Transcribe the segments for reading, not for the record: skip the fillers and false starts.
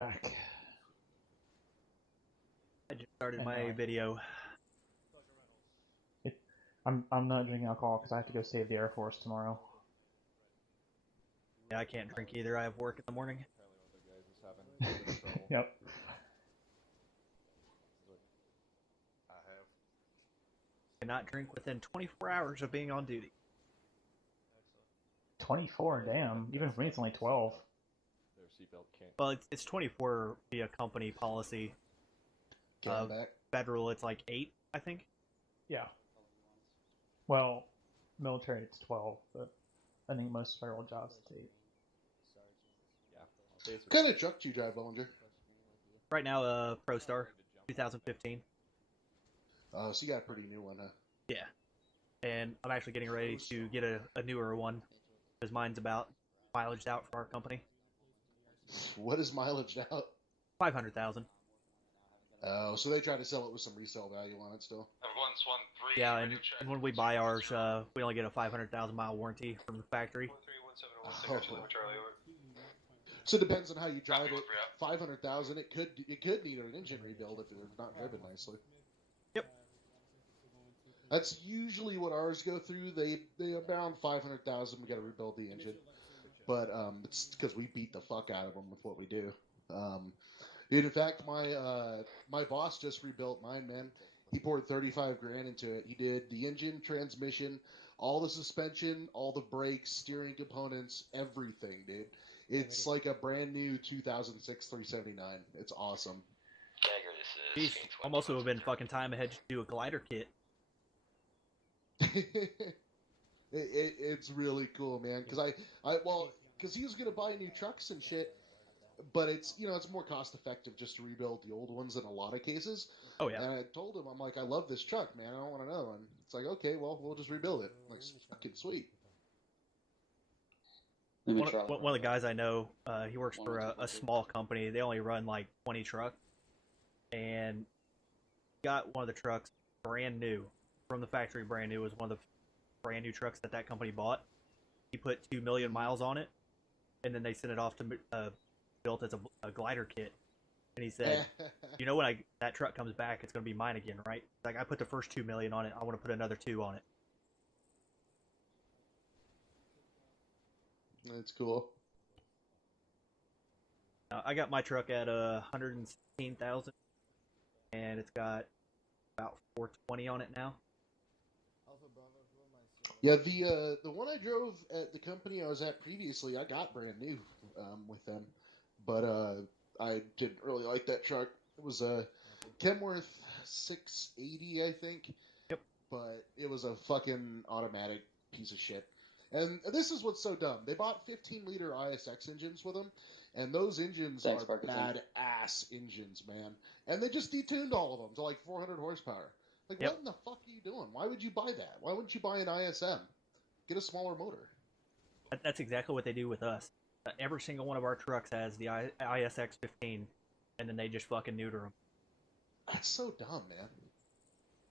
Back. I just started my video. I'm not drinking alcohol because I have to go save the Air Force tomorrow. Yeah, I can't drink either. I have work in the morning. Yep. Cannot drink within 24 hours of being on duty. 24, damn. Even for me, it's only 12. Well, it's 24 via company policy. Federal, it's like 8, I think. Yeah. Well, military, it's 12, but I think most federal jobs, it's 8. What kind of truck do you drive, Bollinger? Right now, ProStar, 2015. So you got a pretty new one, huh? Yeah. And I'm actually getting ready to get a newer one, because mine's about mileaged out for our company. What is mileaged out? 500,000. Oh, so they try to sell it with some resale value on it still. Yeah, and when we buy ours, we only get a 500,000 mile warranty from the factory. Oh. So it depends on how you drive it. 500,000, it could need an engine rebuild if it's not driven nicely. Yep. That's usually what ours go through. They around 500,000. We got to rebuild the engine, but it's because we beat the fuck out of them with what we do. In fact, my boss just rebuilt mine, man. He poured 35 grand into it. He did the engine, transmission, all the suspension, all the brakes, steering components, everything, dude. It's like a brand new 2006 379. It's awesome. Jeez, almost would have been fucking time ahead to do a glider kit. It's really cool, man. Because he was gonna buy new trucks and shit. But it's more cost effective just to rebuild the old ones in a lot of cases. Oh yeah. And I told him, I'm like, I love this truck, man. I don't want another one. It's like, okay, well, we'll just rebuild it. I'm like, fucking sweet. One of the guys I know, he works for a small company. They only run like 20 trucks, and got one of the trucks brand new from the factory. Brand new. It was one of the brand new trucks that company bought. He put 2 million miles on it, and then they sent it off to built as a glider kit. And he said, you know, when that truck comes back, it's going to be mine again, right? Like, I put the first 2 million on it. I want to put another 2 on it. That's cool. I got my truck at 116,000, and it's got about 420 on it now. Yeah, the one I drove at the company I was at previously, I got brand new with them, but I didn't really like that truck. It was a Kenworth 680, I think. Yep. But it was a fucking automatic piece of shit. And this is what's so dumb. They bought 15-liter ISX engines with them, and those engines are badass engines, man. And they just detuned all of them to like 400 horsepower. Like, what in the fuck are you doing? Why would you buy that? Why wouldn't you buy an ISM? Get a smaller motor. That's exactly what they do with us. Every single one of our trucks has the ISX 15, and then they just fucking neuter them. That's so dumb, man.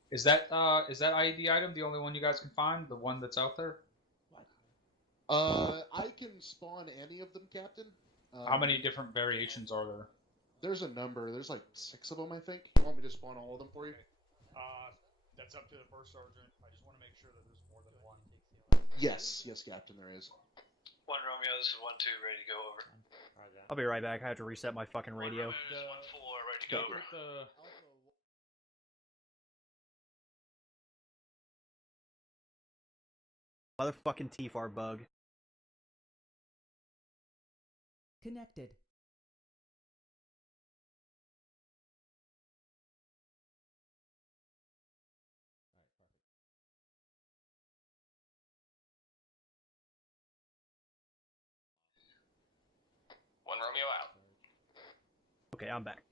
Is that IED item the only one you guys can find? The one that's out there? I can spawn any of them, Captain. How many different variations are there? There's a number. There's like 6 of them, I think. You want me to spawn all of them for you? That's up to the first sergeant. I just want to make sure that there's more than one. Yes, Captain, there is. 1 Romeo, this is 1-2, ready to go over. I'll be right back. I have to reset my fucking radio. 1 Romeo, 1-4, ready to go over. Motherfucking TFAR bug. Connected. Romeo out. Okay, I'm back.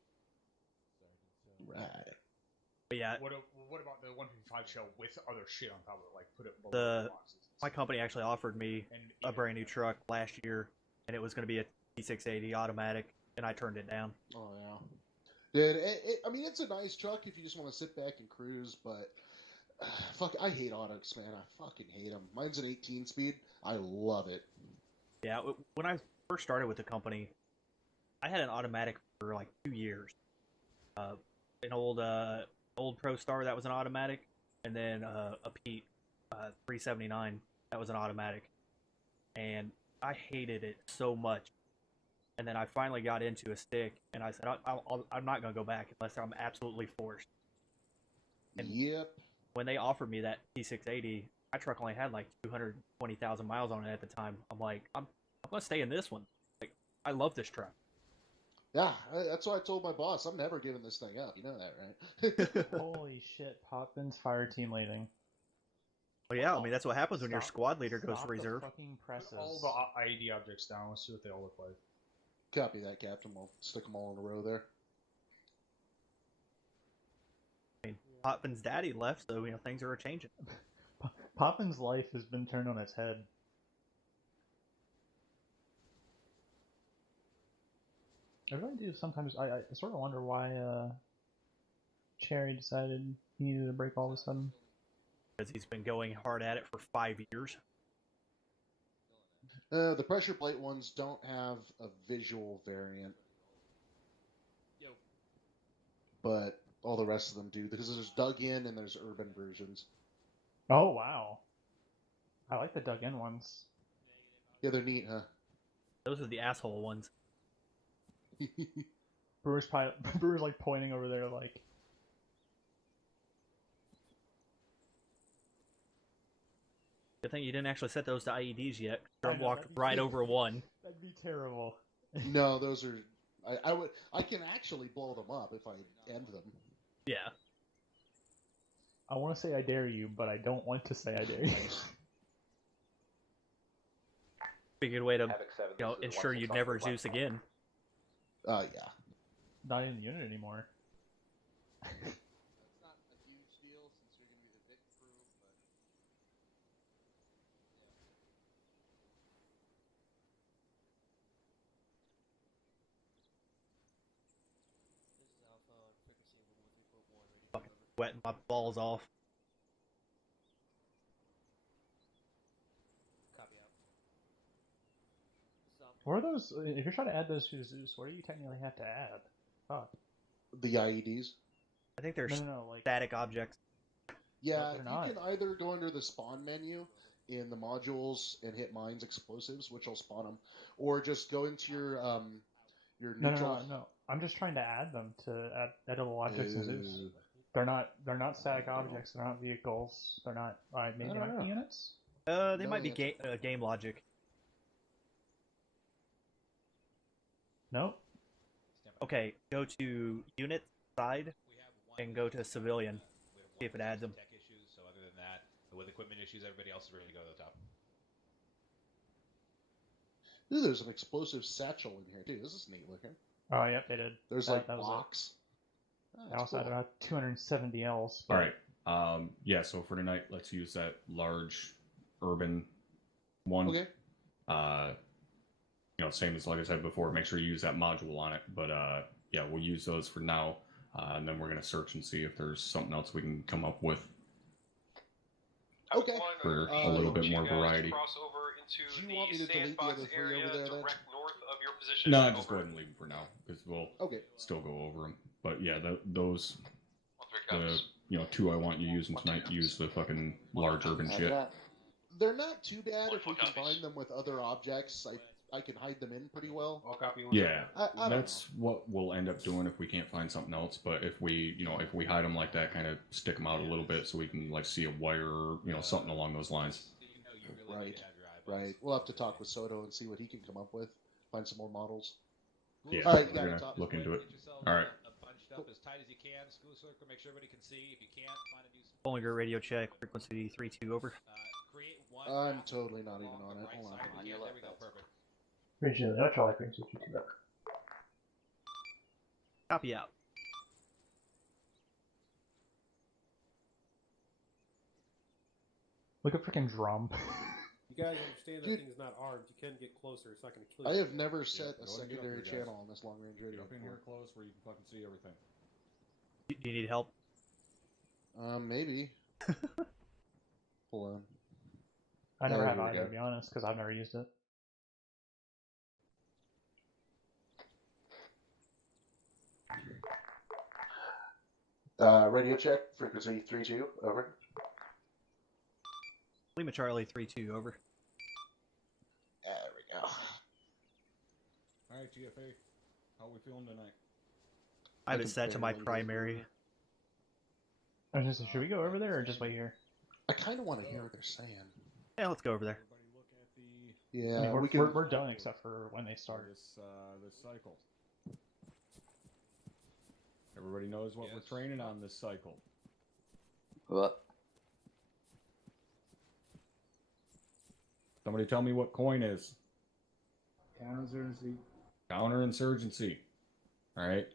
Right. But yeah. What about the 155 shell with other shit on top of it? Like, put it below the boxes? My company actually offered me a brand new truck last year, and it was going to be a T680 automatic, and I turned it down. Oh, yeah. Dude, I mean, it's a nice truck if you just want to sit back and cruise, but fuck, I hate autos, man. I fucking hate them. Mine's an 18-speed. I love it. Yeah, when I first started with the company, I had an automatic for like 2 years. An old Pro Star that was an automatic, and then a Pete 379 that was an automatic, and I hated it so much. And then I finally got into a stick, and I said I'm not gonna go back unless I'm absolutely forced. And yep. when they offered me that T680, my truck only had like 220,000 miles on it at the time. I'm like, I'm gonna stay in this one. Like, I love this truck. Yeah, that's what I told my boss. I'm never giving this thing up. You know that, right? Holy shit, Popvin's fire team leading. Well, yeah, I mean, that's what happens when your Stop- squad leader goes to stop the reserve. fucking presses. All the IED objects down. Let's see what they all look like. Copy that, Captain. We'll stick them all in a row there. I mean, Popvin's daddy left, so, you know, things are changing. Popvin's life has been turned on its head. I really do sometimes. I sort of wonder why Cherry decided he needed a break all of a sudden. Because he's been going hard at it for 5 years. The pressure plate ones don't have a visual variant. But all the rest of them do, because there's dug-in and there's urban versions. Oh, wow. I like the dug-in ones. Yeah, they're neat, huh? Those are the asshole ones. Brewer's like pointing over there like... Good thing you didn't actually set those to IEDs yet. I I know, walked that'd be- right over one. That'd be terrible. No, those are... I can actually blow them up if I end them. Yeah. I want to say I dare you, but I don't want to say I dare you. Be a good way to, Havoc 7, you know, this is ensure 16 you'd off never the Zeus platform. again. Yeah. Not in the unit anymore. That's not a huge deal since you're going to be the Vic crew, but... This is Alpha on frequency of 113.1, ready to Fucking deliver. Wetting my balls off. Copy out. This is Alpha. What are those? If you're trying to add those to Zeus, what do you technically have to add? Fuck. The IEDs? I think they're No, like... static objects. Yeah, they're you not. can either go under the spawn menu in the modules and hit mines explosives, which will spawn them, or just go into your neutral. No. I'm just trying to add them to add edible objects in Zeus. Ooh. They're not static objects. They're not vehicles. They're not. Maybe I they don't might know. be units. They No might be answer. game logic. Nope. Okay, go to unit side and go to civilian. See if it adds them. Tech issues, so other than that, with equipment issues, everybody else is ready to go to the top. Ooh, there's an explosive satchel in here too. This is neat looking. Oh, yep, they did. There's That like was it. blocks. Oh, I that's also had cool. about 270 Ls. All right. Yeah. So for tonight, let's use that large urban one. Okay. You know, same as like I said before. Make sure you use that module on it. But yeah, we'll use those for now, and then we're gonna search and see if there's something else we can come up with Okay. for a little bit more variety. Cross over into Do you want me to the delete the sandbox other three area over there, then? direct north of your position. No, just Over. go ahead and leave them for now because we'll Okay. still go over them. But yeah, those 1-3 the copies. two I want you using tonight. Use the fucking large urban shit. They're not too bad if we 1-4 copies. combine them with other objects. I can hide them in pretty well. All copy one. Yeah, I don't that's what we'll end up doing if we can't find something else. But if we, if we hide them like that, kind of stick them out a little bit so we can like see a wire, or, something along those lines. Right. Right. We'll have to talk with Soto and see what he can come up with. Find some more models. Yeah, All right, we're got it, gonna Tom. look into it. Get yourselves, All right. bunched up as tight as you can. School circle, make sure everybody can see. If you can't, find a new. Bollinger radio check, frequency 3-2 over. Create one. I'm path totally not even along on the it. right Hold on. side if you can. There we go. Perfect. Originally, no trolley brings you to that. Copy out. Look at freaking drum. You guys understand that Dude. thing's not armed. You can get closer. It's not going to kill I you. have never set a go ahead and get up secondary here, guys. channel on this long range radio. Get up in here close where you can fucking see everything. Do you need help? Maybe. Hold on. I never There have we either, go. to be honest, because I've never used it. Radio check, frequency 3-2, over. Lima Charlie 3-2, over. There we go. Alright, TFA. How we feeling tonight? I have it set to my primary. I was just saying, should we go over there or just wait here? I kind of want to hear what they're saying. Yeah, let's go over there. Everybody look at the Yeah, I mean, we can. we're done except for when they start. this cycle. Everybody knows what we're training on this cycle. What? Somebody tell me what coin is. Counterinsurgency. Counterinsurgency. Alright.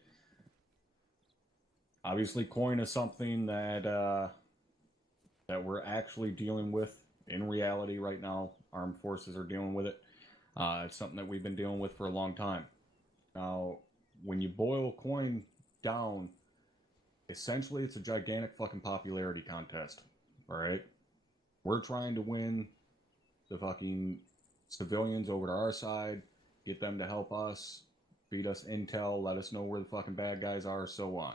Obviously coin is something that that we're actually dealing with in reality right now. Armed forces are dealing with it. It's something that we've been dealing with for a long time. Now, when you boil coin down, essentially it's a gigantic fucking popularity contest. Alright? We're trying to win the fucking civilians over to our side, get them to help us, feed us intel, let us know where the fucking bad guys are, so on.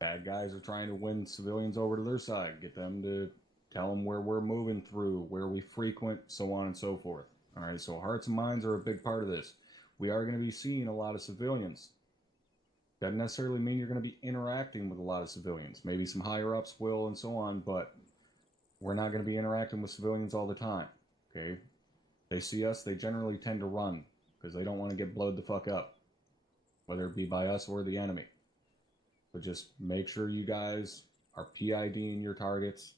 Bad guys are trying to win civilians over to their side, get them to tell them where we're moving through, where we frequent, so on and so forth. Alright, so hearts and minds are a big part of this. We are going to be seeing a lot of civilians. Doesn't necessarily mean you're going to be interacting with a lot of civilians. Maybe some higher-ups will and so on, but we're not going to be interacting with civilians all the time. Okay? They see us, they generally tend to run, because they don't want to get blowed the fuck up. Whether it be by us or the enemy. But just make sure you guys are PIDing your targets.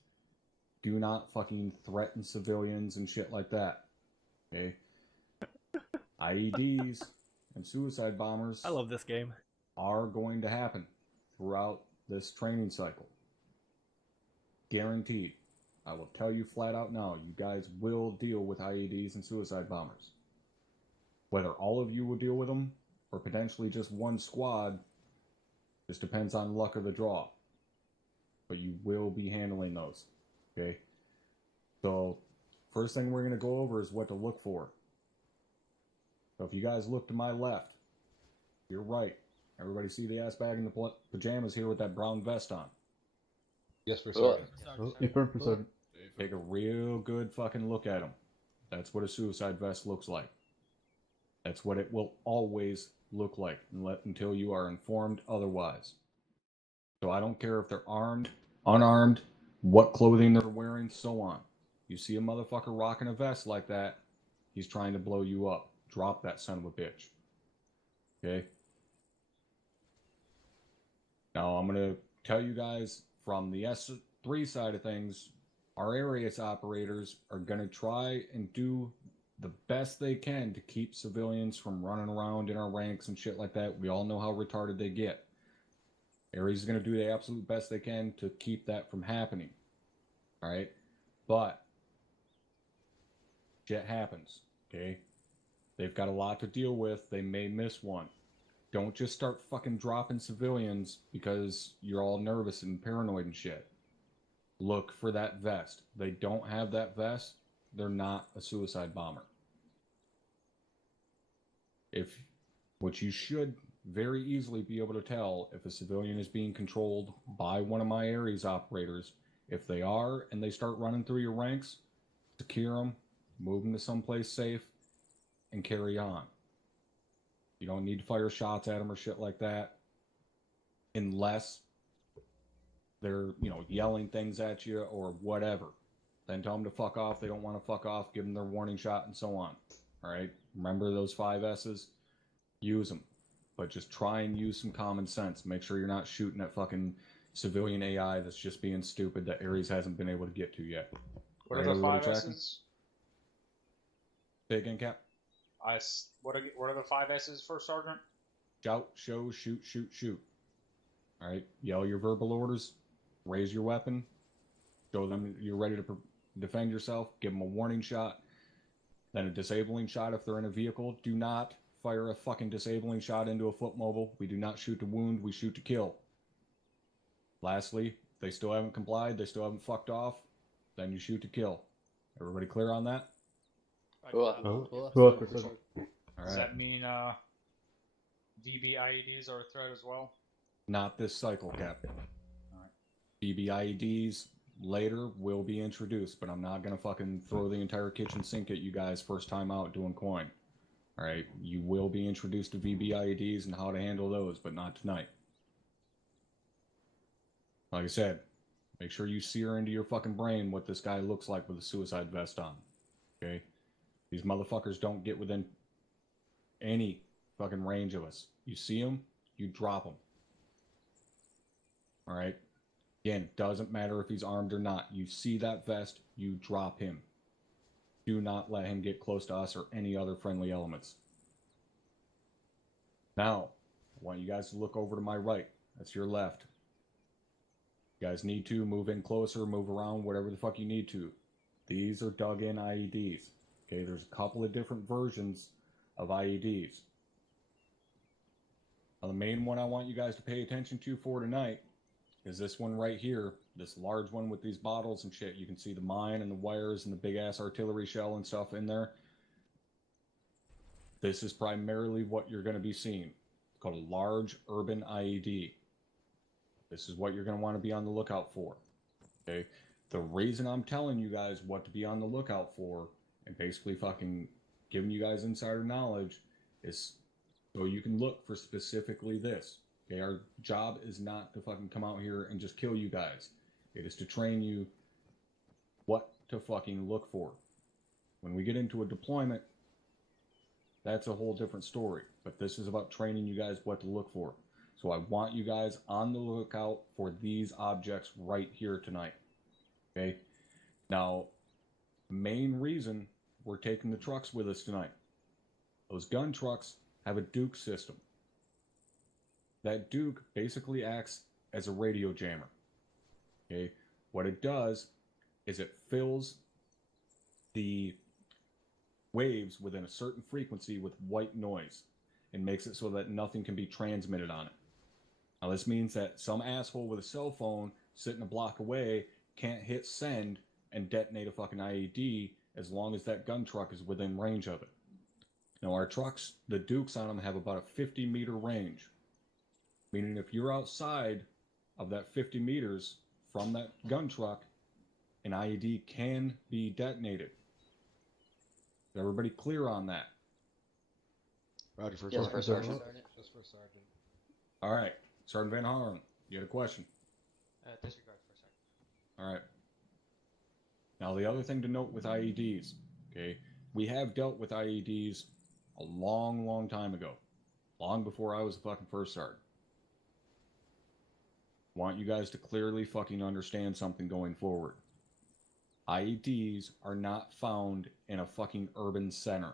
Do not fucking threaten civilians and shit like that. Okay? IEDs and suicide bombers. I love this game. Are going to happen throughout this training cycle. Guaranteed. I will tell you flat out now, you guys will deal with IEDs and suicide bombers. Whether all of you will deal with them, or potentially just one squad, just depends on luck of the draw. But you will be handling those. Okay? So, first thing we're going to go over is what to look for. So if you guys look to my left, you're right. Everybody see the ass bag in the pajamas here with that brown vest on? Yes, for certain. Take a real good fucking look at them. That's what a suicide vest looks like. That's what it will always look like until you are informed otherwise. So I don't care if they're armed, unarmed, what clothing they're wearing, so on. You see a motherfucker rocking a vest like that, he's trying to blow you up. Drop that son of a bitch. Okay? Now I'm going to tell you guys from the S3 side of things, our areas operators are going to try and do the best they can to keep civilians from running around in our ranks and shit like that. We all know how retarded they get. Ares is going to do the absolute best they can to keep that from happening. Alright? But shit happens. Okay? They've got a lot to deal with. They may miss one. Don't just start fucking dropping civilians because you're all nervous and paranoid and shit. Look for that vest. They don't have that vest, they're not a suicide bomber. What you should very easily be able to tell if a civilian is being controlled by one of my Ares operators, if they are and they start running through your ranks, secure them, move them to someplace safe, and carry on. You don't need to fire shots at them or shit like that unless they're, yelling things at you or whatever. Then tell them to fuck off. They don't want to fuck off. Give them their warning shot and so on. All right? Remember those 5 S's? Use them. But just try and use some common sense. Make sure you're not shooting at fucking civilian AI that's just being stupid that Ares hasn't been able to get to yet. What are the 5 S's? Say again, Cap. What are the 5 S's, First Sergeant? Shout, show, shoot, shoot, shoot. All right? Yell your verbal orders. Raise your weapon. Show them you're ready to defend yourself. Give them a warning shot. Then a disabling shot if they're in a vehicle. Do not fire a fucking disabling shot into a foot mobile. We do not shoot to wound. We shoot to kill. Lastly, if they still haven't complied, they still haven't fucked off, then you shoot to kill. Everybody clear on that? Does that mean VB IEDs are a threat as well? Not this cycle, Captain. BBIEDs later will be introduced, but I'm not going to fucking throw the entire kitchen sink at you guys first time out doing coin. Alright, you will be introduced to VBIEDs and how to handle those, but not tonight. Like I said, make sure you sear into your fucking brain what this guy looks like with a suicide vest on. Okay? These motherfuckers don't get within any fucking range of us. You see them, you drop them. Alright? Again, doesn't matter if he's armed or not. You see that vest, you drop him. Do not let him get close to us or any other friendly elements. Now, I want you guys to look over to my right. That's your left. You guys need to move in closer, move around, whatever the fuck you need to. These are dug-in IEDs. Okay, there's a couple of different versions of IEDs. Now, the main one I want you guys to pay attention to for tonight is this one right here, this large one with these bottles and shit. You can see the mine and the wires and the big-ass artillery shell and stuff in there. This is primarily what you're going to be seeing. It's called a large urban IED. This is what you're going to want to be on the lookout for. Okay? The reason I'm telling you guys what to be on the lookout for and basically fucking giving you guys insider knowledge is so you can look for specifically this. Okay? Our job is not to fucking come out here and just kill you guys. It is to train you what to fucking look for. When we get into a deployment, that's a whole different story. But this is about training you guys what to look for. So I want you guys on the lookout for these objects right here tonight. Okay? Now, main reason we're taking the trucks with us tonight. Those gun trucks have a Duke system. That Duke basically acts as a radio jammer. Okay? What it does is it fills the waves within a certain frequency with white noise and makes it so that nothing can be transmitted on it. Now this means that some asshole with a cell phone sitting a block away can't hit send and detonate a fucking IED as long as that gun truck is within range of it. Now our trucks, the Dukes on them have about a 50-meter range. Meaning if you're outside of that 50 meters from that gun truck, an IED can be detonated. Is everybody clear on that? Roger, first Yes, sergeant. First Sergeant. Just for Sergeant. All right. Sergeant Van Harlen, you had a question? Disregard for a second. All right. Now, the other thing to note with IEDs, okay, we have dealt with IEDs a long, long time ago. Long before I was a fucking first sergeant. Want you guys to clearly fucking understand something going forward. IEDs are not found in a fucking urban center.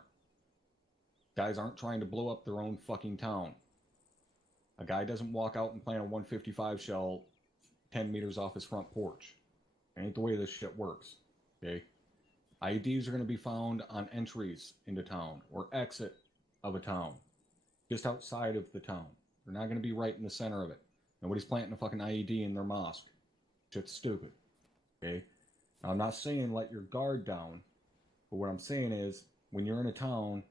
Guys aren't trying to blow up their own fucking town. A guy doesn't walk out and plant a 155 shell 10 meters off his front porch. It ain't the way this shit works. Okay? IEDs are going to be found on entries into town or exit of a town. Just outside of the town. They're not going to be right in the center of it. Nobody's planting a fucking IED in their mosque. Shit's stupid. Okay? Now, I'm not saying let your guard down, but what I'm saying is, when you're in a town,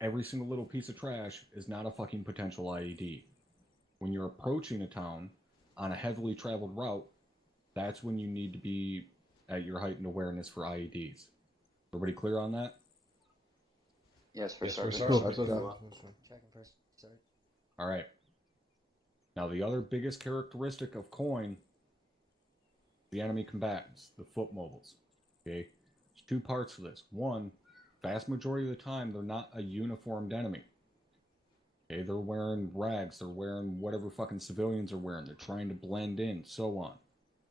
every single little piece of trash is not a fucking potential IED. When you're approaching a town on a heavily traveled route, that's when you need to be at your heightened awareness for IEDs. Everybody clear on that? Yes, First Sergeant. Checking First Sergeant. All right. Now, the other biggest characteristic of coin, the enemy combatants, the foot mobiles. Okay? There's two parts to this. One, vast majority of the time, they're not a uniformed enemy. Okay? They're wearing rags. They're wearing whatever fucking civilians are wearing. They're trying to blend in, so on.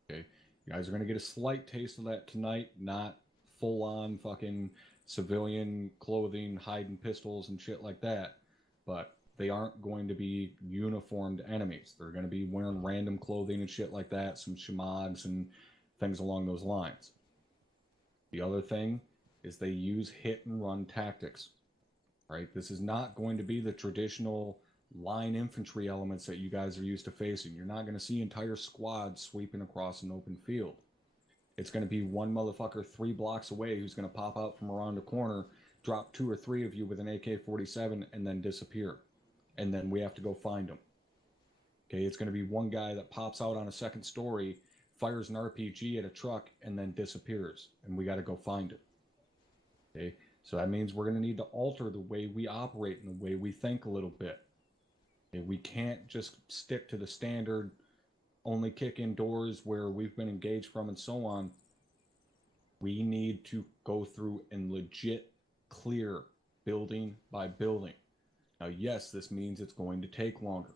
Okay? You guys are going to get a slight taste of that tonight, not full-on fucking civilian clothing, hiding pistols and shit like that. But they aren't going to be uniformed enemies. They're going to be wearing random clothing and shit like that, some shamags and things along those lines. The other thing is they use hit and run tactics. Right? This is not going to be the traditional line infantry elements that you guys are used to facing. You're not going to see entire squads sweeping across an open field. It's going to be one motherfucker 3 blocks away who's going to pop out from around a corner, drop 2 or 3 of you with an AK-47, and then disappear. And then we have to go find them. Okay, it's going to be one guy that pops out on a second story, fires an RPG at a truck, and then disappears. And we got to go find it. Okay, so that means we're going to need to alter the way we operate and the way we think a little bit. Okay, we can't just stick to the standard, only kick in doors where we've been engaged from and so on. We need to go through and legit clear building by building. Now, yes, this means it's going to take longer.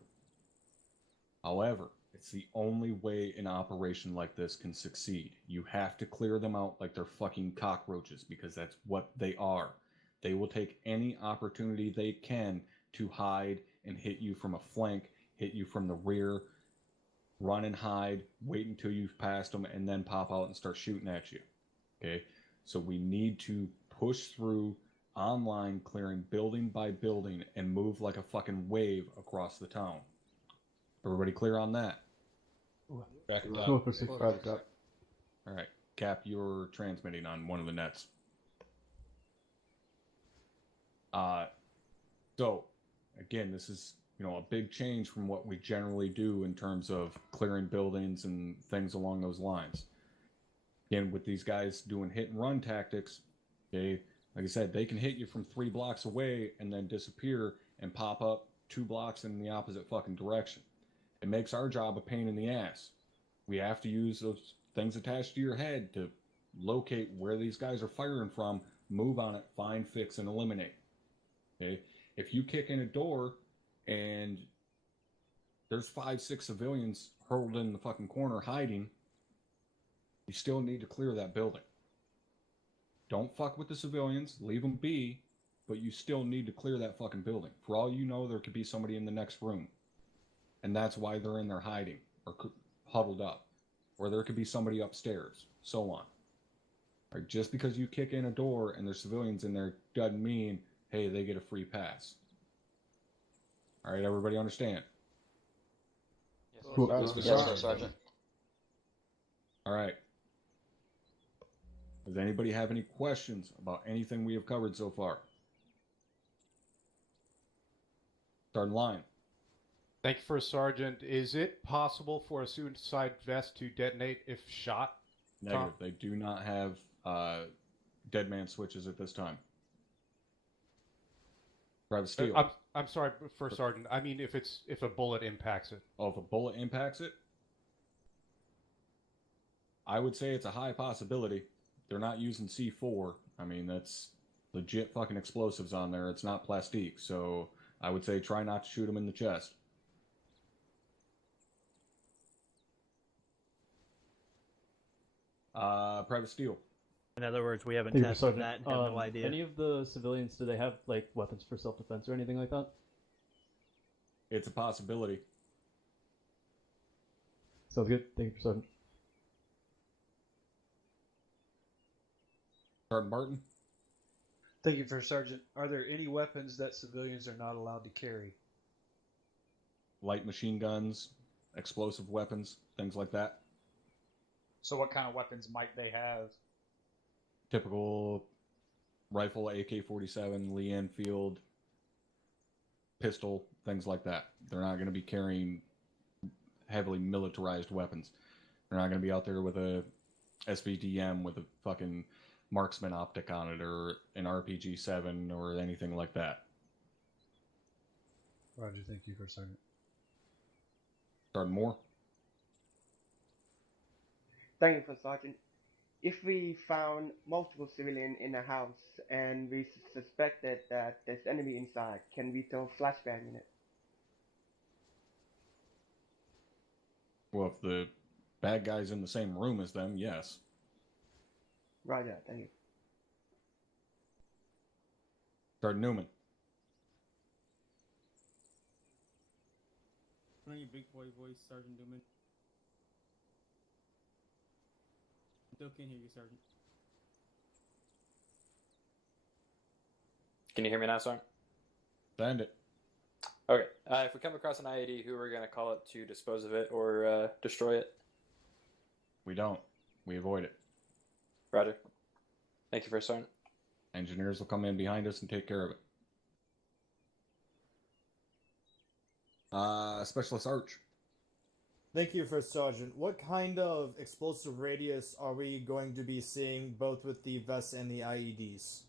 However, it's the only way an operation like this can succeed. You have to clear them out like they're fucking cockroaches, because that's what they are. They will take any opportunity they can to hide and hit you from a flank, hit you from the rear, run and hide, wait until you've passed them, and then pop out and start shooting at you. Okay? So we need to push through online, clearing building by building, and move like a fucking wave across the town. Everybody clear on that? Go for 6 5 drop. All right, Cap, you're transmitting on one of the nets. So, again, this is a big change from what we generally do in terms of clearing buildings and things along those lines. Again, with these guys doing hit and run tactics, okay, like I said, they can hit you from 3 blocks away and then disappear and pop up 2 blocks in the opposite fucking direction. It makes our job a pain in the ass. We have to use those things attached to your head to locate where these guys are firing from, move on it, find, fix, and eliminate. Okay? If you kick in a door and there's 5, 6 civilians hurled in the fucking corner hiding, you still need to clear that building. Don't fuck with the civilians, leave them be, but you still need to clear that fucking building. For all you know, there could be somebody in the next room. And that's why they're in there hiding or huddled up. Or there could be somebody upstairs, so on. Right? Just because you kick in a door and there's civilians in there doesn't mean, hey, they get a free pass. All right, everybody understand? Yes, sir, Sergeant. All right. Does anybody have any questions about anything we have covered so far? Start in line. Thank you, First Sergeant. Is it possible for a suicide vest to detonate if shot? Negative. They do not have dead man switches at this time. Private Steel. I'm sorry, First Sergeant. I mean, if a bullet impacts it. Oh, if a bullet impacts it? I would say it's a high possibility. They're not using C4. I mean, that's legit fucking explosives on there. It's not plastique. So I would say try not to shoot them in the chest. Private Steel. In other words, we haven't tested that and have no idea. Any of the civilians, do they have like weapons for self-defense or anything like that? It's a possibility. Sounds good. Thank you, Sergeant. Sergeant Martin. Thank you, First Sergeant. Are there any weapons that civilians are not allowed to carry? Light machine guns, explosive weapons, things like that. So what kind of weapons might they have? Typical rifle, AK-47, Lee Enfield, pistol, things like that. They're not going to be carrying heavily militarized weapons. They're not going to be out there with a SVDM with a fucking marksman optic on it or an RPG-7 or anything like that. Roger, thank you, First Sergeant. Sergeant Moore. Thank you, First Sergeant. If we found multiple civilians in a house and we suspected that there's enemy inside, can we throw a flashbang in it? Well, if the bad guy's in the same room as them, yes. Roger, thank you. Sergeant Newman. Put on your big boy voice, Sergeant Newman. Still can't hear you, Sergeant. Can you hear me now, sir? Send it. Okay. If we come across an IED, who are we going to call it to dispose of it or destroy it? We don't. We avoid it. Roger. Thank you, First Sergeant. Engineers will come in behind us and take care of it. Specialist Arch. Thank you, First Sergeant. What kind of explosive radius are we going to be seeing both with the vests and the IEDs?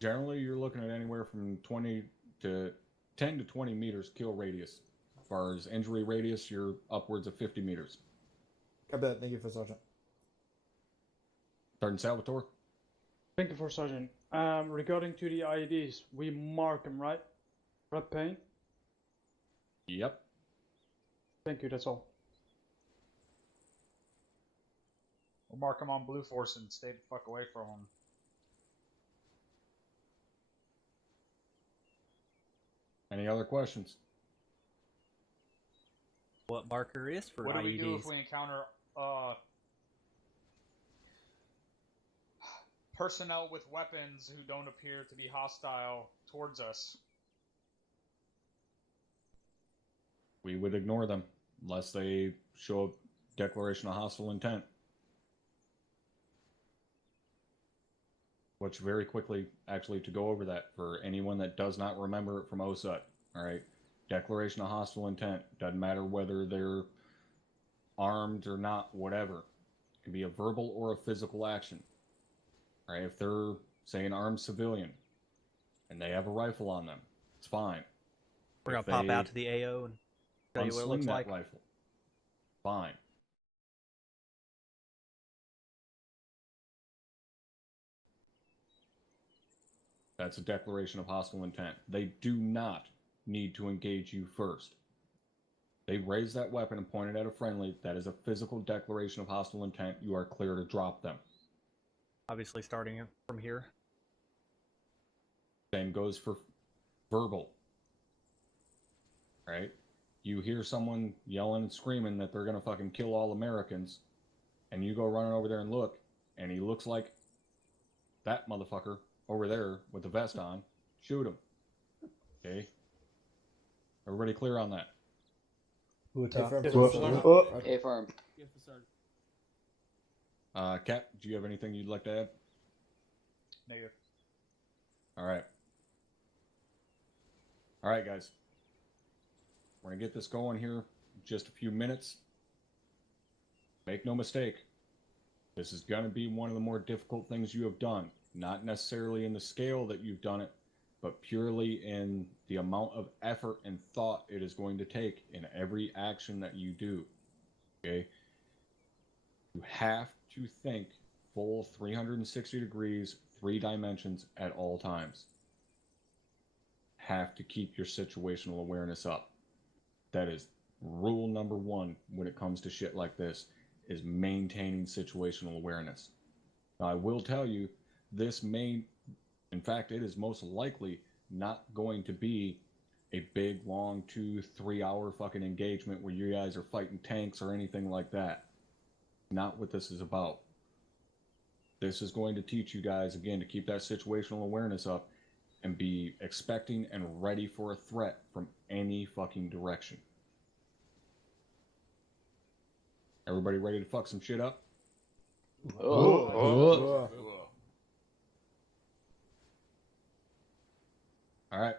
Generally, you're looking at anywhere from 20 to 10 to 20 meters kill radius. As far as injury radius, you're upwards of 50 meters. I bet. Thank you, First Sergeant. Sergeant Salvatore? Thank you, First Sergeant. Regarding to the IEDs, we mark them, right? Red paint? Yep. Thank you, that's all. We'll mark them on Blue Force and stay the fuck away from them. Any other questions? What marker is for What do we do IEDs? if we encounter personnel with weapons who don't appear to be hostile towards us? We would ignore them unless they show a declaration of hostile intent. Which very quickly, actually, to go over that for anyone that does not remember it from OSUT, all right? Declaration of hostile intent. Doesn't matter whether they're armed or not, whatever. It can be a verbal or a physical action. All right? If they're, say, an armed civilian and they have a rifle on them, it's fine. We're going to pop out to the AO and show you what it looks unsling like. that rifle, fine. That's a declaration of hostile intent. They do not need to engage you first. They raise that weapon and point it at a friendly. That is a physical declaration of hostile intent. You are clear to drop them. Obviously starting from here. Same goes for verbal. Right? You hear someone yelling and screaming that they're going to fucking kill all Americans, and you go running over there and look, and he looks like that motherfucker over there with the vest on, shoot him. Okay? Everybody clear on that? A-firm. Cap, do you have anything you'd like to add? Negative. Alright. Alright, guys. We're going to get this going here in just a few minutes. Make no mistake. This is going to be one of the more difficult things you have done. Not necessarily in the scale that you've done it, but purely in the amount of effort and thought it is going to take in every action that you do. Okay? You have to think full 360 degrees, 3 dimensions at all times. Have to keep your situational awareness up. That is rule number 1 when it comes to shit like this, is maintaining situational awareness. Now, I will tell you, this may, in fact, it is most likely not going to be a big, long 2-3 hour fucking engagement where you guys are fighting tanks or anything like that. Not what this is about. This is going to teach you guys, again, to keep that situational awareness up and be expecting and ready for a threat from any fucking direction. Everybody ready to fuck some shit up? Alright.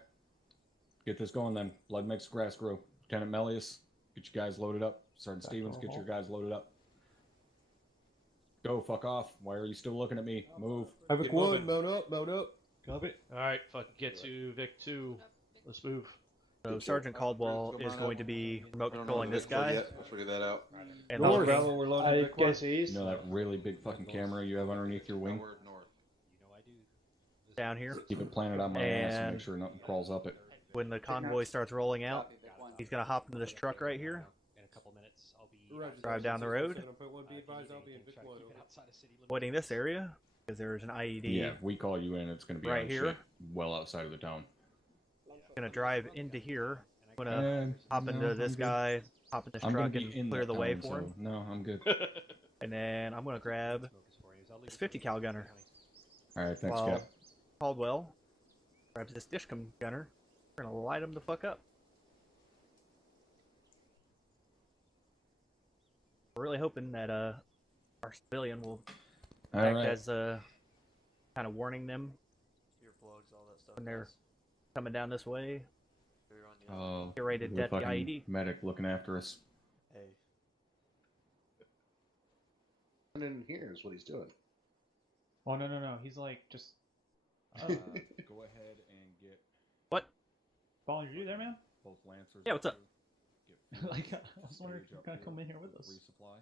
Get this going then. Blood makes the grass grow. Lieutenant Melius, get you guys loaded up. Sergeant Stevens, get your guys loaded up. Go, fuck off. Why are you still looking at me? Move. Havoc 1, mount up, mount up. Copy. Alright, fucking get to Vic 2. Let's move. So Sergeant Caldwell is going to be remote controlling this guy. Let's figure that out. And North, the Bravo, we're loading Vic 1. You know that really big fucking camera you have underneath your wing? down here. Keep it planted on my ass and make sure nothing crawls up it. When the convoy starts rolling out, he's going to hop into this truck right here. In a couple minutes, I'll be drive down the road, avoiding this area because there's an IED. Yeah, if we call you in, it's going to be right on here. shit well outside of the town. Going to drive into here. I'm going to hop into this guy, hop in this truck, and clear the way for him. No, I'm good. And then I'm going to grab this 50 cal gunner. All right, thanks, While Cap. Caldwell grabs this dishcom gunner. We're going to light him the fuck up. We're really hoping that our civilian will act as kind of warning them earplugs, all that stuff. when they're coming down this way. Curated the death fucking IED. medic looking after us. Hey. And in here is what he's doing. Oh no. He's like just. Go ahead and get. What? Paul, you there, man? Both Lancers. Yeah, what's up? Like, I was wondering if you're gonna come in here with us. Resupply.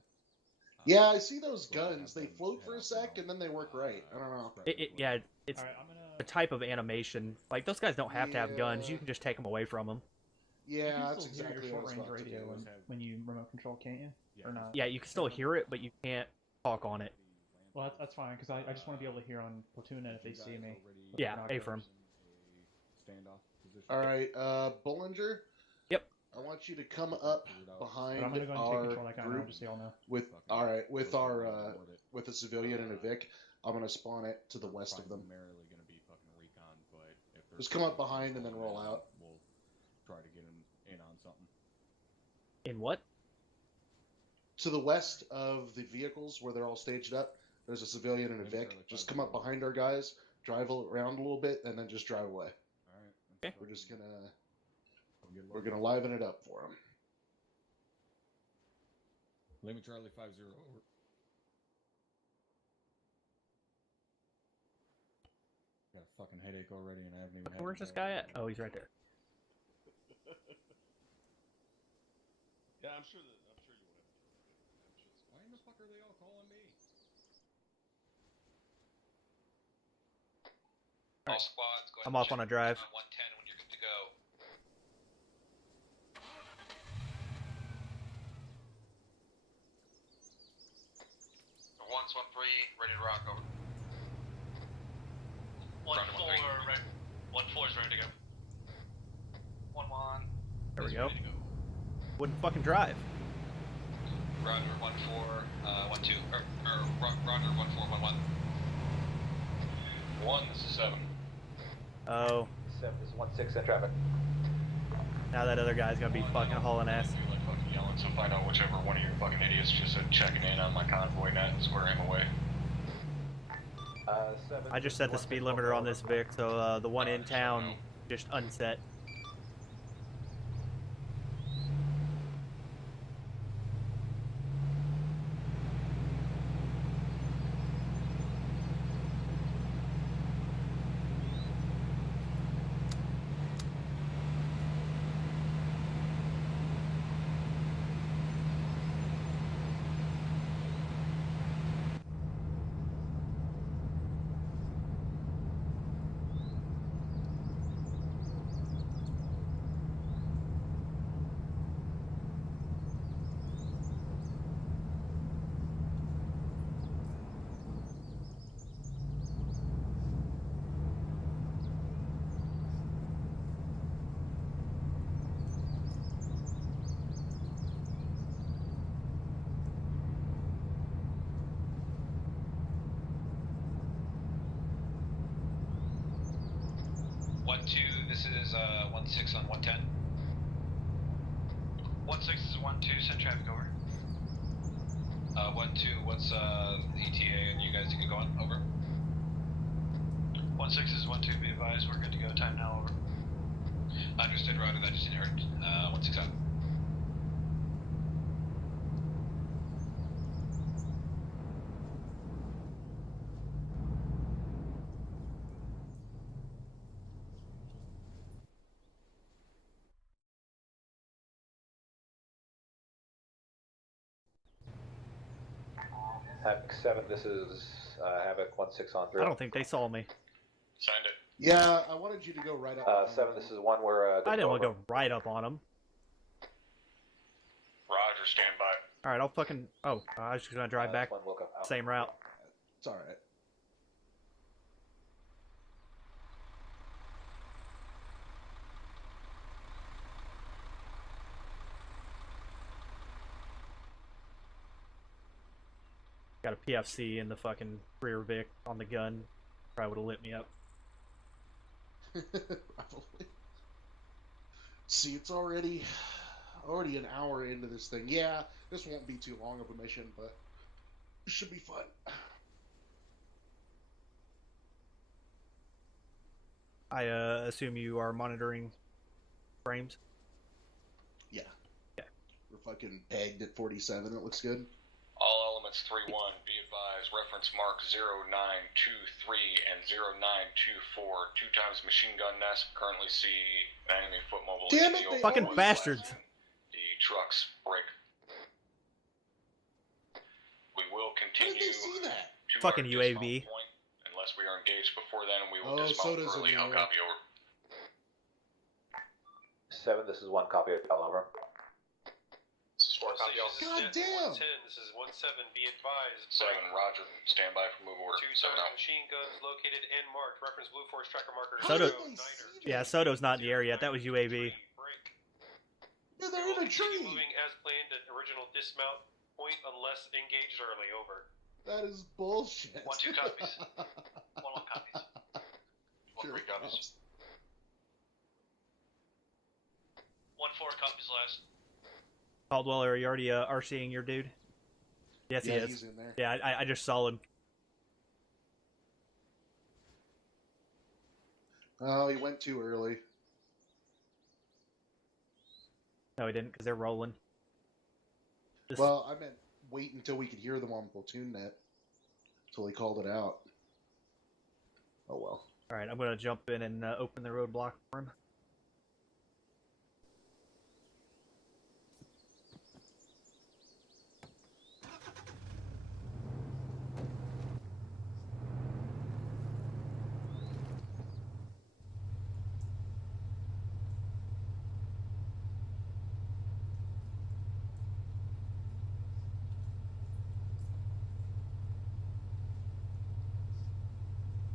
Yeah, I see those guns. They float for a sec and then they work right. I don't know. Yeah, it's a type of animation. Like, those guys don't have to have guns. You can just take them away from them. Yeah, that's you can still exactly hear what I your was short range about to radio do. when you remote control, can't you? Or not? Yeah, you can still hear it, but you can't talk on it. Well, that's fine because I just want to be able to hear on platoon and if they see me. Yeah, A-firm. All right, Bollinger. Yep. I want you to come up behind But I'm gonna go and take our control like I know, group just so y'all know. with with a civilian and a Vic. I'm gonna spawn it to the west of them. Just come up behind and then roll out. We'll try to get him in on something. In what? To the west of the vehicles where they're all staged up, there's a civilian and a Vic. Just come up behind our guys, drive around a little bit, and then just drive away. All right. Okay. We're just we're gonna liven it up for them. Lima Charlie 50 over. Got a fucking headache already, and I haven't even. Where's this guy at? Oh, he's right there. Yeah, I'm sure you would have. Why in the fuck are they all calling me? All squads, go ahead. I'm off on a drive. 110 when you're good to go. One's 1-3, ready to rock over. 1-4 is ready to go. 1-1. There we go. Wouldn't fucking drive. Roger 1-4, 1-2, Roger 1-4, 1-1. 1, this is 7. Oh. 7 is 1-6 in traffic. Now that other guy's gonna be fucking hauling ass. Like fucking yelling, so find out whichever one of your fucking idiots just checking in on my convoy net and square him away. I just set the speed limiter on this Vic, so the one in town just unset. This is 1-6 on 110. 1-6 is 1-2, send traffic over. 1-2, what's the ETA and you guys to get going? Over. 1-6 is 1-2, be advised, we're good to go, time now, over. Understood, Roger, that just inherit. 1-6 out. Havoc 7, this is Havoc 1-6 on 3. I don't think they saw me. Signed it. Yeah, I wanted you to go right up. 7, this is one where... I didn't want to go right up on him. Roger, stand by. Alright, I'll fucking... Oh, I was just gonna drive back. Same route. It's alright. Got a PFC in the fucking rear Vic on the gun. Probably would have lit me up. Probably. See, it's already an hour into this thing. Yeah, this won't be too long of a mission, but it should be fun. I assume you are monitoring frames? Yeah. Okay. We're fucking pegged at 47. It looks good. All elements 3-1, be advised, reference mark 0923 and 0924, 2 times machine gun nest, currently see an enemy foot mobile. Damn it, they fucking bastards. The trucks break. We will continue. How did they see that? To Fucking our dismount UAV. point, unless we are engaged before then, and we will Oh, dismount Soda's early. in I'll the copy over. 7, this is 1 copy of over. God damn! 10, this is 17, be advised. 7, roger. Stand by for move order. 2 7 out. machine guns located and marked. Reference Blue Force tracker marker. Soto, 09er. yeah, Soto's not in the area yet. That was UAV. Yeah, they're in a tree. Moving as planned at original dismount point unless engaged early. Over. That is bullshit. 1-2 copies. 1-1 copies. 1-3 copies. 1-4 copies last. Caldwell, are you already RCing your dude? Yes, Yeah, he is. he's in there. Yeah, I just saw him. Oh, he went too early. No, he didn't, because they're rolling. Just- Well, I meant wait until we could hear them on platoon net. Until he called it out. Oh well. Alright, I'm going to jump in and open the roadblock for him.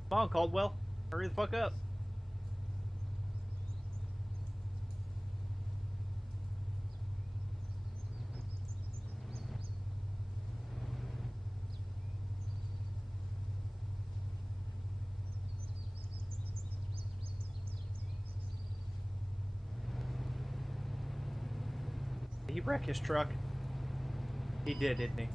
Come on, Caldwell. Hurry the fuck up. Did he wreck his truck? He did, didn't he?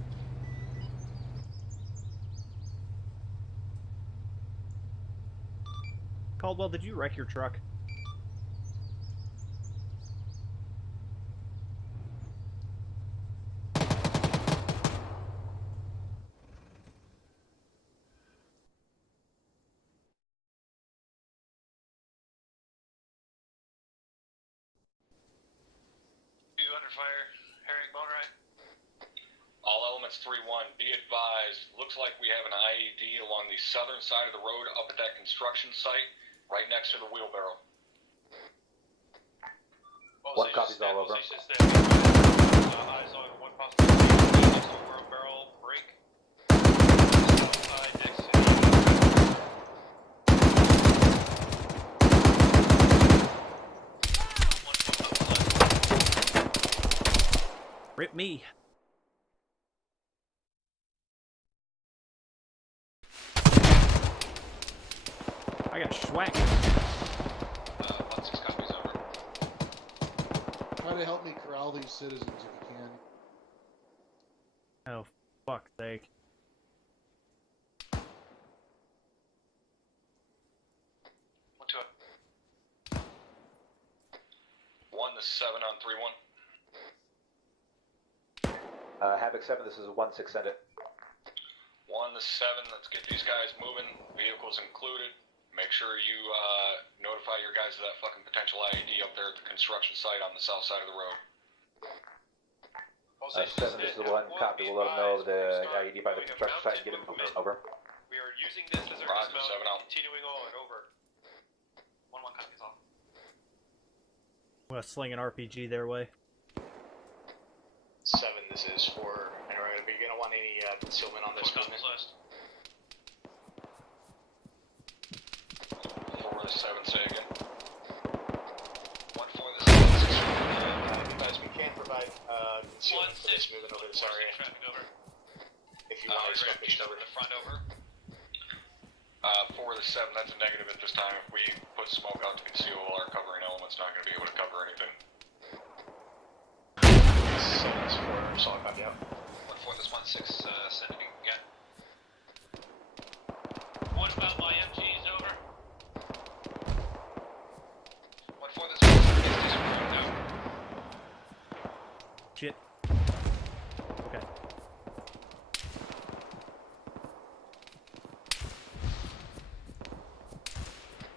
Caldwell, did you wreck your truck? Under fire. Herring bone right. All elements 3-1, be advised, looks like we have an IED along the southern side of the road up at that construction site, right next to the wheelbarrow. 1 copy's all over. Eyes on one possible next to wheelbarrow break. Outside next to Rip me. I got schwacked. 1-6 copies over. Try to help me corral these citizens if you can. Oh, fuck's sake. One to it. 1-7 on 3-1. Havoc 7, this is 1-6, send it. 1-7, let's get these guys moving. Vehicles included. Make sure you notify your guys of that fucking potential IED up there at the construction site on the south side of the road. 7, this is 1 copy. We'll let them know the IED by the construction site and get him moving. Over. We are using this as our Roger, dismount 7 out. continuing on. Over. 1-1 copies off. I'm gonna sling an RPG their way. 7, this is 4. Are we gonna want any concealment on this movement? 4-7, say again. 1-4, this Guys, we can provide concealment for this movement over this area. If you want to we're gonna keep the front over. 4-7, that's a negative at this time. If we put smoke out to conceal, our covering element's not gonna be able to cover anything. 7 is 4, solid copy out. 1-4, this 1-6, sending again. What about my MGs? Over. 1-4, this 1-6, Shit. Okay.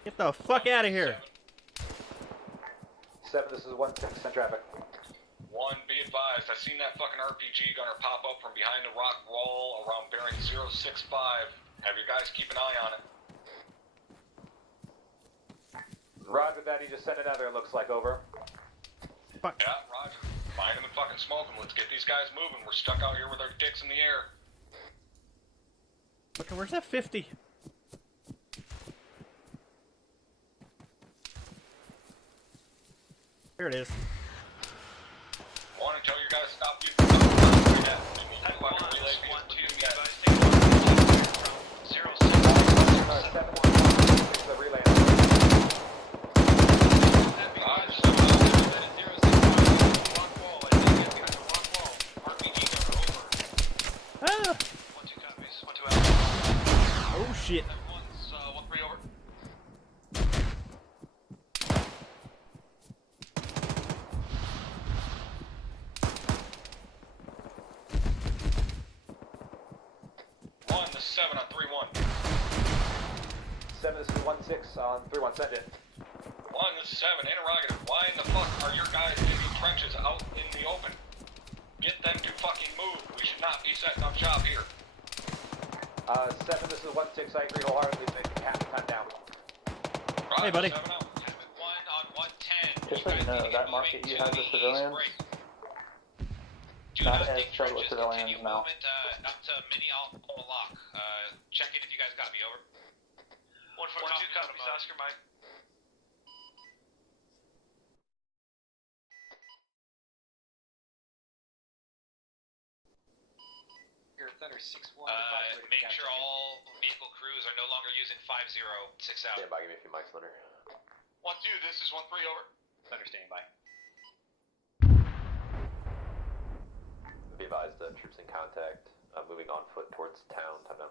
Get the fuck out of here. 7, this is 1-6 traffic. 1, be advised, I seen that fucking RPG gunner pop up from behind the rock wall around bearing 065. Have your guys keep an eye on it. Roger that, he just sent another, looks like, over. Fuck. Yeah, roger. Find him and fucking smoke him. Let's get these guys moving. We're stuck out here with our dicks in the air. Okay, where's that 50? Here it is. I want to tell you guys to stop using the that. I mean, fucking relay speed. 1, 2, you guys take from 06. 7, 1, the relay. Ah! 1, 2 copies. 1, 2 out. Oh shit. 1, 3 over. One, this is 7 on 3-1. 7, this is 1-6 on 3-1, send it. 1, this is 7, interrogative. Why in the fuck are your guys digging trenches out in the open? Get them to fucking move. We should not be setting up shop here. 7, this is 1-6, I agree wholeheartedly, make half the time down. Roger, hey, buddy. 7 out. 1 on 110. Just so you know, that market you have the civilians, not as straight with civilians now. Up to Mini Al-Malak. Check in if you guys got me, over. 1, 4 copies, Oscar, Mike. Thunder 6-1. Make sure all vehicle crews are no longer using 5-0, 6 out. Stand by, give me a few mics, Thunder. 1-2, this is 1-3 over. Thunder, stand by. Be advised, troops in contact, moving on foot towards town, time now.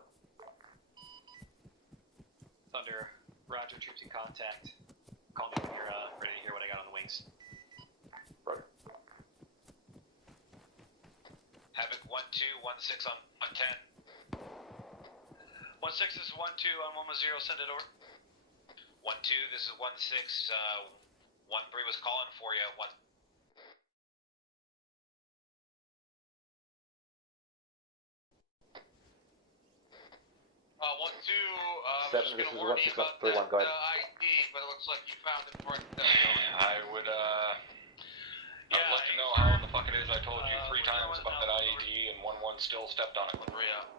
Thunder, roger, troops in contact. Call me when you're ready to hear what I got on the wings. Roger. Havoc 1-2, 1-6 on 110. 1-6, this is 1-2 on 1-0, send it over. 1-2, this is 1-6, 1-3 was calling for you. 1. 1-2, 7, this is 1-6 up 3-1, go ahead. ID, but it looks like you found it right there. I would love to know how the fuck it is I told you 3 times about that IED and 1-1 still stepped on it. 3 out.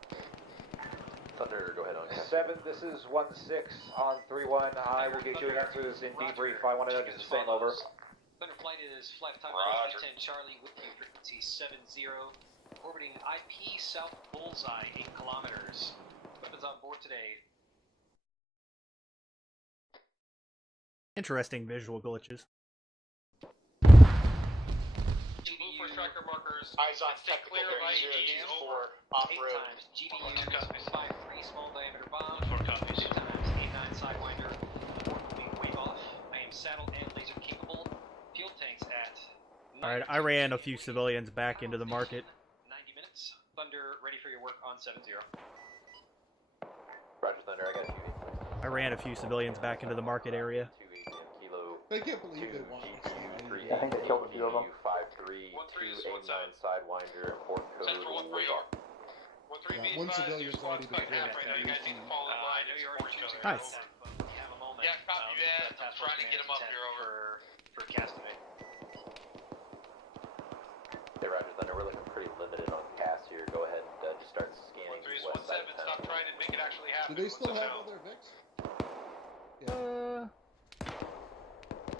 Thunder, go ahead on. 7, this is 1-6 on 3-1. I will get you answers in debrief. I want to know just the same, over. Thunder flight is flight time Roger. 10 Charlie with you, frequency 70, orbiting IP South Bullseye, 8 kilometers. Weapons on board today. Interesting visual glitches. Move for striker markers. Eyes on Stay technical clear of IEDs. for 8 off-road. times GBU 5-3 small diameter bomb. 4 copies. 2 times 8-9 sidewinder. Wing wave off. I am saddle and laser capable. Fuel tanks at. Alright, I ran a few civilians back into the market. 90 minutes. Thunder, ready for your work on 7-0. Roger, Thunder, I got you. I ran a few civilians back into the market area. I can't believe they want I think they killed a few of them. 5-3, 2-8-9 Sidewinder, port code. Central 1-3 are. 1-3 be one advised, civilian's your squad's already been cut in half killed. right now. You guys need to fall in I line know and you're support already each other. Nice. We have a moment. Yeah, copy that. I'm trying to get him up here, over. For Castaway. Hey, Roger, Thunder, we're looking pretty limited on cast here. Go ahead and just start scanning 1-3's west side 1-7, of stop town. trying to make it actually happen. Do they still What's have up all now? their Vics?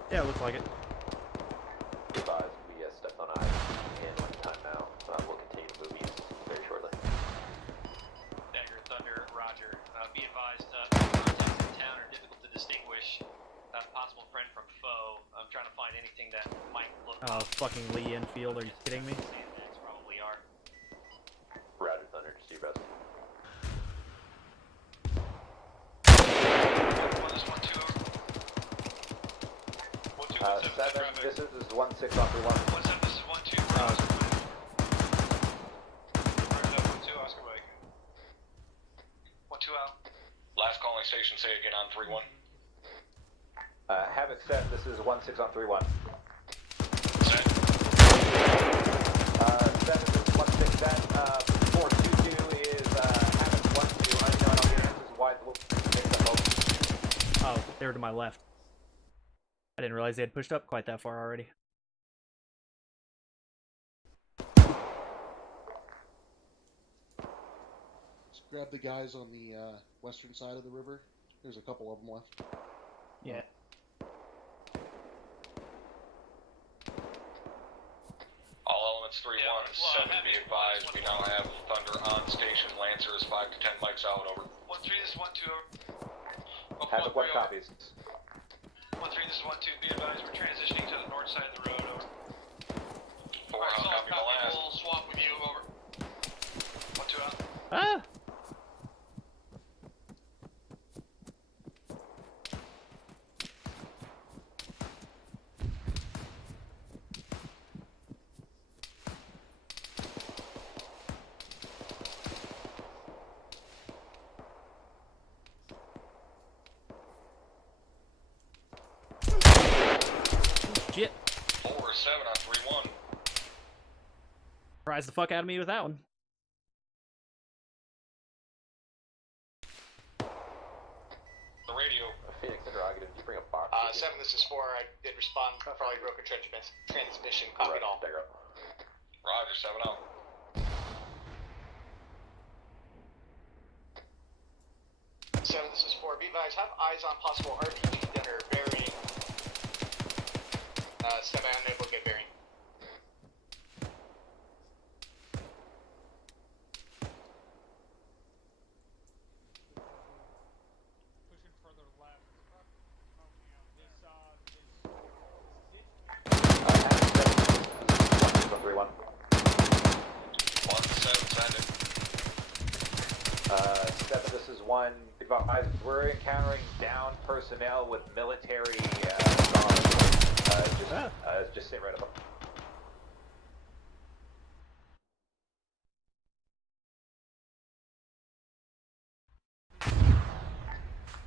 Yeah, it looks like it. Be advised, we stepped on eyes and on time now. We'll continue to move east very shortly. Dagger, Thunder, Roger. Be advised, contacts in town are difficult to distinguish. Possible friend from foe. I'm trying to find anything that might look. Oh, fucking Lee Enfield, are you kidding me? Sandbags probably are. Roger, Thunder, just do your best. 7, this is 1-6 off 1. 1-7, this is 1-2. is 1-6 on 3-1. Set. 7 is 1-6 set. 4-2-2 is Hammond 1-2. Unknown. I'll get answers wide. Oh, they were to my left. I didn't realize they had pushed up quite that far already. Just grab the guys on the western side of the river. There's a couple of them left. Yeah. All elements 3-1, 7 be advised. We now have Thunder on station. Lancer is 5 to 10 mics out. Over. 1-3, this is 1-2. Havoc 1 copies. 1-3, this is 1-2. Be advised, we're transitioning to the north side of the road. Over. 4 out. Copy the last. We'll swap with you. Over. 1-2 out. Ah! Shit. 4-7 on 3-1. Surprised the fuck out of me with that one. The radio. Phoenix interrogative. Did you bring a box? 7, this is 4. I did respond. Probably broke a transmission. Copied all. Roger, 7 out. Seven, this is 4. Be advised, have eyes on possible RPG that are bearing. Semi-unable to get bearing. Pushing further left. On 3-1. 1-7, send it. 7, this is 1. Be advised, we're encountering down personnel with military just sit right above.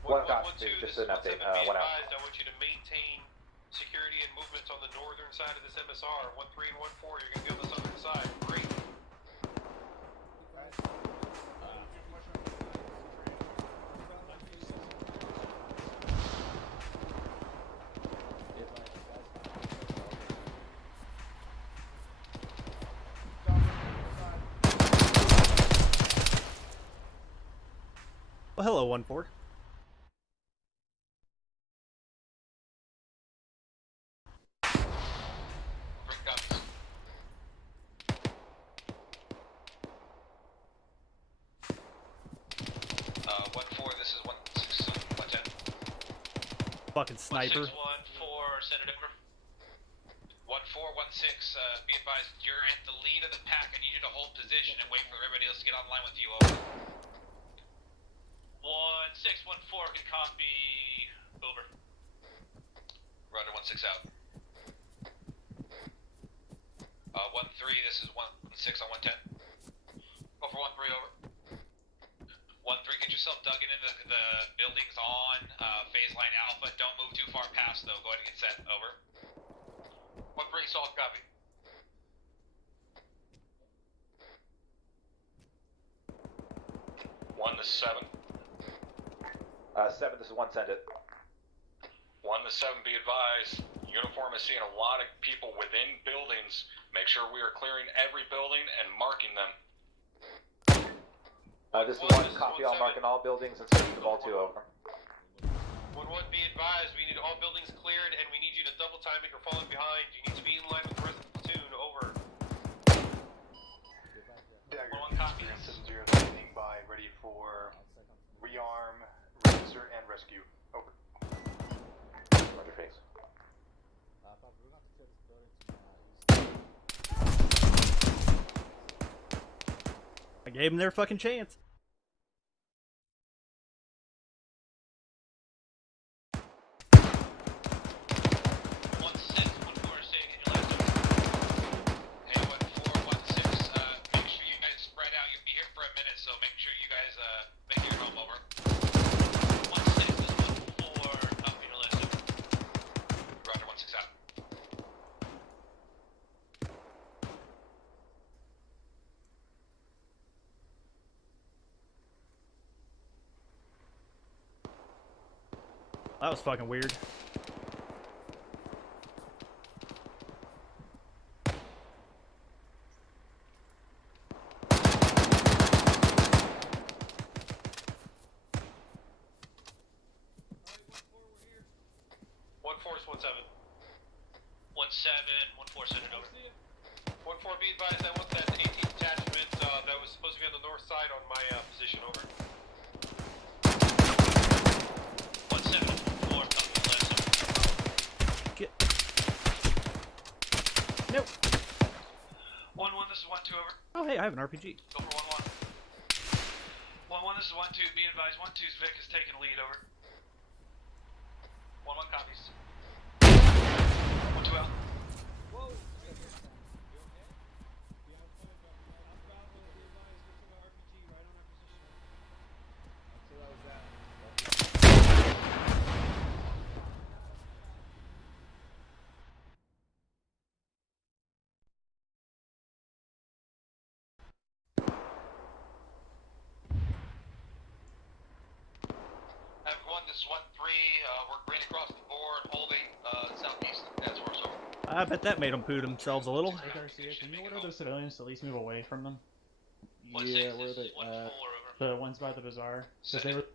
One copy, just an update. 1 out. I want you to maintain security and movements on the northern side of this MSR. 1-3 and 1-4, you're going to be on the southern side. Great. Well, hello, 1-4. Fucking sniper. 1-6-1-4, send it over. 1-4-1-6, be advised, you're at the lead of the pack. I need you to hold position and wait for everybody else to get online with you. Over. 1-6-1-4, good copy. Over. Roger, 1-6 out. 1-3, this is 1-6 on 110. Over 1-3, over. 1-3, get yourself dug into the buildings on phase line alpha. Don't move too far past, though. Go ahead and get set. Over. 1-3, solid copy. One to 7. 7, this is 1, send it. 1 to 7, be advised. Uniform is seeing a lot of people within buildings. Make sure we are clearing every building and marking them. This is 1, copy all, marking all buildings and search the all 2, over. 1-1, be advised, we need all buildings cleared, and we need you to double time if you're falling behind. You need to be in line with the rest of the platoon, over. 1-1, copy. 7-0, standing by, ready for rearm, register, and rescue, over. Roger, face. I gave them their fucking chance. That was fucking weird. One four is 1-7. 1-7, 1-4, send it over. 1-4, be advised, I want that 18th detachment that was supposed to be on the north side on my position, over. 1-7, 4, copy the last one. Get. Nope. 1-1, this is 1-2, over. Oh, hey, I have an RPG. Go for 1-1. 1-1, this is 1-2, be advised, 1-2's Vic is taking lead, over. 1-1 copies. 1-2 out. Whoa! Have 1, this is 1-3, we're green across the board, holding southeast. That's where it's over. I bet that made them poo themselves a little. Hey Garcia, can you order those civilians to at least move away from them? Yeah, where are they? The ones by the bazaar. Because they were. 1-6,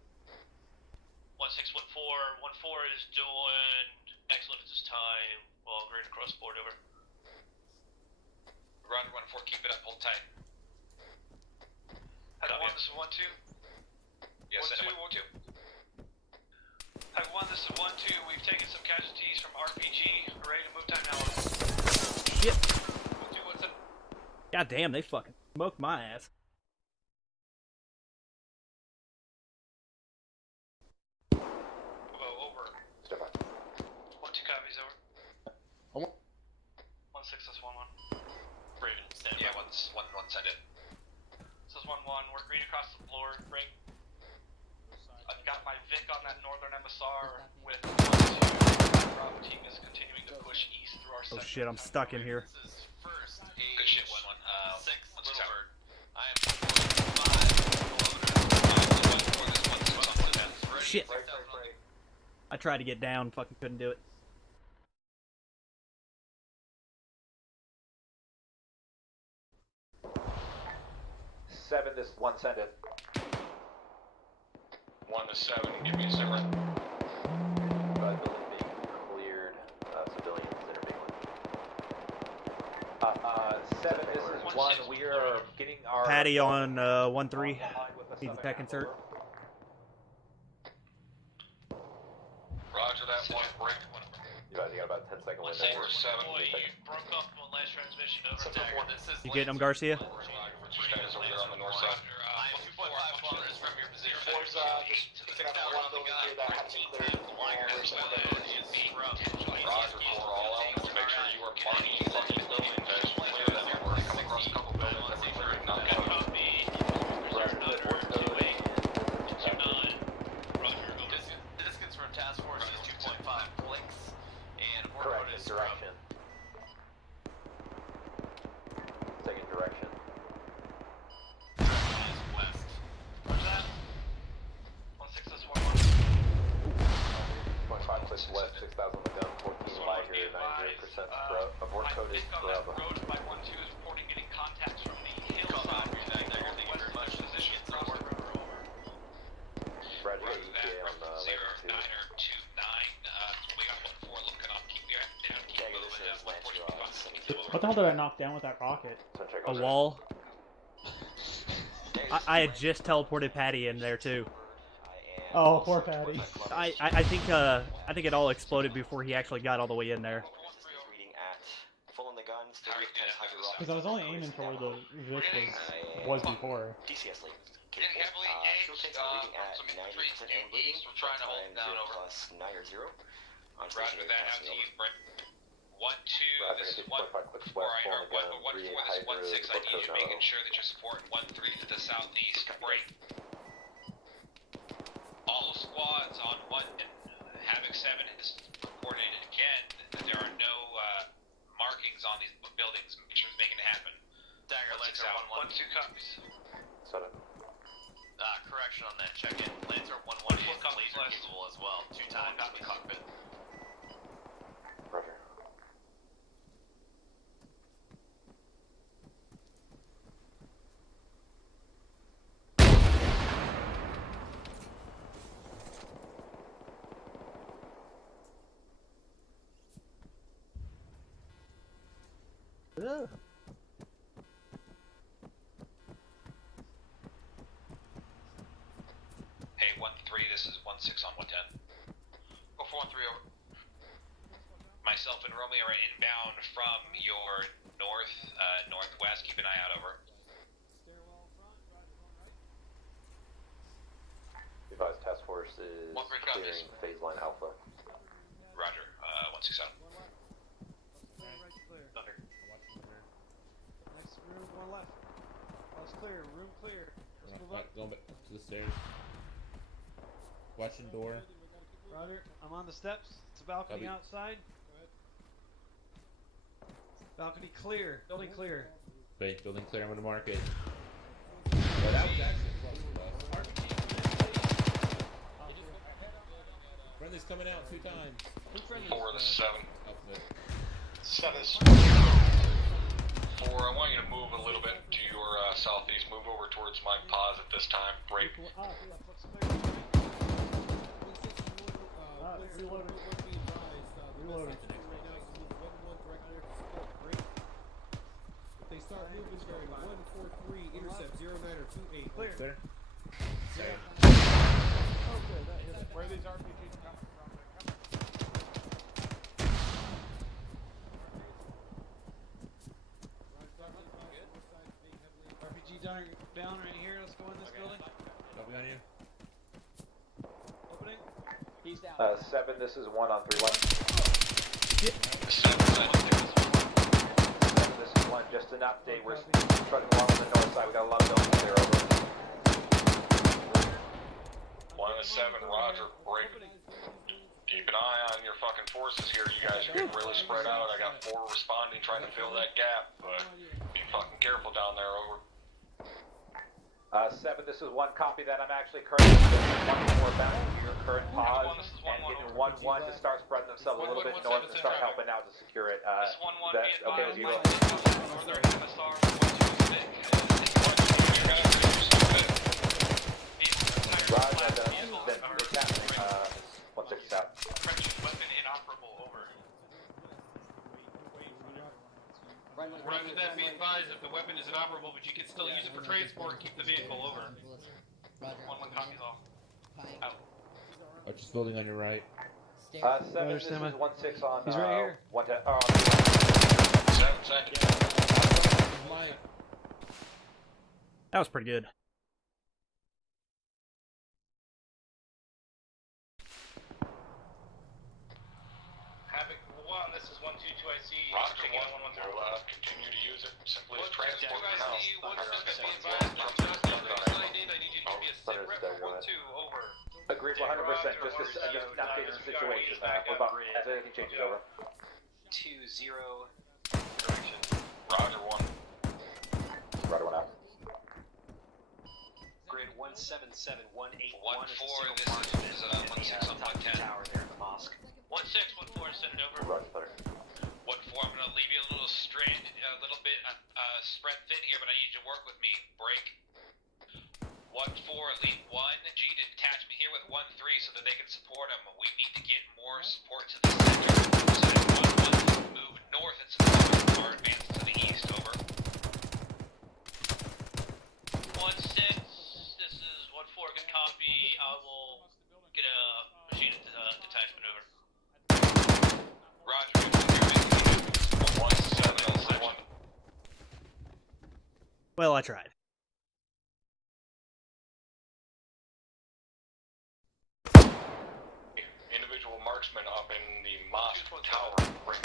1-4. 1-4 is doing excellent at this time. Well, green across the board, over. Roger 1-4, keep it up, hold tight. Have 1, this is 1-2. Yes, 1-2, 1-2. Have 1, this is 1-2. We've taken some casualties from RPG. We're ready to move time now. Shit. 1-2, 1-7. God damn, they fucking smoked my ass. Over. Step up. 1-2 copies, over. 1-6, that's 1-1. Raven, stand by. Yeah, 1-1, send it. This is 1-1. We're green across the floor. Bring. I've got my Vic on that northern MSR with 1-2. Bravo team is continuing to push east through our Oh sector. shit, I'm stuck in here. First, good shit, 1-1. 6, Little Bird. I am 5. Shit. I tried to get down, fucking couldn't do it. Seven, this 1, send it. 1-7, give me a zero. Building being cleared. Civilians that are being. 7, this is 1. We are getting our. Patty on 1-3. Needs a tech insert. Roger that, 1 break. You guys got about 10 second window. 4-7. You broke up on last transmission. Over. This is You getting them, Garcia? Guys over there on the north side. I am 2.5 kilometers from your position. Boys, just pick out one building here that has been cleared. Roger, for all elements, make sure you are marking fucking buildings as you clear them. We're coming across a couple buildings that we're clearing, not getting. Distance from task force is 2.5 blinks, and Correct, direction. Second direction. west. Where's that? 1-6, that's 1-1. 0.5 clicks west, 6,000 on the gun, 14 Liger, 90% abort code is Bravo. Road by 1-2 is reporting getting contacts from the hillside. Northwest position across the river, over. Roger, ETA on the Liger 2. 9er29. We got 1-4 looking up. Keep your down, keep Dagger, moving. this is Lance What the hell did I knock down with that rocket? A wall. I had just teleported Patty in there too. Oh, poor Patty. I think it all exploded before he actually got all the way in there. Reading at full in the gun, Because I was only aiming for where the Vic was before. DCS lead. Getting heavily engaged reading at from 90% some and bleeding. east. We're trying to hold them down, over. Plus 9 or 0. Roger that, out to you, Brent. 1-2, this is 1-4, I heard 1-4, this is 1-6, I need you making sure that you're supporting 1-3 to the southeast, break. All squads on 1, and Havoc 7 has reported again that there are no markings on these buildings, make sure it's making it happen. Dagger, let's out, 1-2 copies. Set it. Correction on that check-in. Lancer 118 is laser usable as well. 2 times in the cockpit. Roger. Hey, 1-3, this is 1-6 on 110. Go for 1-3 over. Myself and Romeo are inbound from your northwest. Keep an eye out, over. Advised task force is clearing phase line alpha. Roger, 1-6 out. Thunder. Next room, one left. All's clear, room clear. Let's move up. Going back to the stairs. Watching door. Roger, I'm on the steps. It's a balcony Copy. outside. Balcony clear. Building clear. Wait, building clear. I'm gonna mark it. Well, that was actually close to us. Friendly's coming out 2 times. 4 to 7. Outfit. 7 is 4, I want you to move a little bit to your southeast. Move over towards my pause at this time. Break. They start moving during 143, intercept 09 or 28. Clear. Clear. Where are these RPGs coming from? RPG down right here. Let's go in this building. Copy on you. Opening. He's down. 7, this is 1 on 3-1. 7, This is 1, just an update. We're struggling along on the north side. We got a lot of buildings there, over. 1 to 7, roger. Break. Keep an eye on your fucking forces here. You guys are getting really spread out. I got 4 responding, trying to fill that gap, but be fucking careful down there, over. 7, this is 1, copy that. I'm actually currently doing 1 more back to your current pause and getting 1-1 to start spreading themselves a little bit north and start helping out to secure it. That's okay with you? Roger, it's happening. 1-6 out. Weapon inoperable, over. Roger that, be advised if the weapon is inoperable, but you can still use it for transport and keep the vehicle, over. 1-1 copies off. Out. Just building on your right. 7, this is 1-6 on. He's right here. 1-10. 7 seconds. That was pretty good. Havoc 1, this is 122IC. Roger 1, we'll continue to use it simply as transport for now. Agreed 100%. Just an update of the situation. As anything changes, over. 2-0. Roger 1. Roger 1 out. Grid 177181. 1-4, this is 1-6 on 110. Tower there in the mosque. 1-6, 1-4, send it over. Roger, clear. 1-4, I'm gonna leave you a little stranded, a little bit spread thin here, but I need you to work with me. Break. 1-4, lead 1 G to detachment here with 1-3 so that they can support them. We need to get more support to the center so that 1-1 can move north and support our advance to the east, over. 1-6, this is 1-4, good copy. I will get a machine detachment, over. Roger, 1-7. Well, I tried. Individual marksman up in the mosque tower. Break.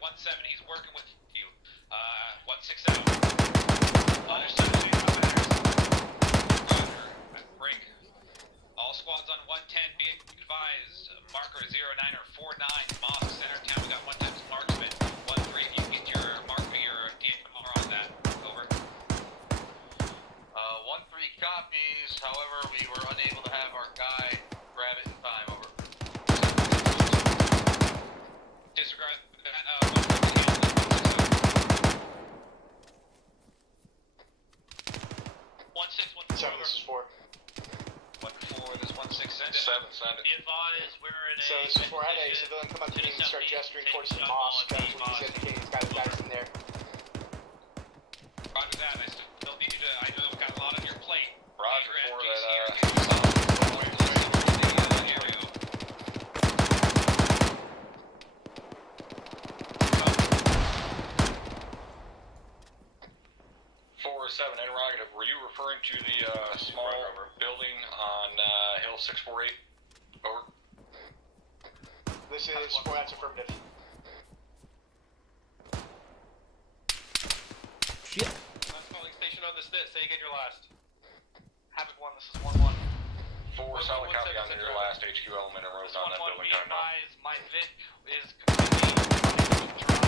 1-7, he's working with you. 1-6 out. Understood. Roger. Break. All squads on 110, be advised. Marker 09 or 49, Mosque Center Town. We got 1 times marksman. 1-3, if you can get your DMR on that. Over. 1-3 copies. However, we were unable to have our guy grab it in time. Over. Disregard that. 1-6, 1-4. 7, this is 4. 1-4, this 1-6, send it. 7, send it. Be advised, we're in a... So this is 4, had a civilian come up to me and start gesturing towards the mosque. That's what he's indicating. He's got his guys in there. Roger that, I still need you to, I know we've got a lot on your plate. Roger, for that, Seven interrogative. Were you referring to the small building on Hill 648? Over. This is 4, that's affirmative. Shit. Last calling station on this net. Say again your last. Havoc 1, this is 1-1. 4, solid copy on your last HQ element and road on that building. My Vic is completely dry,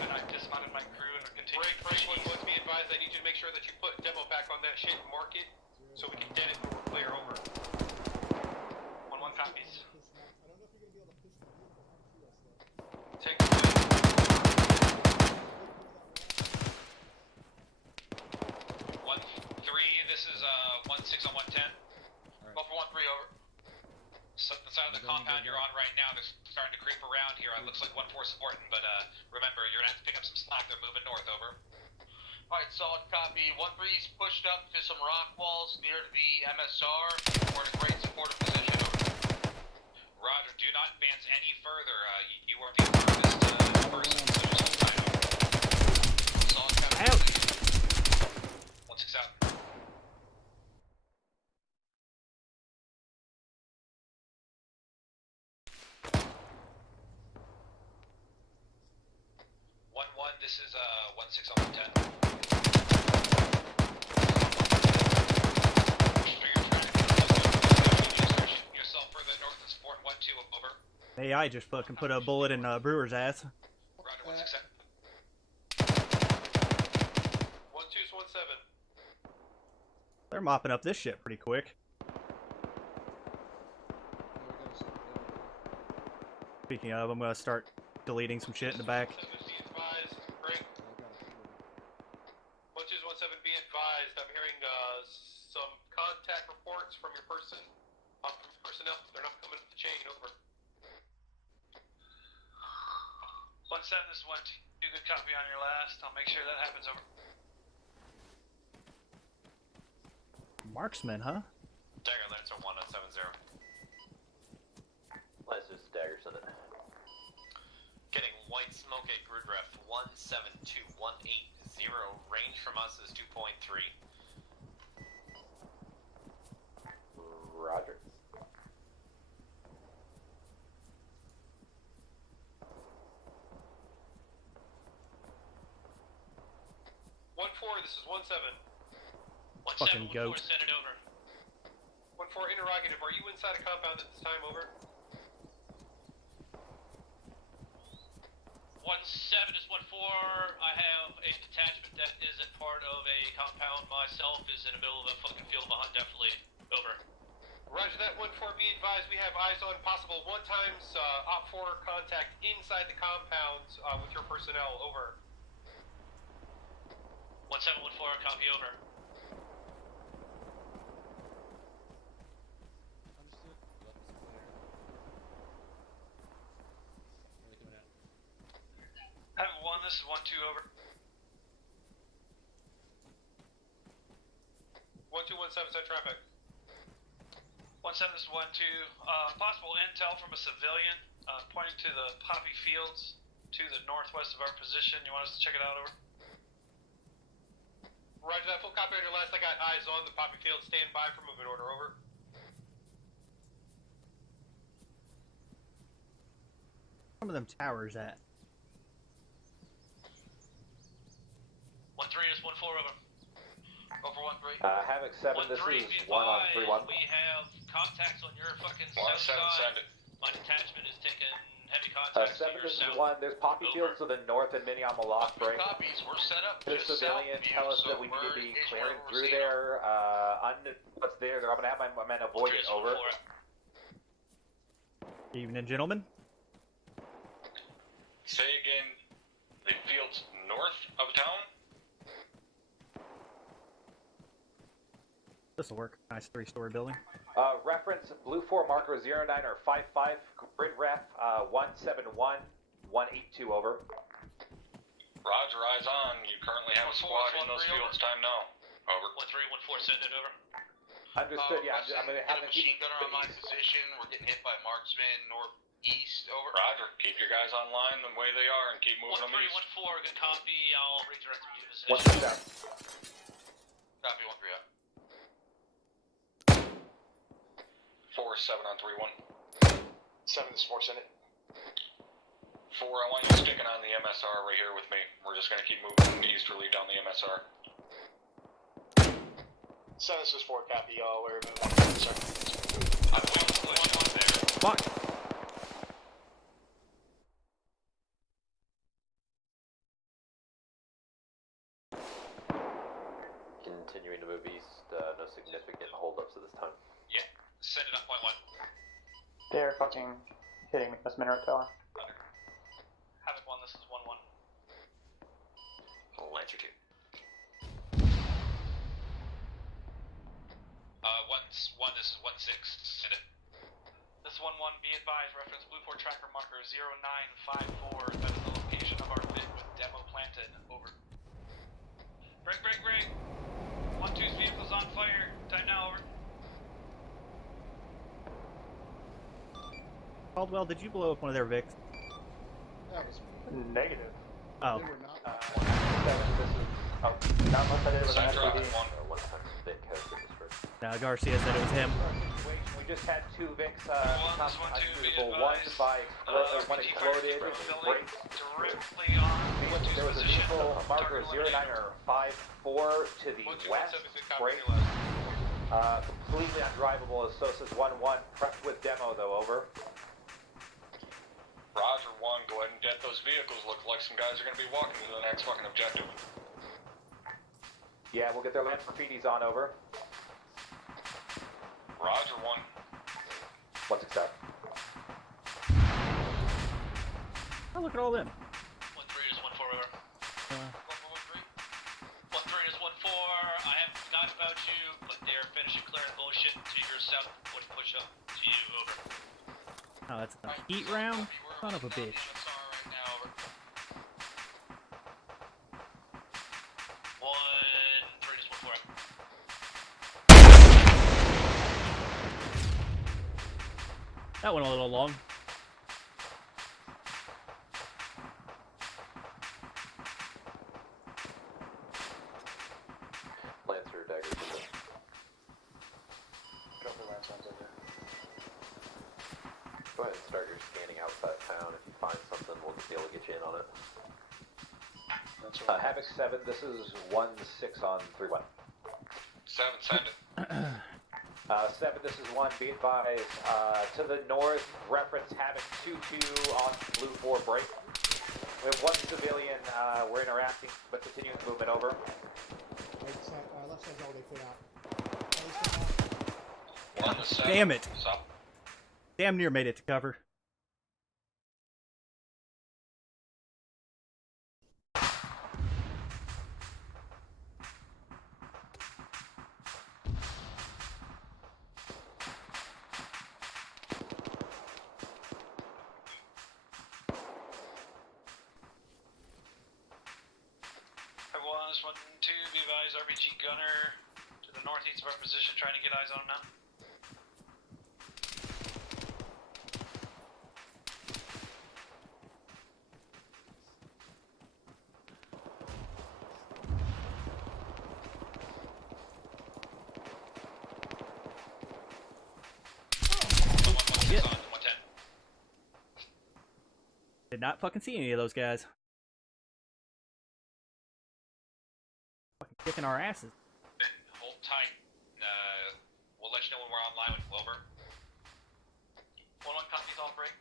and I've dismounted my crew and are continuing. Break 1-1, be advised, I need you to make sure that you put demo back on that shit and mark it so we can get it when we're clear. Over. 1-1 copies. Take 1-3, this is 1-6 on 110. Go for 1-3, over. So the side of the compound you're on right now, they're starting to creep around here. It looks like 1-4 supporting, but remember, you're gonna have to pick up some slack. They're moving north. Over. Alright, solid copy. 1-3's pushed up to some rock walls near the MSR. We're in a great supportive position. Roger, do not advance any further. You are the furthest person, so just hold tight. Solid copy. Out. 1-6 out. This is 1-6 on 110. Yourself further north and support 1-2 over. AI just fucking put a bullet in Brewer's ass. Roger, 1-6 out. 1-2's 1-7. They're mopping up this shit pretty quick. Speaking of, I'm gonna start deleting some shit in the back. 1-2's 1-7, be advised. I'm hearing some contact reports from your person, from your personnel. They're not coming up the chain. Over. 1-7, this is 1-2. Good copy on your last. I'll make sure that happens. Over. Marksman, huh? Dagger Lancer 1-7-0. Let's just dagger set it. Getting white smoke at grid ref 172-180. Range from us is 2.3. Roger. 1-4, this is 1-7. 1-7, Fucking 1-4, goat. send it over. 1-4, interrogative. Are you inside a compound at this time? Over. 1-7 is 1-4. I have a detachment that isn't part of a compound. Myself is in the middle of a fucking field behind. Definitely. Over. Roger that. 1-4, be advised. We have eyes on possible 1 times OP4 contact inside the compound with your personnel. Over. 1-7, 1-4, copy. Over. Have 1, this is 1-2, over. 1-2, 1-7, send traffic. 1-7, this is 1-2. Possible intel from a civilian pointing to the poppy fields to the northwest of our position. You want us to check it out, over? Roger that. Full copy on your last. I got eyes on the poppy field. Stand by for movement order. Over. Some of them towers at. over. Over 1-3. Havoc 7, this is 1 on 3-1. We have contacts on your fucking 1-7, south send side. it. My detachment is taking heavy contacts 7, to your this is south. 1. There's poppy fields to the north and many on the loft break. Copies, we're set up The just civilians south of you, tell us so that we need to we're be in clearing wherever we're through seeing there. What's there? I'm gonna have my men avoid it. Over. Evening, gentlemen. Say again, the fields north of town? This'll work. Nice 3-story building. Reference Blue 4 marker 09 or 55, grid ref 171 182 over. Roger, eyes on. You currently have a squad in those fields. Time now. Over. 1-3, 1-4, send it over. Understood, yeah. I'm gonna have a machine gunner on my position. We're getting hit by marksman northeast. Over. Roger. Keep your guys online the way they are and keep moving them 1-3, east. 1-4, good copy. I'll redirect you to position. What's the down? Copy 1-3 out. 4-7 on 3-1. 7 is 4, send it. 4, I want you sticking on the MSR right here with me. We're just gonna keep moving easterly down the MSR. 7 is 4, copy. Y'all are moving on. Sorry. I'm waiting for one there. Fuck. Continuing to move east, no significant holdups at this time. Yeah, send it on point 1. They're fucking hitting me. That's Minaret Tower. Havoc 1, this is 1-1. Lancer 2. 1, this is 1-6, send it. This is 1-1, be advised, reference Blue 4 tracker marker 0954. That is the location of our bid with demo planted. Over. Break, break, break. 1-2's vehicle's on fire. Time now, over. Caldwell, did you blow up one of their Vics? That was Negative. Oh. They were not. 7, this is. Oh, not unless I did it with an Central, SPD. 1 times Vic has been destroyed. Garcia said it was him. We just had 2 Vics become unsuitable. One exploded, breaks. Directly on. There was a vehicle marker 09 or 54 to the west. Break. Completely undrivable as Sosa's 1-1. Prepped with demo though, over. Roger 1, go ahead and get those vehicles. Look like some guys are gonna be walking to the next fucking objective. Yeah, we'll get their land graffiti's on, over. Roger 1. What's accept? Oh, look at all them. 1-3 is 1-4, over. 1-3 is 1-4. I have forgot about you, but they're finishing clearing bullshit to your south. Would push up to you, over. Oh, that's a heat round? Son of a bitch. Right now, over. 1-3 is 1-4. That went a little long. Lancer, dagger 2. Go for Lance on over. Go ahead and start your scanning outside town. If you find something, we'll be able to get you in on it. Havoc 7, this is 1-6 on 3-1. 7, send it. 7, this is 1, be advised. To the north, reference Havoc 2-2 on Blue 4 break. We have 1 civilian, we're interacting, but continuing movement, over. Left side's all they put out. 1-7. Damn it. Stop. Damn near made it to cover. Everyone, this 1-2, be advised, RPG gunner to the northeast of our position, trying to get eyes on him now. Shit. Did not fucking see any of those guys. Fucking kicking our asses. Hold tight. We'll let you know when we're online with Wilbur. 1-1 copies all break.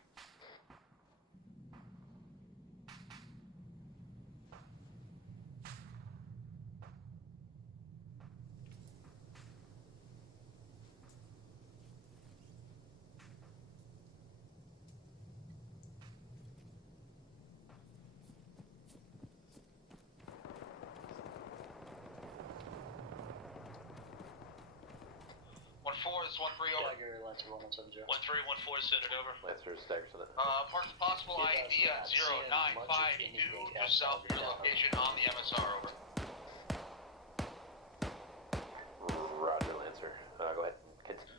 This is 1-3 over. Tiger, Lancer 1170. 1-3, 1-4, send it over. Lancer, stagger to the. Park's possible ID at 0952, just south of your location on the MSR, over. Roger, Lancer. Go ahead.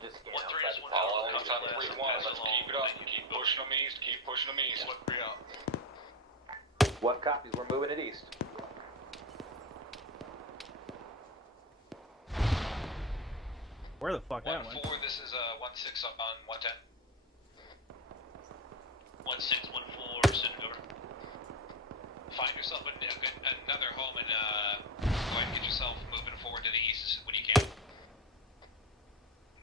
Just scan 1-3 outside is the 1 tower. Time 3-1. Let's keep it up. Keep pushing them east. Keep pushing them east. 1-3 out. What copies? We're moving it east. Where the fuck that 1-4, went? this is 1-6 on 110. 1-6, 1-4, send it over. Find yourself another home and go ahead and get yourself moving forward to the east when you can.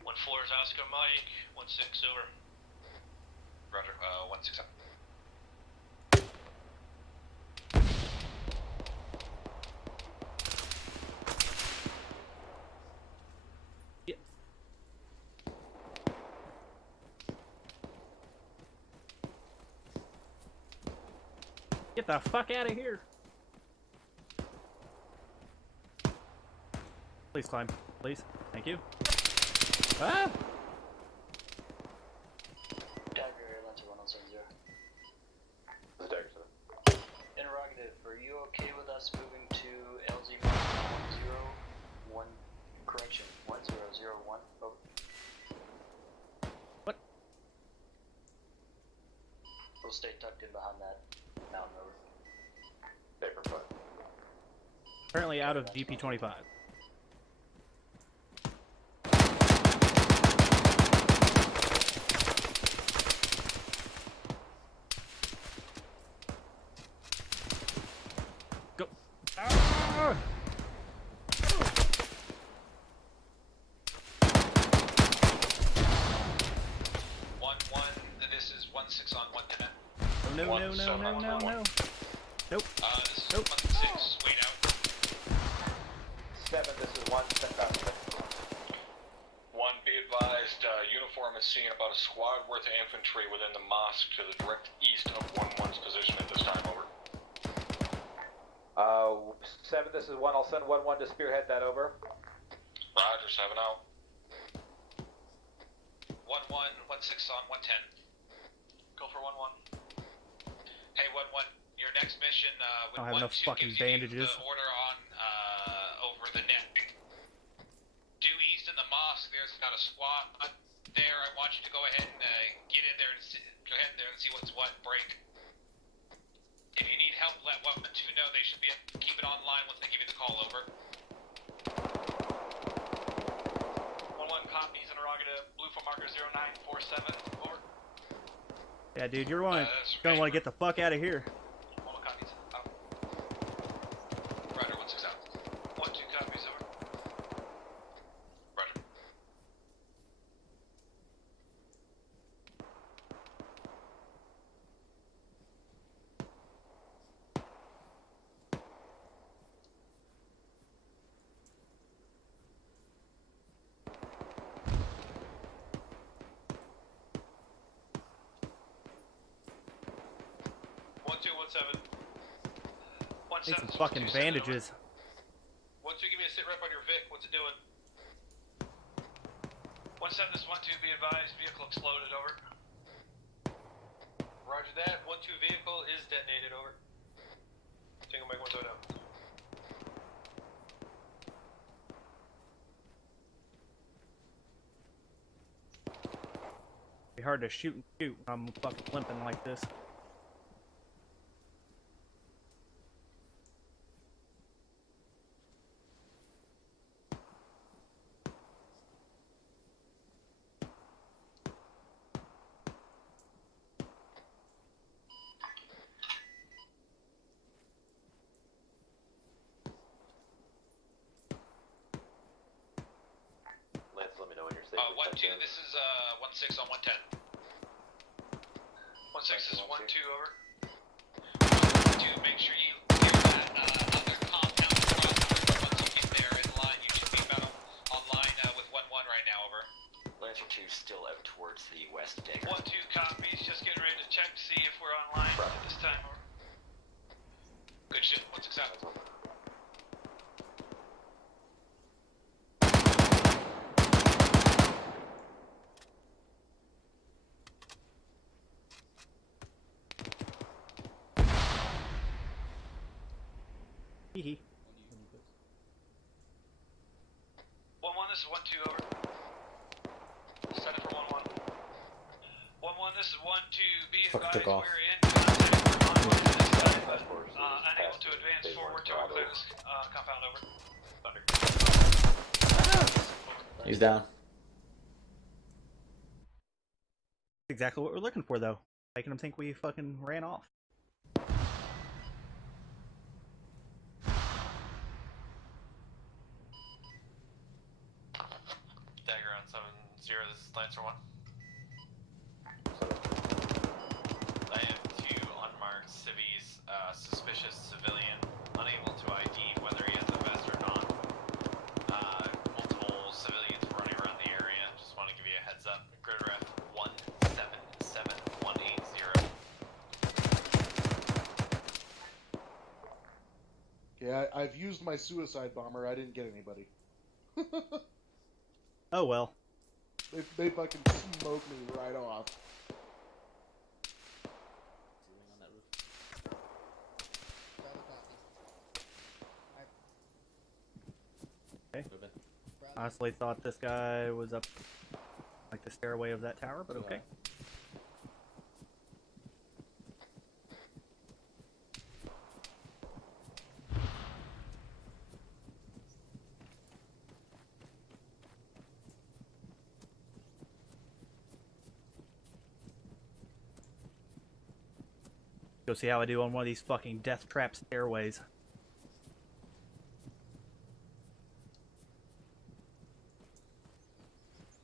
1-4 is Oscar Mike, 1-6 over. Roger, 1-6 up. Get the fuck out of here. Please climb. Please. Thank you. Ah! Tiger, Lancer 1070. Stagger to the. Interrogative, are you okay with us moving to LZ 101? Correction, 1001. Over. What? We'll stay tucked in behind that mountain, over. Paper foot. Currently out of GP25. Go. Ah! 1-1, this is 1-6 on 110. No. Nope. This is 1-6, wait out. 7, this is 1, send back. 1, be advised, uniform is seeing about a squad worth of infantry within the mosque to the direct east of 1-1's position at this time, over. 7, this is 1, I'll send 1-1 to spearhead that, over. Roger, 7 out. 1-1, 1-6 on 110. Go for 1-1. Hey, 1-1, your next mission, with I don't have enough 1-2 fucking gives you bandages. the order on, over the net. Due east in the mosque, there's got a squad there. I want you to go ahead and, get in there and go ahead in there and see what's what, break. If you need help, let 1-2 know. They should be able to keep it online once they give you the call, over. 1-1 copies, interrogative, blue for marker 0947, over. Yeah, dude, you're gonna want to get the fuck out of here. 1-1 copies, out. Roger, 1-6 out. 1-2 copies, over. Roger. Need some fucking bandages. 1-2, give me a sit rep on your Vic. What's it doing? 1-7, this is 1-2, be advised. Vehicle exploded, over. Roger that. 1-2 vehicle is detonated, over. Single Mike 1 down. Be hard to shoot and shoot when I'm fucking limping like this. 1-2, this is 1-6 on 110. 1-6 is 1-2, over. 1-2, make sure you clear that other compound across. Once you get there in line, you should be about online with 1-1 right now, over. Lancer 2 still out towards the west dagger. 1-2 copies, just getting ready to check to see if we're online at this time, over. Good shit, 1-6 out. Hee 1-1, this is 1-2, over. Set it for 1-1. 1-1, this is 1-2. Be advised, we're in contact. Unable to advance forward till we clear this compound, over. Thunder. He's down. Exactly what we're looking for, though. Making them think we fucking ran off. Dagger on 7-0, this is Lancer 1. I have 2 unmarked civvies, suspicious civilian, unable to ID whether he has a vest or not. Multiple civilians running around the area, just want to give you a heads up. Grid ref 177180. Yeah, I've used my suicide bomber. I didn't get anybody. Oh well. They fucking smoked me right off. Okay. Honestly thought this guy was up like the stairway of that tower, but okay. Go see how I do on one of these fucking death trap stairways.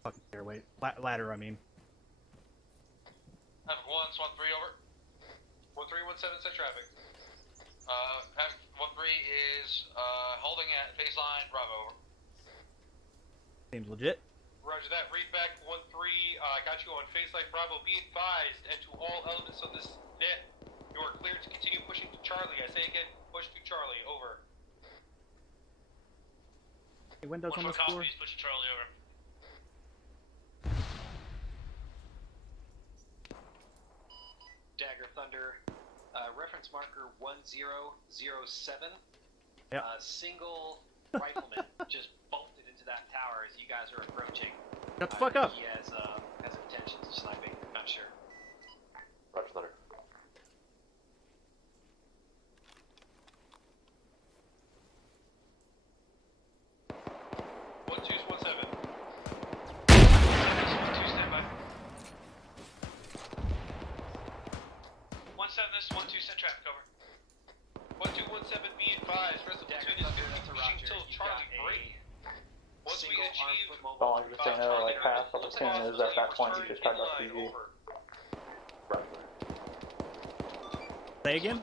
Fucking stairway. Ladder, I mean. Havoc 1, Swan 3, over. 1317, set traffic. Havoc 1-3 is holding at phase line, Bravo, over. Seems legit. Roger that. Read back 1-3. I got you on phase line, Bravo. Be advised, and to all elements of this net, you are cleared to continue pushing to Charlie. I say again, push to Charlie, over. Hey, windows on this floor. Push to Charlie, over. Dagger Thunder, reference marker 1007. Yep. Single rifleman just bolted into that tower as you guys are approaching. Shut the fuck up. He has intentions of sniping, not sure. Roger, Thunder. This 1-2 send traffic, over. 1217, be advised. Rest of the platoon is going to be pushing till Charlie break. Once we achieve All I'm just saying, like half of the platoon is at that point you just tried to RPG. Say again?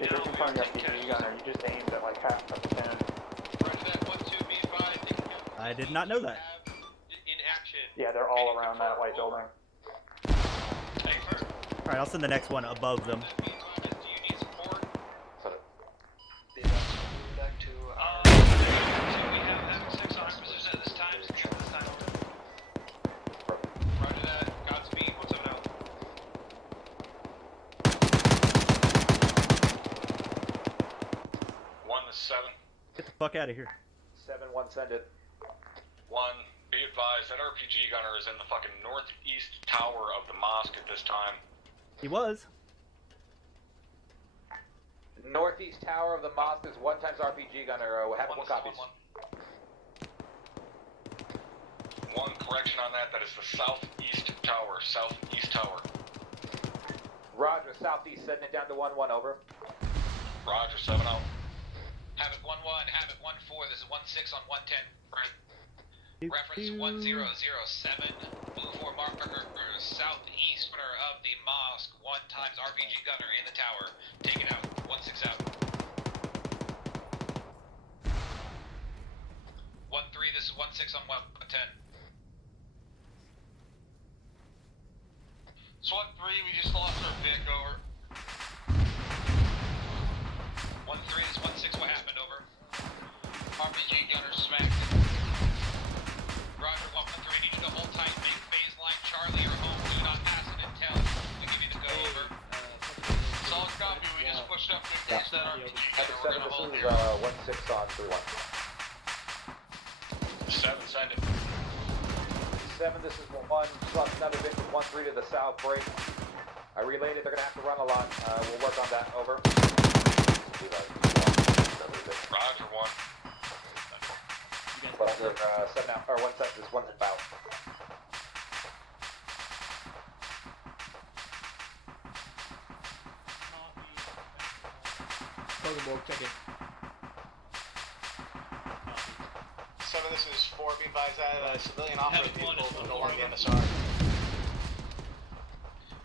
If you're confirming your RPG gunner, you just aimed at like half the platoon. I did not know that. Yeah, they're all around that white building. Alright, I'll send the next one above them. Get the fuck out of here. 7-1, send it. 1, be advised, that RPG gunner is in the fucking northeast tower of the mosque at this time. He was. Northeast tower of the mosque is 1 times RPG gunner. Have 1 copies. 1 correction on that. That is the southeast tower. Southeast tower. Roger, southeast, setting it down to 1-1, over. Roger, 7-0. Havoc 1-1, Havoc 1-4, this is 1-6 on 110. Right. Reference 1007, Blue 4 marker, southeast corner of the mosque. 1 times RPG gunner in the tower. Take it out. 1-6 out. 1-3, this is 1-6 on 1-10. SWAT 3, we just lost our Vic, over. 1-3, this is 1-6, what happened, over? RPG gunner smacked. Roger, 1-3, need you to hold tight, make phase line Charlie or home, do not pass it until we give you the go, over. Solid copy, we just pushed up to engage that RPG gunner, we're gonna hold This here. is 1-6 on 3-1. 7, send it. 7, this is 1, slot another Vic with 1-3 to the south break. I relayed it, they're gonna have to run a lot. We'll work on that, over. Roger, 1. Roger, 7 out, or 1-7, this 1's about. Pokeball, check it. 7, this is 4, be advised that civilian operative vehicle will go on the MSR.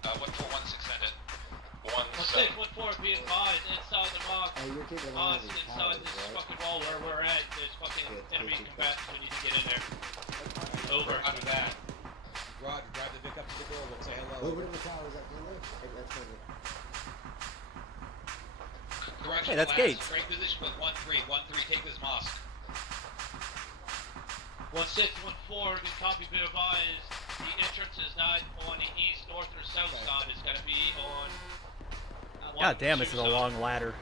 1-4-1-6, send it. 1-6, 1-4, be advised, inside the mosque. Us, inside this fucking wall where we're at, there's fucking enemy combatants, we need to get in there. Over. After that. Roger, drive the Vic up to the door, we'll say hello. Over to the tower, is that Billet? That's Billet. Correction, Hey, that's last, Gates. Break position with 1-3, 1-3, take this mosque. 1-6, 1-4, good copy, be advised. The entrance is not on the east, north, or south side, it's gonna be on... God damn, this is a long ladder.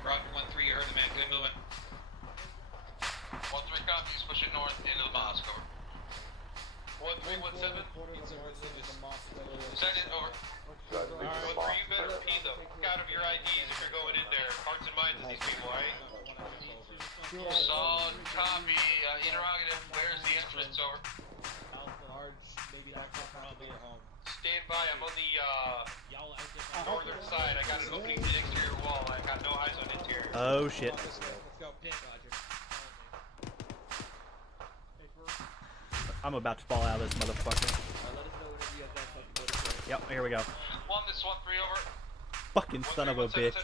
Roger, 1-3, you heard the man, good moving. 1-3 copies, push it north into the mosque, over. 1-3, 1-7. Send it, over. 1-3, you better pee the fuck out of your IDs if you're going in there. Hearts and minds of these people, alright? Solid copy, interrogative, where's the entrance, over? Stand by, I'm on the northern side. I got an opening to the exterior wall. I got no eyes on interior. Oh shit. I'm about to fall out of this motherfucker. Yep, here we go. 1, this is 1-3, over. Fucking son of a bitch.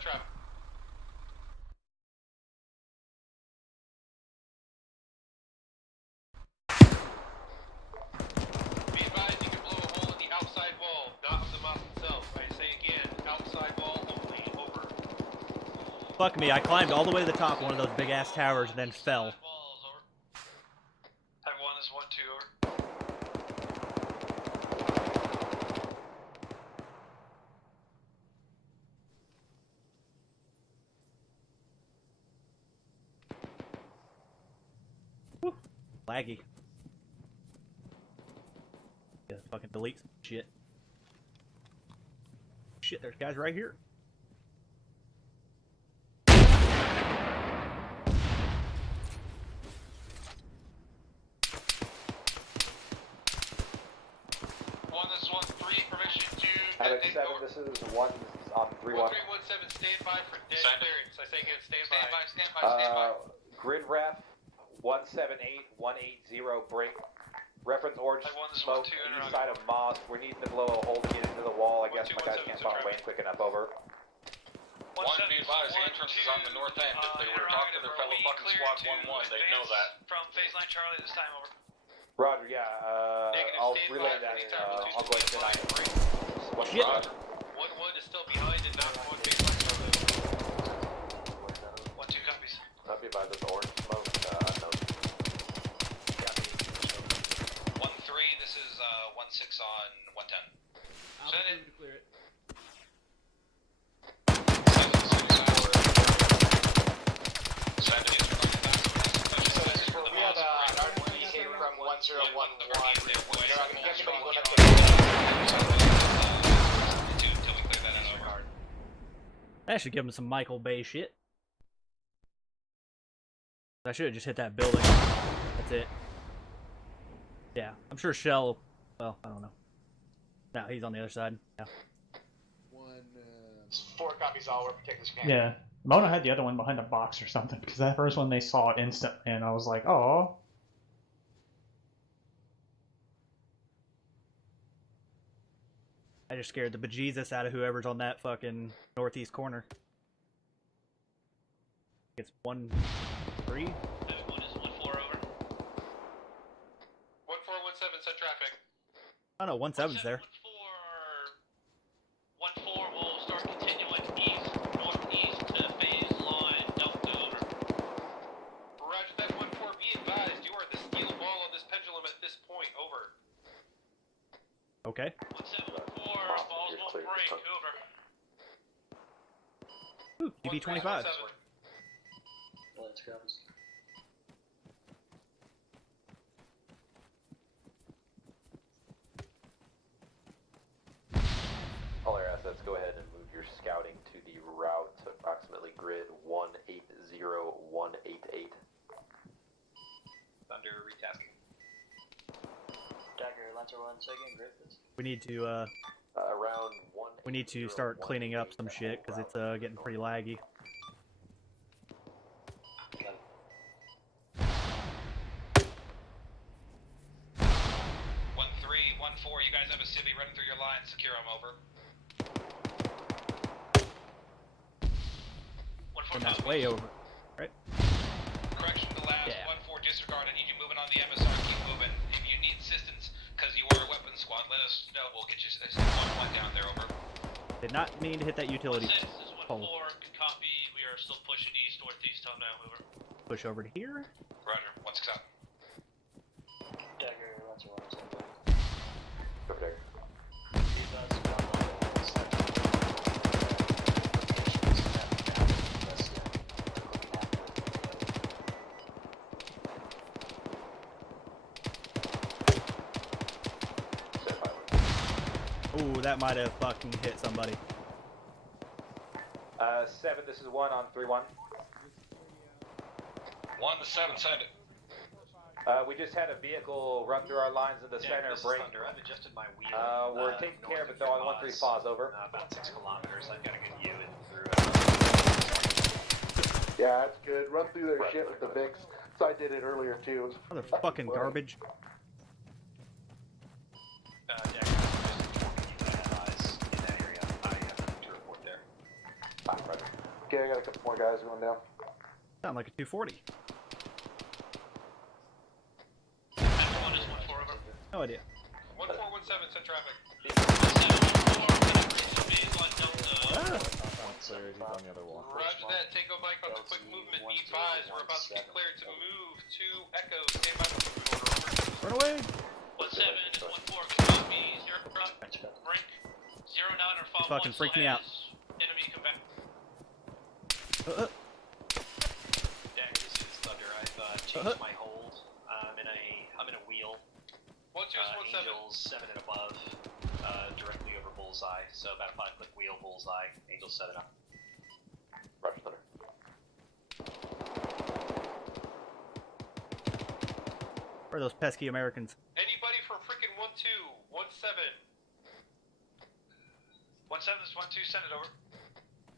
Be advised, you can blow a hole in the outside wall, not of the mosque itself. I say again, outside wall only, over. Fuck me, I climbed all the way to the top of one of those big ass towers and then fell. Have 1, this is 1-2, over. Laggy. Yeah, fucking delete some shit. Shit, there's guys right here. This is 1-3, permission to Havoc 7, this is 1 on 3-1. 1-3-1-7, stand by for dead clearance. I say again, stand by. Stand by. Grid ref 178-180 break. Reference orange smoke east side of mosque. We need to blow a hole to get into the wall. I guess my guys can't find Wayne quick enough, over. 1, be advised, the entrance is on the north end. If they were to talk to their fellow fucking squads 1-1, they'd know that. From phase line Charlie this time, over. Roger, yeah, I'll relay that and I'll go ahead and deny it. Shit. Roger. 1-1 is still behind and not on phase line Charlie. 1-2 copies. I'll be by this orange smoke, unknown. 1-3, this is 1-6 on 110. Send it. To clear it. Send it. We have an RPK from 1011. I should give him some Michael Bay shit. I should have just hit that building. That's it. Yeah, I'm sure Shell. Well, I don't know. No, he's on the other side. Yeah. 4 copies all. We're protecting this camp. Yeah. Mona had the other one behind a box or something, because that first one they saw instantly, and I was like, oh. I just scared the bejesus out of whoever's on that fucking northeast corner. It's 1-3. One is 1-4 over. 1417, set traffic. Oh no, 1-7's there. 1-4 will start continuing east, northeast to phase line Delta over. Roger that, 1-4, be advised, you are the steel ball on this pendulum at this point, over. Okay. 1-7-4, balls won't break, over. Ooh, DB-25. Let's go. All air assets, go ahead and move your scouting to the route, approximately grid 180188. Thunder retasking. Dagger, Lancer 1, say again, grid please. We need to around 1. We need to start cleaning up some shit because it's getting pretty laggy. 1-4, you guys have a civvy running through your line. Secure them, over. And that's way over, right? Correction to last. Yeah. 1-4, disregard. I need you moving on the MSR. Keep moving. If you need assistance, because you are a weapons squad, let us know. We'll get you 1-1 down there, over. Did not mean to hit that utility 1-6 is 1-4, pole. good copy. We are still pushing east, northeast, on now, over. Push over to here. Roger, 1-6 out. Dagger, Lancer 1, say again. Over there. Ooh, that might have fucking hit somebody. 7, this is 1 on 3-1. 1-7, send it. We just had a vehicle run through our lines in the center. Break. I've adjusted my wheel. We're taking care of it though on 1-3 pause, over. About 6 kilometers. I've got a good view in through Yeah, that's good. Run through their shit with the VIX. So I did it earlier too. Mother fucking garbage. Deck, eyes in that area. I have to report there. Right. Okay, I got a couple more guys going down. Sound like a 240. No idea. 1417, send traffic. On the other wall. Roger that, take a bike on the quick movement. Be advised, we're about to get cleared to move to Echo. Stand by the order, over. Run away! 1-7 is 1-4, good copy. 0 brink. 0-9 or follow. Fucking freaked me out. Enemy come back. Deck, this is Thunder. I've changed my hold. I'm in a wheel. 1-2-1-7. Angels 7 and above, directly over bullseye. So about a 5-click wheel bullseye. Angels 7 up. Roger, Thunder. Where are those pesky Americans? Anybody from frickin' 1-2-1-7. 1-7 is 1-2, send it over.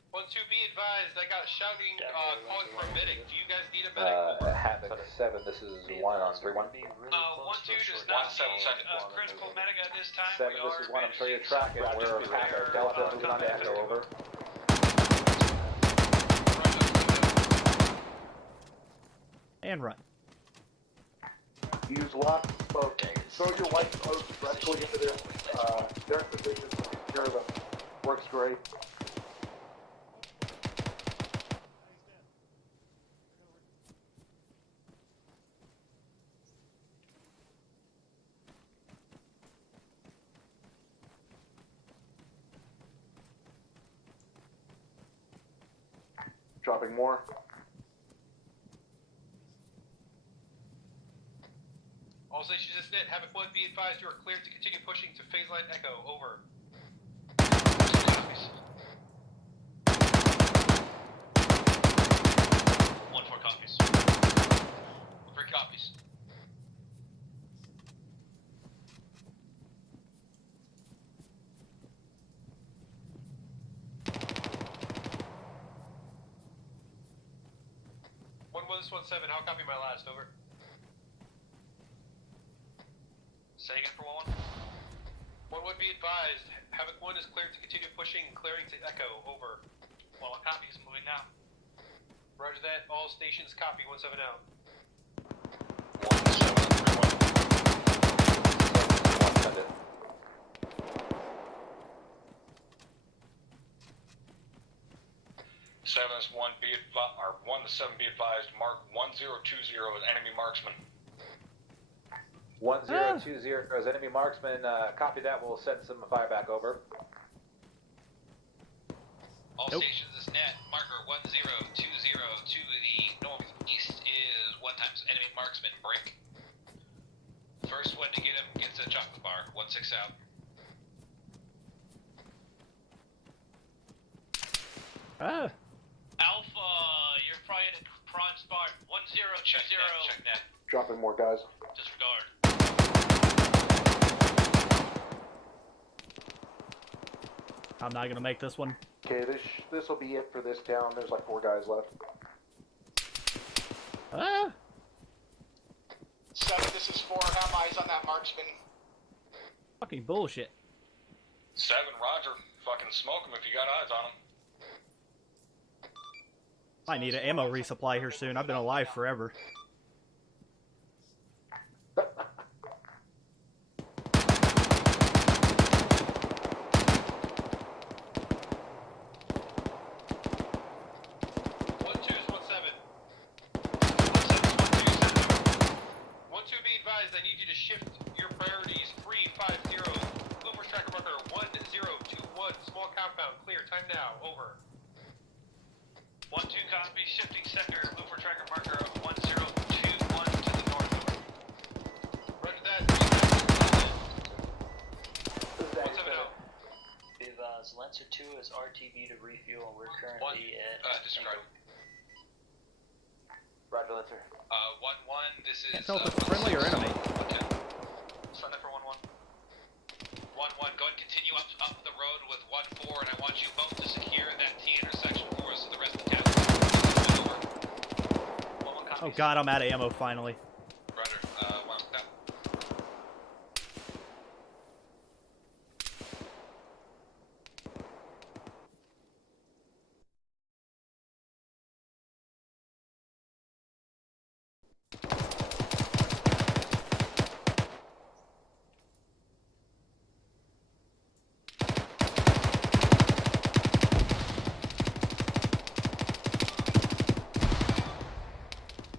1-2, be advised, I got shouting, calling for a medic. Do you guys need a medic? Havoc 7, this is 1 on 3-1. 1-2 does not need a critical medic at this time. 7, this is 1, I'm sure you're tracking. We're past Delta, moving on to Echo, over. And run. Use lots of smoke. Throw your white smoke directly into their position. Secure them. Works great. Dropping more. All stations is net. Havoc 1, be advised, you are cleared to continue pushing to phase line Echo. Over. Copies. 1-4 copies. 3 copies. This 1-7, how copy my last, over? Say again for 1-1. 1-1, be advised, Havoc 1 is cleared to continue pushing, clearing to Echo, over. Well, a copy is moving now. Roger that, all stations copy, 17 out. 7-1 be advised, or 1-7 be advised. Mark 1020 is enemy marksman. 1020 is enemy marksman. Copy that. We'll send some fire back over. All stations is net. Marker 1020 to the northeast is 1 times enemy marksman break. First one to get him gets a chocolate bar. 16 out. Alpha, you're probably in a prime spot. 1020. Check net. Dropping more guys. Disregard. I'm not gonna make this one. Okay, this will be it for this town. There's like 4 guys left. 7, this is 4. Have eyes on that marksman. Fucking bullshit. 7, Roger. Fucking smoke him if you got eyes on him. I need an ammo resupply here soon. I've been alive forever. I need you to shift your priorities. 350. Blue tracker marker 1021. Small compound. Clear. Time now. Over. 1-2 copy. Shifting sector. Blue tracker marker 1021 to the north. Roger that. 170. Lancer 2 is RTV to refuel. We're currently at. Disregard. Roger, Lancer. 1-1, this is... Can't tell if it's friendly or enemy. Sign up for 1-1. 1-1, go and continue up the road with 1-4, and I want you both to secure that T intersection for us so the rest of the town. Oh god, I'm out of ammo finally. Roger, 1 out.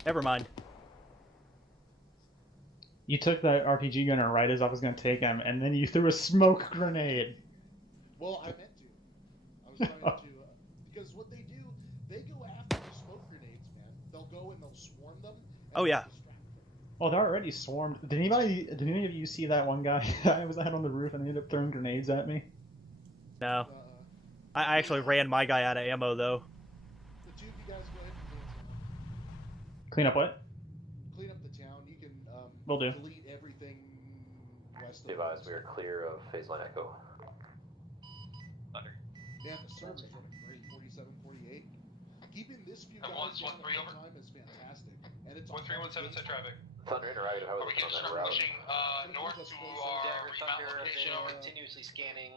Never mind. You took that RPG gunner right as I was going to take him, and then you threw a smoke grenade. Well, I meant to. I was trying to, because what they do, they go after the smoke grenades, man. They'll go and they'll swarm them. Oh yeah. Oh, they're already swarmed. Did any of you see that one guy I was out on the roof and he ended up throwing grenades at me? No. I actually ran my guy out of ammo though. The 2 of you guys go ahead and do it. Clean up what? Clean up the town. You can Will do. delete everything west of Advise we are clear of phase line Echo. Thunder. Yeah, the server's running great. 47, 48. Keeping this few guys down the whole time is fantastic. And it's 1317 set traffic. Thunder interactive, how is it on that route? Pushing north to our remount location over. Continuously scanning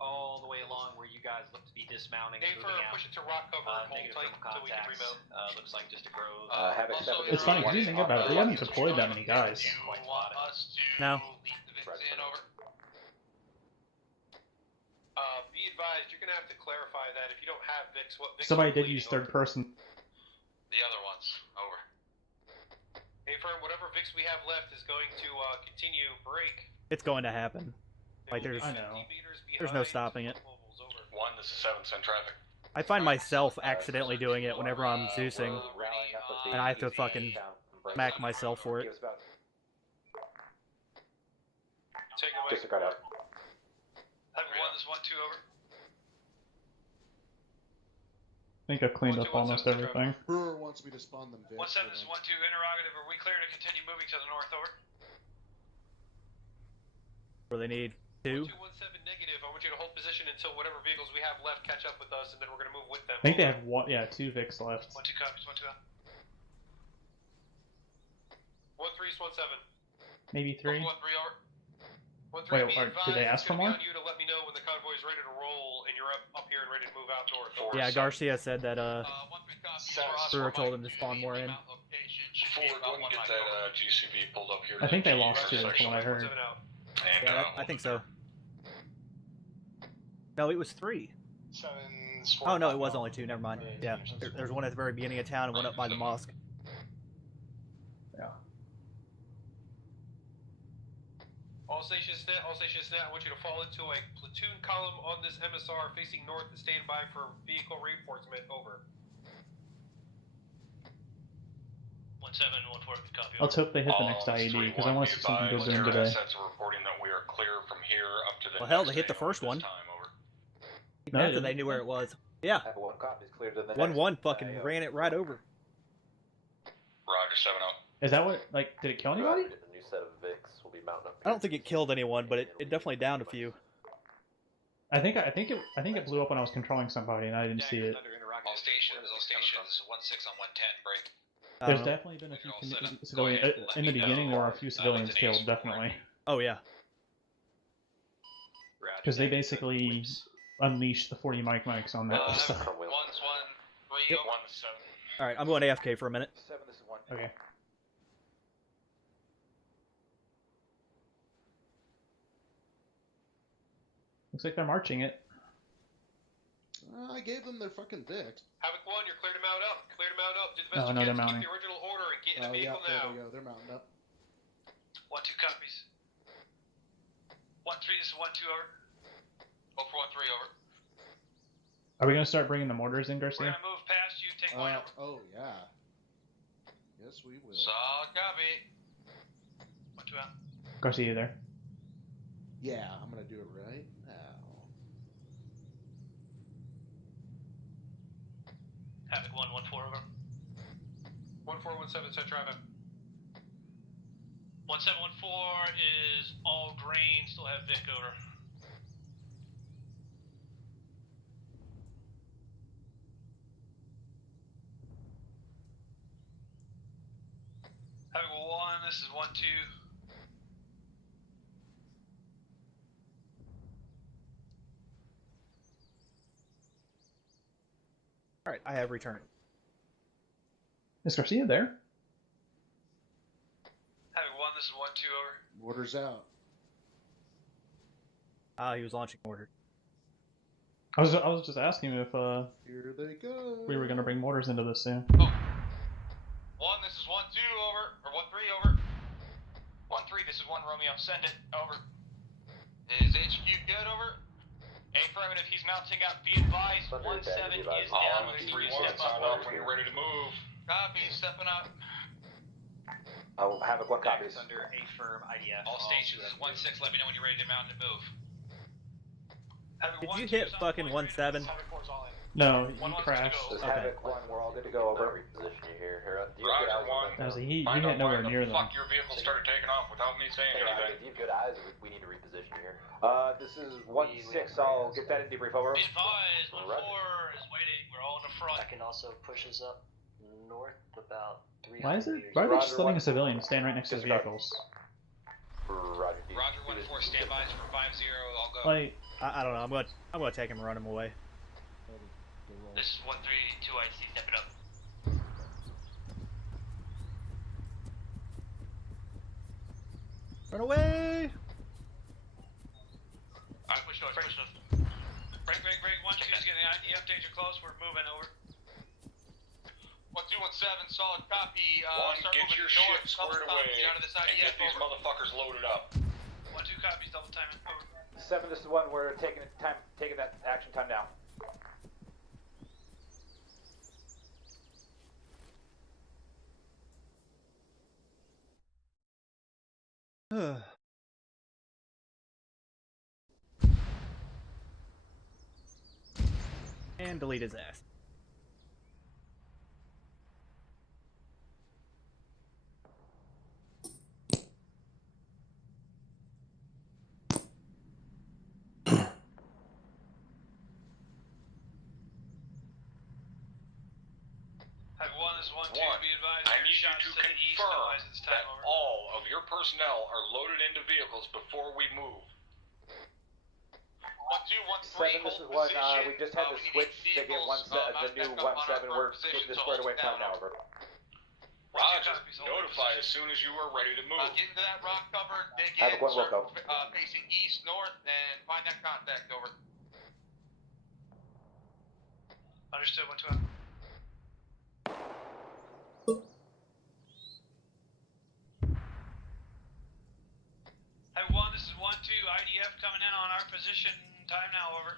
all the way along where you guys look to be dismounting and for moving out. push it to rock cover and hold Negative tight from until we can contacts. remote. Looks like just a grove. Havoc 7. It's funny, if you think about it, they haven't deployed that many guys. You want us to No. lead the Vicks in over? Be advised, you're going to have to clarify that if you don't have VIX, what VIX Somebody you're did use bleeding third person. The other ones, over. Hey, firm, whatever VIX we have left is going to continue break. It's going to happen. Like there's no stopping it. 1, this is 7, send traffic. I find myself accidentally doing it whenever I'm Zeusing, and I have to fucking smack myself for it. Take away. Disregard out. Everyone is 1-2 over. I think I've cleaned up almost everything. Brewer wants me to spawn them VIX. 1-7, this is 1-2 interrogative. Are we clear to continue moving to the north, over? Where they need 2. 217 negative. I want you to hold position until whatever vehicles we have left catch up with us, and then we're going to move with them. I think they have 2 VIX left. 1-2 copies, 1-2 out. 1-3 is 1-7. Maybe 3. 1-3 over. Wait, did they ask for more? On you to let me know when the convoy is ready to roll and you're up here and ready to move out north. Yeah, Garcia said that we were told him to spawn more in. Forward, go and get that GCB pulled up here. I think they lost two, from what I heard. Yeah, I think so. No, it was 3. Oh no, it was only 2. Never mind. Yeah, there's one at the very beginning of town and one up by the mosque. Yeah. All stations net, I want you to fall into a platoon column on this MSR facing north and stand by for vehicle reinforcement. Over. 1714, copy. Let's hope they hit the next IED, because I want to see something go boom today. Reporting that we are clear from here up to the well, hell, they hit the first one. No, after they knew where it was. Yeah. 1-1 fucking ran it right over. Roger, 7-0. Is that what, like, did it kill anybody? A new set of Vics will be mounted up. I don't think it killed anyone, but it definitely downed a few. I think it blew up when I was controlling somebody and I didn't see it. All stations, 1-6 on 110, break. There's definitely been a few civilians in the beginning. There were a few civilians killed, definitely. Oh yeah. Because they basically unleashed the 40 mics on that stuff. Yep. All right, I'm going AFK for a minute. Okay. Looks like they're marching it. I gave them their fucking Vic. Havoc 1, you're cleared to mount up. Clear to mount up. Do the Oh, best no, you they're can to mounting. keep the original order and get in the vehicle There now. they go. They're mounting up. 1-2 copies. 1-3, this is 1-2, over. Go for 1-3, over. Are we gonna start bringing the mortars in, We're Garcia? gonna move past you, take line over. Oh yeah. Yes, we will. Solid copy. 1-2 out. Garcia, you there? Yeah, I'm gonna do it right now. Havoc 1-1-4, over. 1417, set traffic. 1714 is all green, still have Vic, over. Havoc 1, this is 1-2. All right, I have returned. Is Garcia there? Havoc 1, this is 1-2, over. Mortars out. He was launching order. I was just asking if Here they go. we were gonna bring mortars into this soon. 1, this is 1-2, over. Or 1-3, over. 1-3, this is 1 Romeo, send it, over. Is HQ good, over? Affirmative, he's mounting up. Be advised, 1-7 is down. We need you to step up. When you're ready to move. Copy, stepping up. I'll have a one copies. Under A firm IDF. All stations, this is 1-6, let me know when you're ready to mount and move. Did you hit fucking 1-7? No, he crashed. Just Okay. Havoc 1, we're all good to go, over. Reposition you here. Roger, 1. He Find hit out nowhere why near the them. fuck your vehicle started taking off without me saying anything. If you have good eyes, we need to reposition you here. This is 1-6, I'll get that in debrief, over. Be advised, 1-4 is waiting, we're all in the front. I can also push us up north about 300 Why is there? meters. Why are they just Roger, letting one. a civilian stand right next to the vehicles? Roger. Roger, 1-4, standbys for 5-0, I'll go. Like, I don't know. I'm gonna take him and run him away. This is 1-3, 2 IC, step it up. Run away! Alright, push north, push north. Break, 1-2 is getting IDF danger close, we're moving, over. 1217, solid copy. One, Start get moving your north, shit squared double away, copy out of this and IDF, get these over. motherfuckers loaded up. 1-2 copies, double timing, over. 7, this is 1, we're taking that action time now. And delete his ass. Havoc 1, this is 1-2, One, be advised. I need you shots to to the east, confirm otherwise it's time that over. all of your personnel are loaded into vehicles before we move. 7, this is 1, we just had to switch to get the new 1-7, we're getting this squared away time now, over. Roger, notify as soon as you are ready to move. Get into that rock cover, dig Have a in, one start Wilco. facing east, north, and find that contact, over. Understood, 1-2 out. Hey, 1, this is 1-2, IDF coming in on our position, time now, over.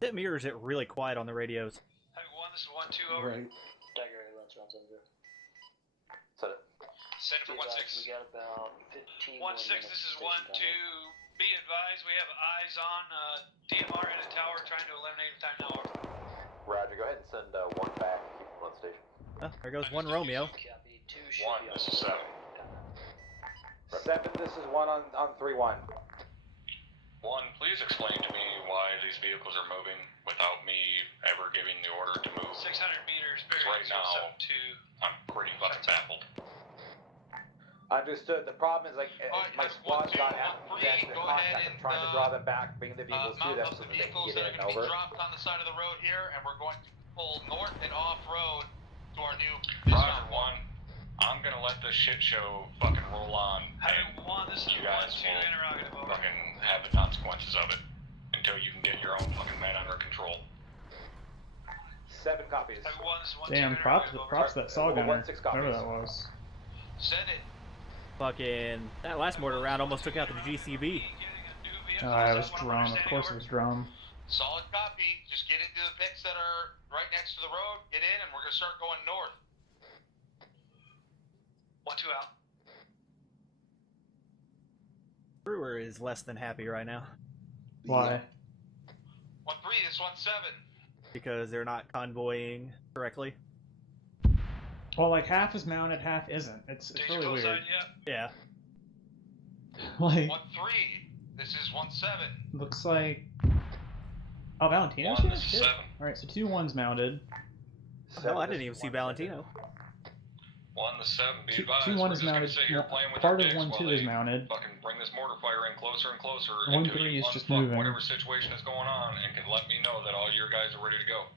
It mirrors it really quiet on the radios. Hey, 1, this is 1-2, over. Right. Dagger, let's run some good. Set it. Send it for 1-6. We got about 15 1-6, this is 1-2. Be advised, we have eyes on DMR in a tower trying to eliminate him time now, over. Roger, go ahead and send 1 back. Keep him on station. Oh, there goes 1 Romeo. 1, this is 7. 7, this is 1 on 3-1. 1, please explain to me why these vehicles are moving without me ever giving the order to move. 600 meters, Right now, I'm pretty fucking baffled. Understood. The problem is, like, my squad's not at the contact. I'm trying to draw them back, bring the vehicles to them so that they can get in and over. Dropped on the side of the road here, and we're going to pull north and off-road to our new Roger, 1. I'm gonna let this shit show fucking roll on. Hey, 1, this is You guys 1-2, will interrogative, over. fucking have the consequences of it until you can get your own fucking men under control. 7 copies. Hey, 1, this is 1-2, Damn, props to that saw gunner. 1-6 Whoever copies. that was. Send it. Fucking that last mortar round almost took out the GCB. It was drum. Of course it was drum. Solid copy. Just get into the pits that are right next to the road, get in, and we're going to start going north. 1-2 out. Brewer is less than happy right now. Why? 1-3, this 1-7. Because they're not convoying correctly. Well, like half is mounted, half isn't. It's really weird. Side, yeah. Like 1-3, this is 1-7. looks like. Oh, Valentino's here. Shit. All right, so 2 1s mounted. Hell, I didn't even see Valentino. 1 to 7, be 2 advised. 1 We're is just gonna mounted. sit here playing with Part our of dicks 1-2 while is they mounted. fucking bring this mortar fire in closer and closer 1-3 until you is just unfuck moving. whatever situation is going on and can let me know that all your guys are ready to go.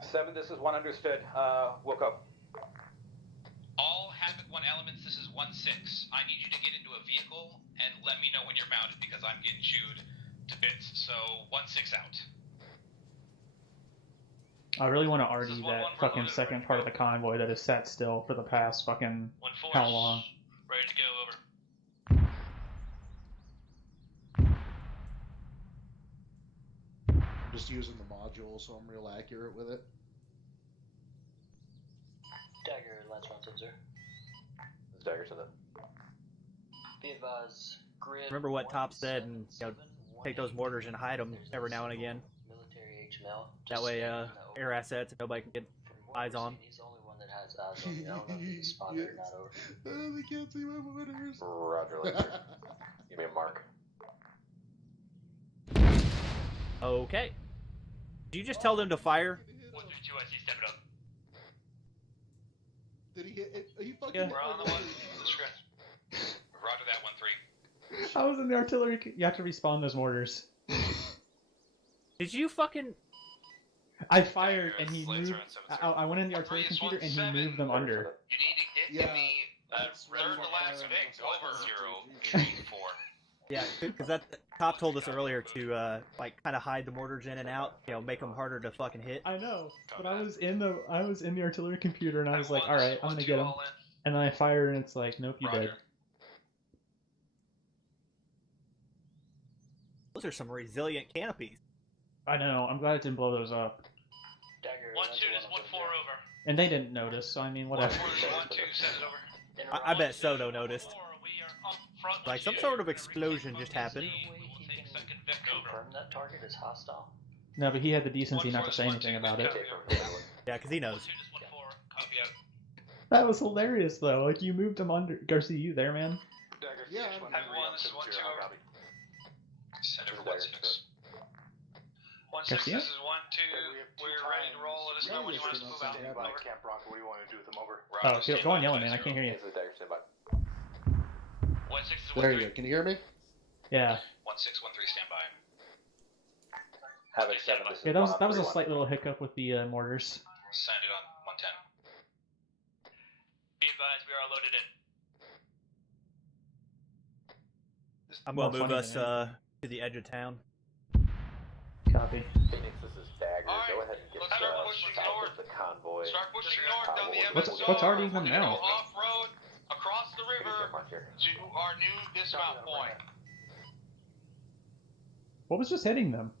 7, this is 1 understood. Wilco. All Havoc 1 elements, this is 1-6. I need you to get into a vehicle and let me know when you're mounted because I'm getting chewed to bits. So 1-6 out. I really want to argue that fucking second part of the convoy that is sat still for the past fucking how long? Ready to go, over. Just using the module, so I'm real accurate with it. Dagger, let's run some, sir. Dagger to the. Be advised, grid. Remember what Top said, and take those mortars and hide them every now and again. Military HML. That way, air assets, nobody can get eyes on. He's the only one that has eyes on me. I don't know if he's spotted or not, over. They can't see my monitors. Roger, later. Give me a mark. Okay. Did you just tell them to fire? 1-2, I see, step it up. Did he hit it? Are you fucking? Yeah. We're on the 1. Roger that, 1-3. I was in the artillery. You have to respawn those mortars. Did you fucking? I fired and he moved. I went in the artillery computer and he moved them under. You need to get in the third to last fix, over. 0-3-4. Yeah, because that Top told us earlier to like kind of hide the mortars in and out, make them harder to fucking hit. I know, but I was in the artillery computer and I was like, all right, I'm gonna get him. And then I fire and it's like, nope, you dead. Those are some resilient canopies. I know. I'm glad it didn't blow those up. Dagger, 1-2, this 1-4, over. And they didn't notice, so I mean, whatever. 1-4, this 1-2, send it over. I bet Soto noticed. Like some sort of explosion just happened. Confirm that target is hostile. No, but he had the decency not to say anything about it. Yeah, because he knows. That was hilarious, though. Like, you moved him under. Garcia, you there, man? Yeah. This is 1-2 over. Send it for 1-6. 1-6, Garcia? this is 1-2. We're ready to roll. Let us know when you want us to move out. Over. Camp Rock, what do you want to do with them? Over. Oh, go on yelling, man. I can't hear you. 1-6 is 1-3. There you go. Can you hear me? Yeah. 1-6, 1-3, stand by. Havoc 7, this is Yeah, that was a slight little hiccup with the mortars. Send it on 110. Be advised, we are loaded in. I'm gonna move us to the edge of town. Copy. Phoenix, this is Dagger. Go ahead and get start pushing north. The convoy. Start pushing north down the MSR. What's already one now? Off-road across the river to our new dismount point. What was just hitting them?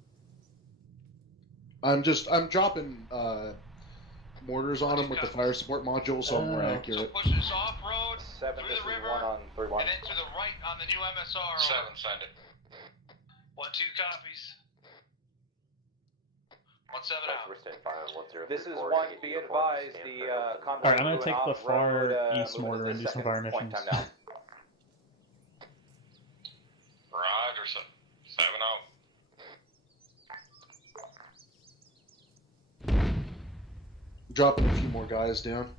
I'm dropping mortars on them with the fire support module, so I'm more accurate. So push this off-road 7, through this the is river, 1 on 3-1. and then to the right on the new MSR. 7, send it. 1-2 copies. 1-7 out. We're staying fine on 1-0. This is 1, be advised, the convoy. Alright, I'm gonna take the far east mortar and do some fire missions. Roger, 7 out. Dropping a few more guys down.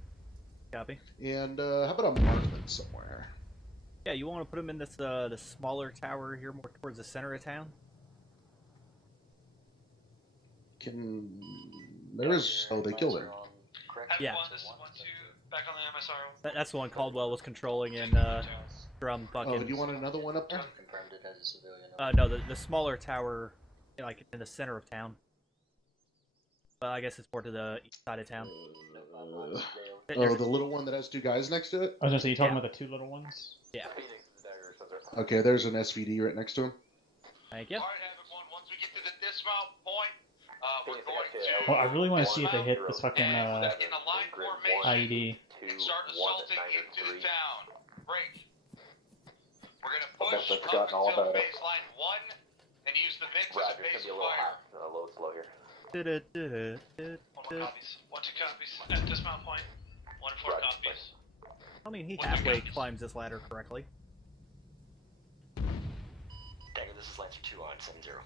Copy. And how about a marksman somewhere? Yeah, you want to put them in this the smaller tower here, more towards the center of town. There is. Oh, they killed her. Yeah. 1-2, back on the MSR. That's the one Caldwell was controlling in from fucking. Oh, do you want another one up there? Confirmed it as a civilian. No, the smaller tower, like in the center of town. But I guess it's more to the east side of town. Oh, the little one that has 2 guys next to it? I was gonna say, you talking about the 2 little ones? Yeah. Okay, there's an SVD right next to him. Thank you. Alright, Havoc 1, once we get to the dismount point, we're going to... Well, I really want to see if they hit this fucking in a line formation IED. and start assaulting into the town. Break. We're going to push up until baseline 1 and use the VIX as a base of fire. A little slow here. 1 more copies. 1-2 copies. At dismount point. 1-4 copies. I mean, he halfway climbs this ladder correctly. Dagger, this is Lancer 2 on 7-0.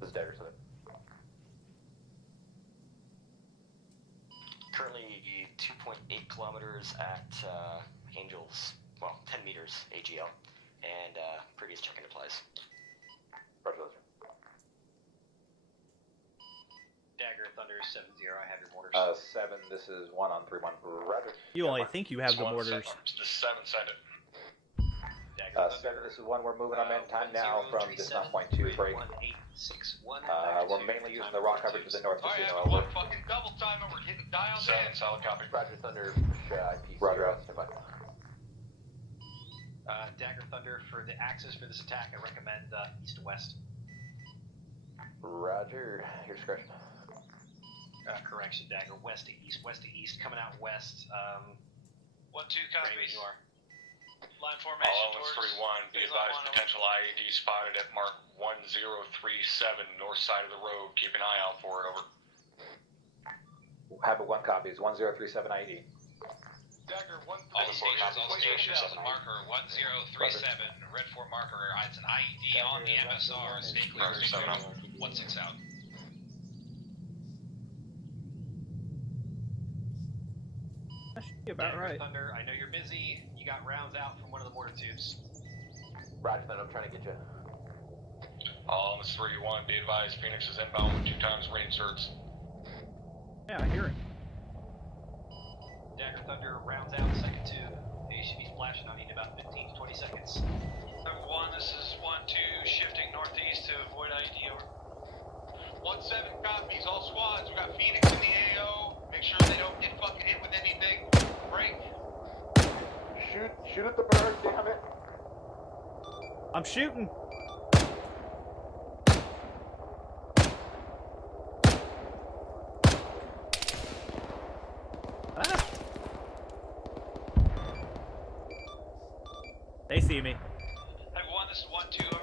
This is Dagger 7. Currently 2.8 kilometers at Angels, well, 10 meters AGL, and previous check-in applies. Roger. Dagger, Thunder, 7-0, I have your mortars. 7, this is 1 on 3-1. Roger. You only think you have the mortars. Just 7, send it. 7, this is 1, we're moving on man time now from dismount point 2 break. We're mainly using the rock coverage to the north casino. Alright, one fucking double time and we're getting dialed 7, in. solid copy. Roger, Thunder, IP. Roger, out, stand by. Dagger, Thunder, for the axis for this attack, I recommend east to west. Roger, your discretion. Correction, Dagger, west to east, coming out west. 1-2 copies. You are. Line formation All towards... 3-1, be advised, potential IED spotted at mark 1037, north side of the road. Keep an eye out for it, over. Have it 1 copies, 1037 IED. Dagger, 1-3. All stations, marker 1037, red 4 marker, it's an IED on the MSR, stay clear, 1-6 out. That should be about right. Thunder, I know you're busy. You got rounds out from one of the mortar tubes. Roger, I'm trying to get you. All on this 3-1, be advised, Phoenix is inbound with 2 times reinserts. Yeah, I hear it. Dagger, Thunder, rounds out, second tube. They should be flashing on you in about 15 to 20 seconds. Number 1, this is 1-2, shifting northeast to avoid IED, over. 1-7 copies, all squads, we got Phoenix in the AO. Make sure they don't get fucking hit with anything. Break. Shoot at the bird, damn it. I'm shooting. Ah. They see me. Have 1, this is 1-2, over.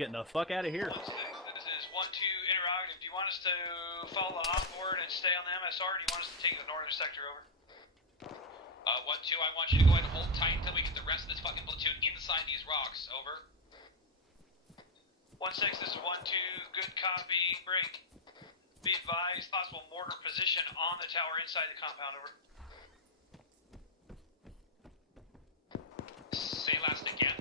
getting the fuck out of here. 1-6, this is 1-2 interrogative. Do you want us to follow the onboard and stay on the MSR, or do you want us to take the northern sector over? 1-2, I want you to go ahead and hold tight until we get the rest of this fucking platoon inside these rocks. Over. 1-6, this is 1-2, good copy, break. Be advised, possible mortar position on the tower inside the compound, over. Say last again.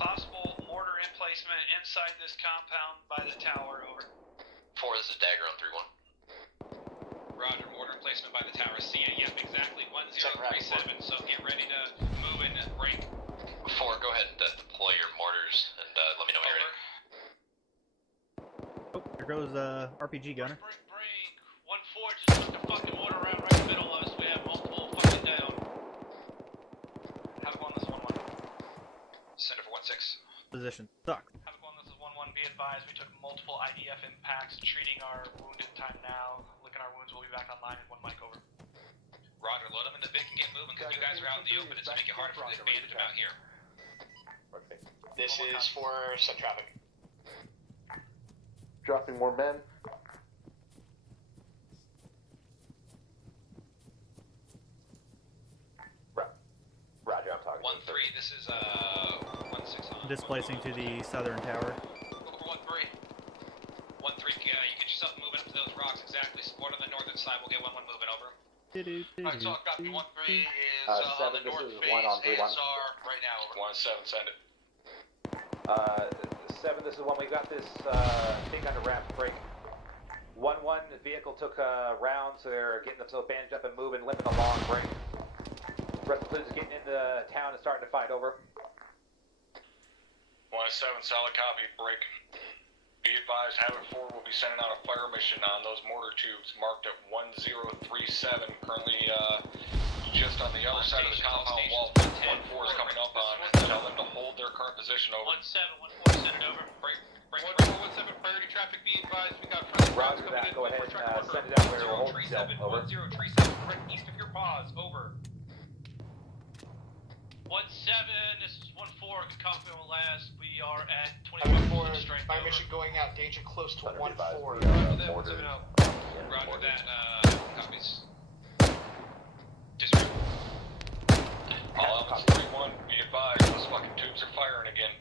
Possible mortar emplacement inside this compound by the tower, over. 4, this is Dagger on 3-1. Roger, mortar emplacement by the tower, see it, yep, exactly, 1037, so get ready to move and break. 4, go ahead and deploy your mortars, and let me know when you're ready. Oh, here goes RPG gunner. Break. 1-4, just put the fucking mortar around right in the middle of us. We have multiple fucking down. Havoc 1, this is 1-1. Center for 1-6. Position sucks. Havoc 1, this is 1-1. Be advised, we took multiple IDF impacts, treating our wounded time now. Look at our wounds, we'll be back online in 1 mic, over. Roger, load them into Vic and get moving, because you guys are out in the open. It's making it harder for the bandit about here. This is for sub traffic. Dropping more men. Roger, I'm talking. 1-3, this is 1-6 on. Displacing to the southern tower. Over 1-3. 1-3, you get yourself moving up to those rocks, exactly. Support on the northern side, we'll get 1-1 moving, over. Alright, so copy 1-3 is on the north face, ASR, right now, over. 1-7, send it. 7, this is 1. We got this thing under wraps, break. 1-1, the vehicle took a round, so they're getting themselves bandaged up and moving, limping along, break. Rest of the platoon's getting into town and starting to fight, over. 1-7, solid copy, break. Be advised, Havoc 4 will be sending out a fire mission on those mortar tubes marked at 1037, currently just on the other side of the compound wall. 1-4 is coming up on. Tell them to hold their current position, over. 1-7, 1-4, send it over. Break. 1-4-1-7, priority traffic, be advised, we got friendly rounds Roger coming that, in. go ahead and send it out where we're holding still, over. 1037, correct east of your pause, over. 1-7, this is 1-4, good copy on last. We are at 24 25% strength, fire over. mission going out, danger close to 1-4. Roger that, 1-7 out. Roger that, copies. District. All elements 3-1, be advised, those fucking tubes are firing again.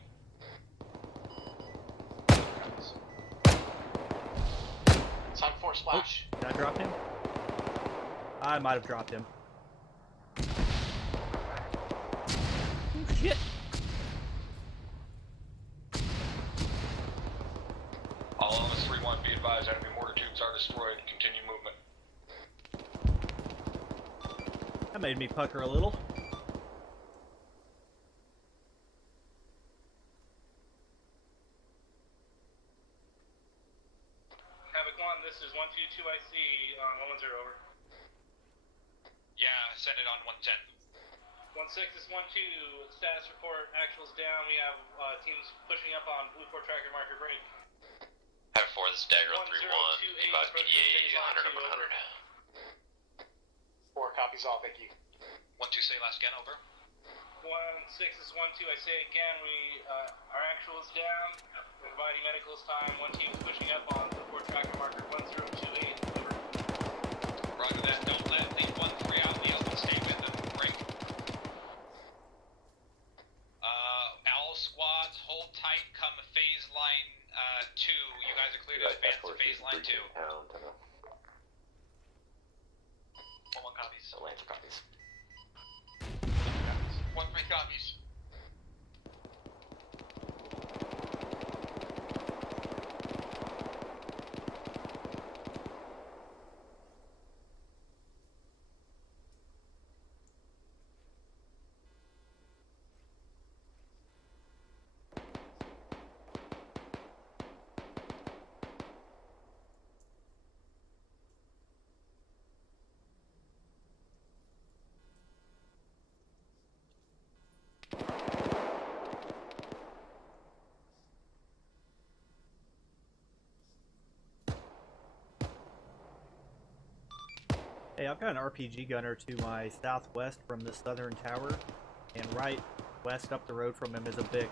It's on 4 splash. Did I drop him? I might have dropped him. Oh, shit! All elements 3-1, be advised, enemy mortar tubes are destroyed. Continue movement. That made me pucker a little. Havoc 1, this is 122IC on 110, over. Yeah, send it on 110. 1-6, this is 1-2, status report, actuals down. We have teams pushing up on Blue 4 tracker marker break. Havoc 4, this is Dagger on 3-1. Be advised, PDA 100 over 100. 4 copies all, thank you. 1-2, say last again, over. 1-6, this is 1-2, I say again, our actuals down. We're providing medicals time. 1 team is pushing up on Blue 4 tracker marker 1028, over. Roger that, don't let leave 1-3 out in the open, stay with them, break. All squads, hold tight, come phase line 2. You guys are clear to advance to phase line 2. 1-1 copies. Atlanta copies. 1-3 copies. Hey, I've got an RPG gunner to my southwest from the southern tower, and right west up the road from him is a BIC.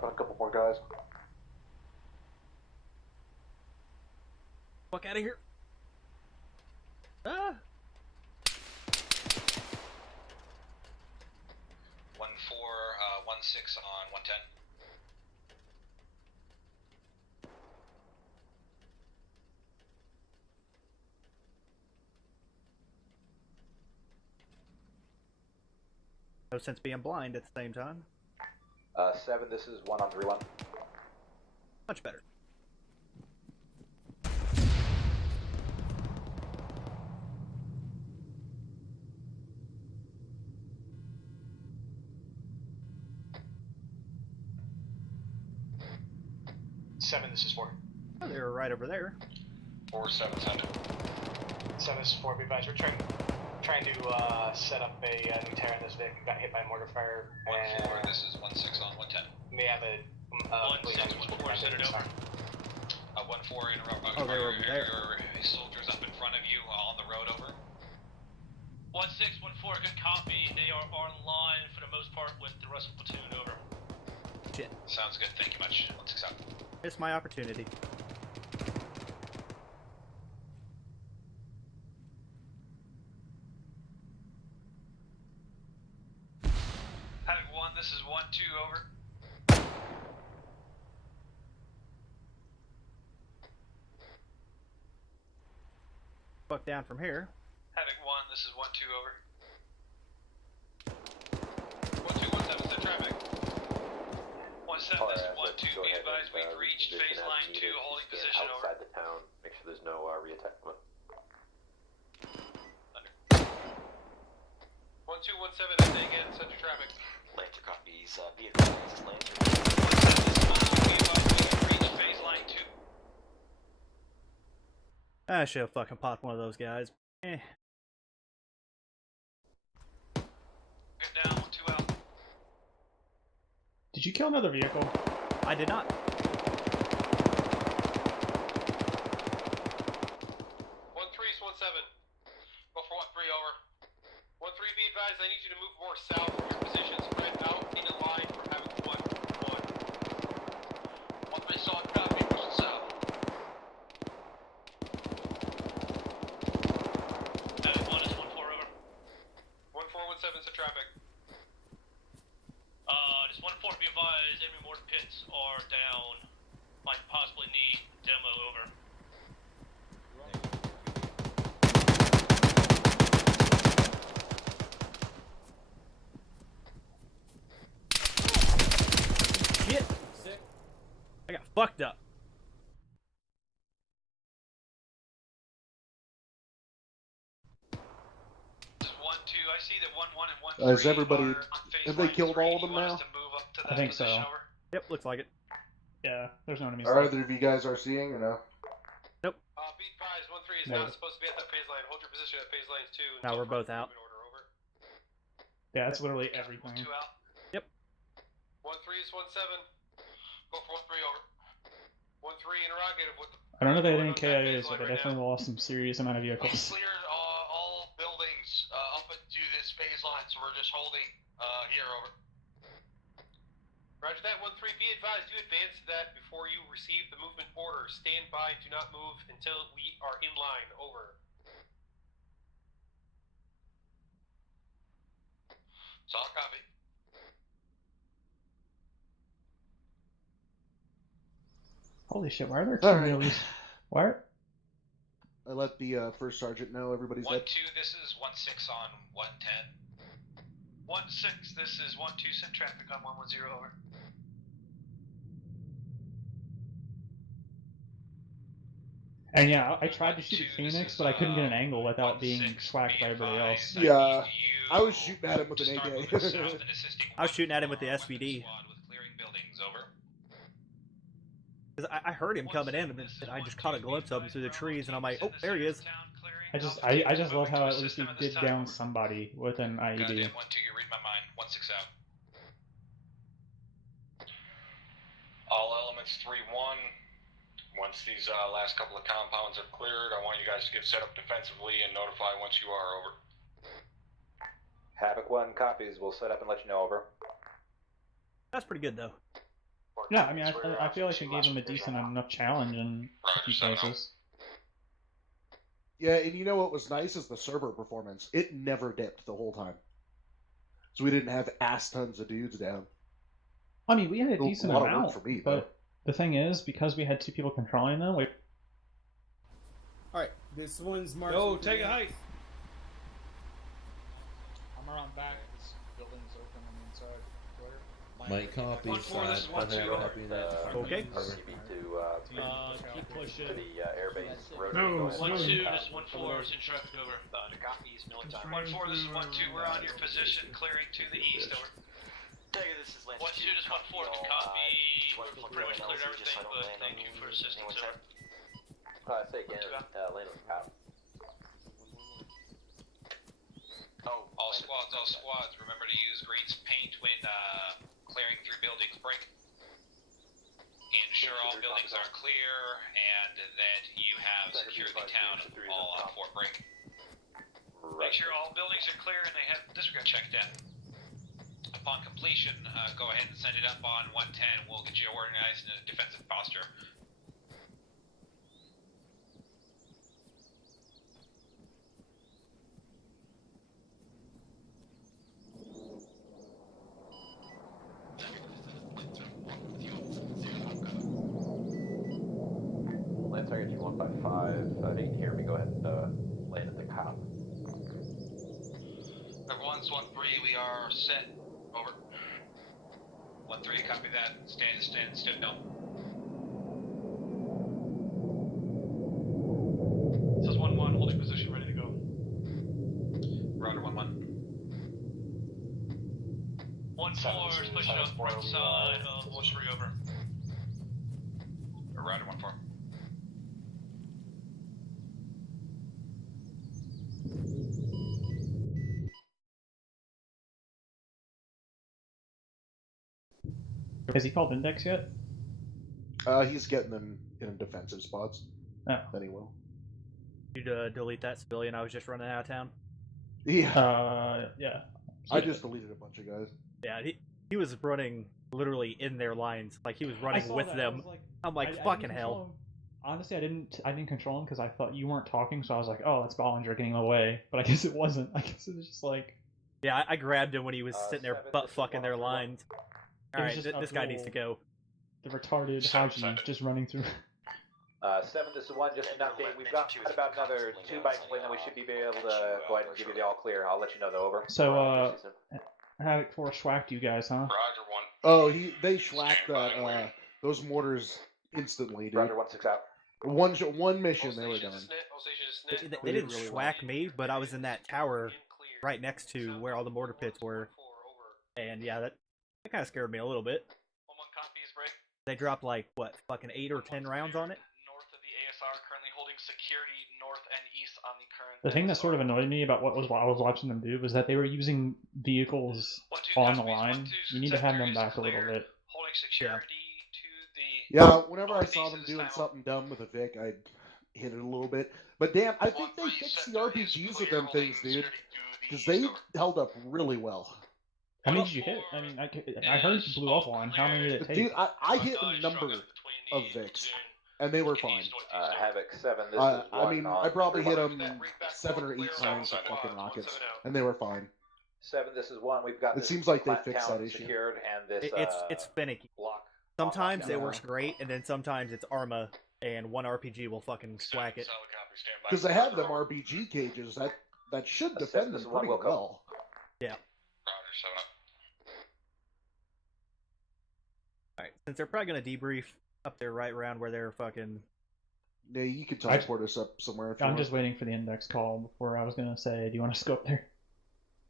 dropping a couple more guys. Fuck out of here. Ah. 1-4, 1-6 on 110. No sense being blind at the same time. 7, this is 1 on 3-1. Much better. This is 4. Oh, they were right over there. 4-7 send it. 7, this is 4. Be advised, we're trying to set up a new Terra in this Vic. Got hit by a mortar fire. 1-4, this is 1-6 on 110. May have a 1-6, 1-4, send it over. 1-4, interrupt. Oh, they were there. Your soldiers up in front of you on the road, over. 1-6, 1-4, good copy. They are on line for the most part with the rest of the platoon, over. Shit. Sounds good, thank you much. 1-6 out. It's my opportunity. Havoc 1, this is 1-2, over. Fuck down from here. Havoc 1, this is 1-2, over. 1-2, 1-7, send traffic. 1-7, this is 1-2, be advised we've reached phase line 2, holding position, over. Outside the town, make sure there's no reattachment. 1-2, 1-7, say again, send your traffic. Lancer copies, be advised, Lancer. 1-7, this is 1-2, be advised we've reached phase line 2. I should have fucking popped one of those guys. Eh. Good down, 1-2 out. Did you kill another vehicle? I did not. 1-3 is 1-7. Go for 1-3, over. 1-3, be advised, I need you to move more south from your position, spread out in a line for having 1-1. 1-3, solid copy, pushing south. 1 is 1-4, over. 1-4, 1-7, set traffic. Just 1-4, be advised, enemy mortar pits are down. Might possibly need demo, over. Shit! I got fucked up. This is 1-2, I see that 1-1 and 1-3 Is everybody? are on phase Have they line killed 3. all of them You want now? us to move up to I that think so. position, over? Yep, looks like it. Yeah, there's no enemies. Are either of you guys are seeing or no? Nope. Be advised, 1-3 is No. not supposed to be at that phase line. Hold your position at phase lines 2. Now we're both out. Yeah, that's literally everything. 2 out. Yep. 1-3 is 1-7. Go for 1-3, over. 1-3, interrogative with the... I don't know if they had any KIAs, but they definitely lost some serious amount of vehicles. Cleared all buildings up into this phase line, so we're just holding here, over. Roger that, 1-3, be advised, you advance that before you receive the movement order. Stand by, do not move until we are in line, over. Solid copy. Holy shit, why are there two Alright. wheelies? Why are... I let the first sergeant know everybody's 1-2, dead. this is 1-6 on 110. 1-6, this is 1-2, send traffic on 110, over. And yeah, I tried to shoot at Phoenix, but I couldn't get an angle without being swacked by everybody else. Yeah, I was shooting at him with an AK. I was shooting at him with the SVD. Over. Because I heard him coming in, and I just caught a glimpse of him through the trees, and I'm like, oh, there he is. I just love how at least he did down somebody with an IED. Goddamn, 1-2, you read my mind. 1-6 out. All elements 3-1. Once these last couple of compounds are cleared, I want you guys to get set up defensively and notify once you are, over. Havoc 1 copies. We'll set up and let you know, over. That's pretty good, though. Yeah, I mean, I feel like we gave him a decent enough challenge in a few cases. Yeah, and you know what was nice is the server performance. It never dipped the whole time. So we didn't have ass tons of dudes down. I mean, we had a decent lot amount, of work for me, but the thing is, because we had 2 people controlling them, we... Alright, this one's marked. Yo, take a hike. I'm around back. This building's open on the inside. Might copy. 1-4, this is 1-2. Okay. Keep pushing. To the airbase road. 1-2, this is 1-4, it's in traffic over. The copy is military. 1-4, this is 1-2, we're on your position, clearing to the east, over. Dagger, this is Lance. 1-2, this is 1-4, copy. We've pretty much cleared everything, but thank you for assistance, over. Say again, land on the cop. All squads, remember to use grease paint when clearing through buildings break. Ensure all buildings are clear and that you have secured the town all on Fort Break. Make sure all buildings are clear and they have disregard checked in. Upon completion, go ahead and send it up on 110. We'll get you organized in a defensive posture. Land target G155. Didn't hear me. Go ahead and land at the cop. Everyone's 1-3, we are set. Over. 1-3, copy that. Stand still. This is 1-1, holding position, ready to go. Roger 1-1. 1-4 is pushing up right side of 1-3, over. Roger 1-4. Has he called index yet? He's getting them in defensive spots. Oh. Then he will. You'd delete that civilian I was just running out of town? Yeah. Yeah. I just deleted a bunch of guys. Yeah, he was running literally in their lines. Like, he was running with them. I'm like, I fucking didn't hell. control him. Honestly, I didn't control him because I thought you weren't talking, so I was like, oh, that's Bollinger getting away. But I guess it wasn't. I guess it was just like... Yeah, I grabbed him when he was sitting there butt-fucking their lines. Alright, this guy needs to go. The retarded Haji just running through... 7, this is 1, just an update. We've got about another 2 bikes lane that we should be able to go ahead and give you the all clear. I'll let you know though, over. So, Havoc 4 schwacked you guys, huh? Roger 1. Oh, they schwacked that, those mortars instantly, dude. Roger 1-6 out. One mission, they were done. They didn't schwack me, but I was in that tower right next to where all the mortar pits were. And yeah, that kind of scared me a little bit. They dropped like, what, fucking 8 or 10 rounds on it? The thing that sort of annoyed me about what I was watching them do was that they were using vehicles on the line. You need to have them back a little bit. Yeah, whenever I saw them doing something dumb with a Vic, I'd hit it a little bit. But damn, I think they fixed the RPGs with them things, dude. Because they held up really well. How many did you hit? I mean, I heard you blew off one. How many did it take? Dude, I hit a number of Vics, and they were fine. Havoc 7, this is 1. I mean, I probably hit them 7 or 8 times with fucking rockets, and they were fine. 7, this is 1. We've got. It seems like they fixed that issue. Secured and this, it's finicky. Sometimes it works great, and then sometimes it's Arma, and one RPG will fucking swack it. Because they have them RPG cages that should defend them pretty well. Yeah. Alright, since they're probably gonna debrief up there right around where they're fucking... Yeah, you can teleport us up somewhere if you I'm want. just waiting for the index call before I was gonna say, do you want us to go up there?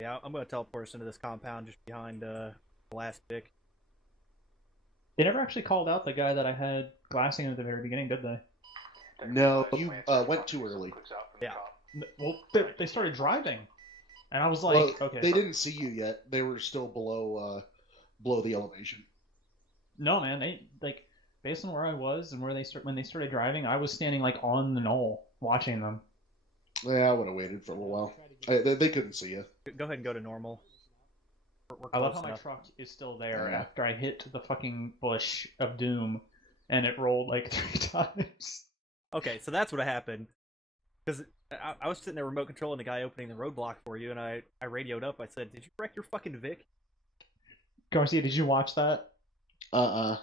Yeah, I'm gonna teleport us into this compound just behind the last pick. They never actually called out the guy that I had glassing at the very beginning, did they? No, you went too early. Yeah. Well, they started driving, and I was like, well, okay. They didn't see you yet. They were still below the elevation. No, man. They like based on where I was and where when they started driving, I was standing like on the knoll watching them. Yeah, I would have waited for a little while. They couldn't see you. Go ahead and go to normal. We're I love close how my enough. truck is still there Yeah. after I hit the fucking bush of doom, and it rolled like 3 times. Okay, so that's what happened. Because I was sitting there remote controlling the guy opening the roadblock for you, and I radioed up. I said, "Did you wreck your fucking Vic?" Garcia, did you watch that? Uh-uh.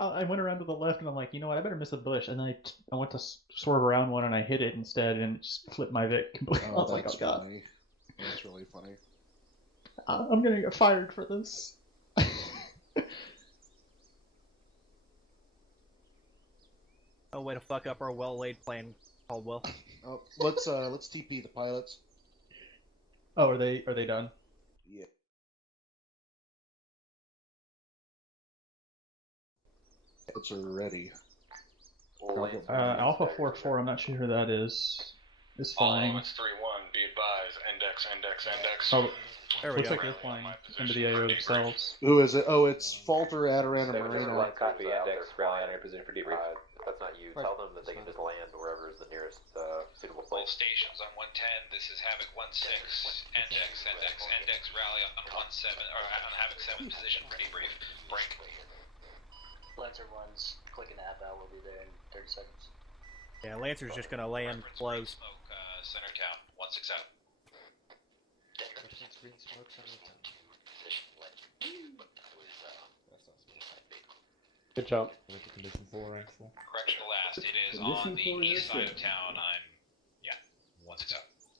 I went around to the left, and I'm like, you know what? I better miss a bush, and then I went to swerve around one, and I hit it instead, and it just flipped my Vic completely. I was like, oh god, funny. That's really funny. I'm gonna get fired for this. Oh, way to fuck up our well-laid plan, Caldwell. Oh, let's TP the pilots. Oh, are they done? Yeah. Pilots are ready. Alpha 4-4. I'm not sure who that is. Is flying. It's 3-1. Be advised. Index. Oh, there we looks go. like they're flying into the AO themselves. Who is it? Oh, it's Falter, Adirana, Marina. Copy, index, rally on your position for debrief. If that's not you, tell them that they can just land wherever is the nearest suitable All place. stations on 110. This is Havoc 16. Index, rally on 17 or on Havoc 7 position for debrief. Break. Lancer 1's clicking the app out. We'll be there in 30 seconds. Yeah, Lancer's just gonna land close. Smoke, center town. 16 out. Good job. With the condition 4 actually. Correction to last. It is Condition on the 4 east is side good. of town. I'm 16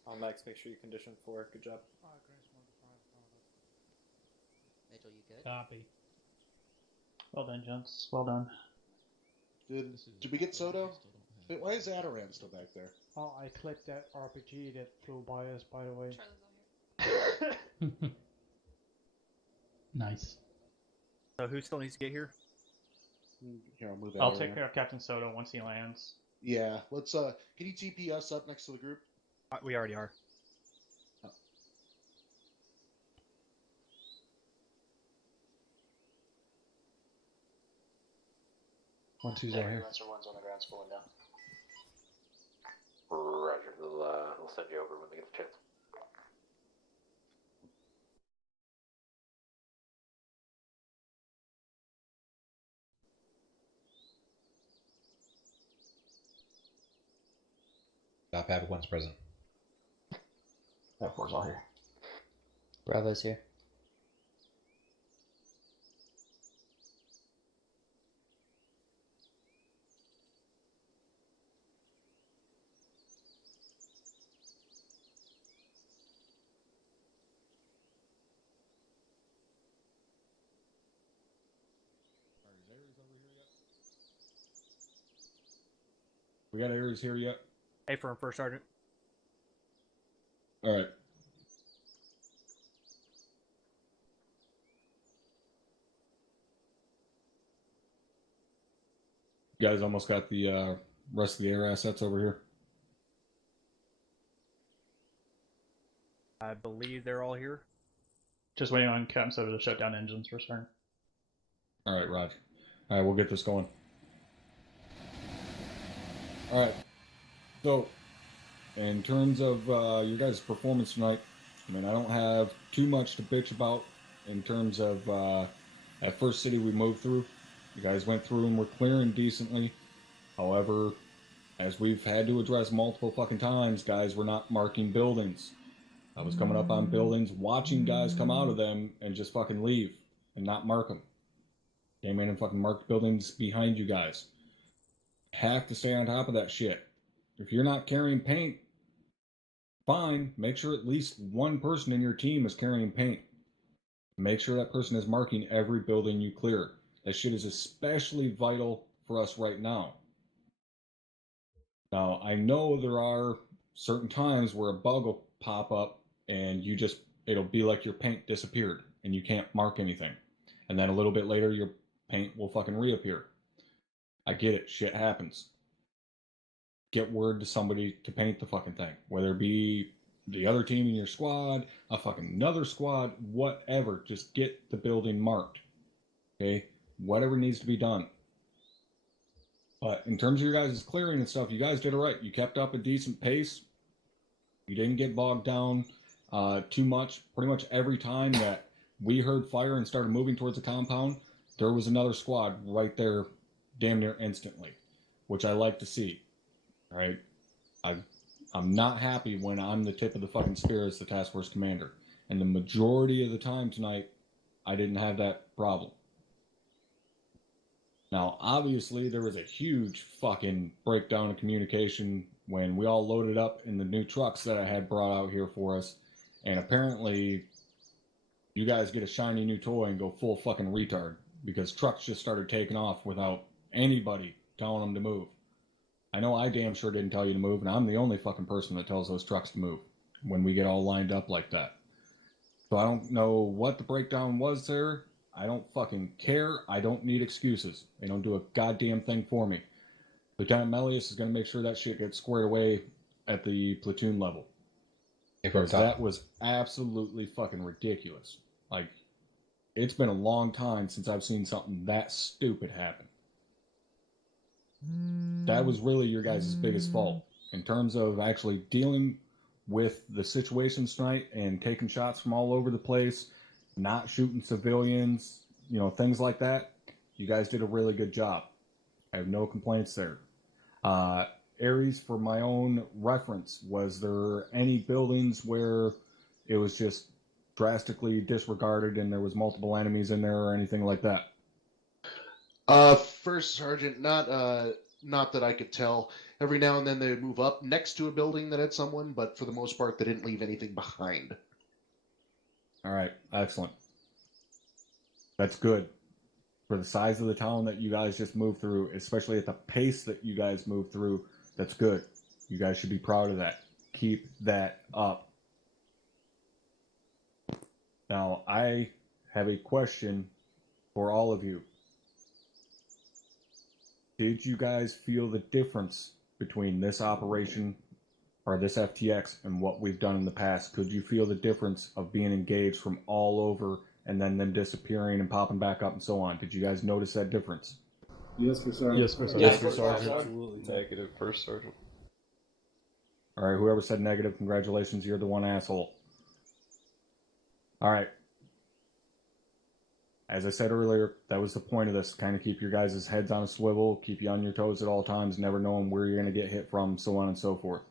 out. Max, make sure you condition 4. Good job. Mitchell, you good? Copy. Well done, gents. Well done. Did we get Soto? Wait, why is Adiran still back there? Oh, I clipped that RPG that flew by us, by the way. Nice. So who still needs to get here? Here, I'll move I'll Adiran. take care of Captain Soto once he lands. Yeah, let's, can you TP us up next to the group? We already are. Once he's out here. Lancer 1's on the ground, pulling down. Roger. They'll send you over when they get the chance. Stop, Havoc 1's present. Havoc 4's all here. Bravo's here. We got Ares here yet? Hey, for him, First Sergeant. All right. You guys almost got the rest of the air assets over here? I believe they're all here. Just waiting on Captain Soto to shut down engines for a turn. All right, Roger. All right, we'll get this going. All right. So, in terms of your guys' performance tonight, I mean, I don't have too much to bitch about in terms of that first city we moved through. You guys went through and were clearing decently. However, as we've had to address multiple fucking times, guys were not marking buildings. I was coming up on buildings, watching guys come out of them and just fucking leave and not mark them. Came in and fucking marked buildings behind you guys. Have to stay on top of that shit. If you're not carrying paint, fine. Make sure at least one person in your team is carrying paint. Make sure that person is marking every building you clear. That shit is especially vital for us right now. Now, I know there are certain times where a bug will pop up and it'll be like your paint disappeared and you can't mark anything. And then a little bit later, your paint will fucking reappear. I get it. Shit happens. Get word to somebody to paint the fucking thing. Whether it be the other team in your squad, a fucking another squad, whatever. Just get the building marked. Okay? Whatever needs to be done. But in terms of your guys' clearing and stuff, you guys did it right. You kept up a decent pace. You didn't get bogged down too much. Pretty much every time that we heard fire and started moving towards the compound, there was another squad right there damn near instantly, which I like to see. All right? I'm not happy when I'm the tip of the fucking spear as the task force commander. And the majority of the time tonight, I didn't have that problem. Now, obviously, there was a huge fucking breakdown in communication when we all loaded up in the new trucks that I had brought out here for us. And apparently, you guys get a shiny new toy and go full fucking retard. Because trucks just started taking off without anybody telling them to move. I know I damn sure didn't tell you to move, and I'm the only fucking person that tells those trucks to move when we get all lined up like that. So I don't know what the breakdown was there. I don't fucking care. I don't need excuses. They don't do a goddamn thing for me. Lieutenant Melius is going to make sure that shit gets squared away at the platoon level. Because that was absolutely fucking ridiculous. Like, it's been a long time since I've seen something that stupid happen. That was really your guys' biggest fault. In terms of actually dealing with the situations tonight and taking shots from all over the place, not shooting civilians, you know, things like that, you guys did a really good job. I have no complaints there. Aries, for my own reference, was there any buildings where it was just drastically disregarded and there was multiple enemies in there or anything like that? First Sergeant, not that I could tell. Every now and then they would move up next to a building that had someone, but for the most part, they didn't leave anything behind. All right, excellent. That's good. For the size of the town that you guys just moved through, especially at the pace that you guys moved through, that's good. You guys should be proud of that. Keep that up. Now, I have a question for all of you. Did you guys feel the difference between this operation or this FTX and what we've done in the past? Could you feel the difference of being engaged from all over and then them disappearing and popping back up and so on? Did you guys notice that difference? Yes, for Sergeant. Yes, for Sergeant. Yes, for Sergeant. Absolutely. Negative, First Sergeant. All right, whoever said negative, congratulations, you're the one asshole. All right. As I said earlier, that was the point of this. Kind of keep your guys' heads on a swivel, keep you on your toes at all times, never knowing where you're going to get hit from, so on and so forth.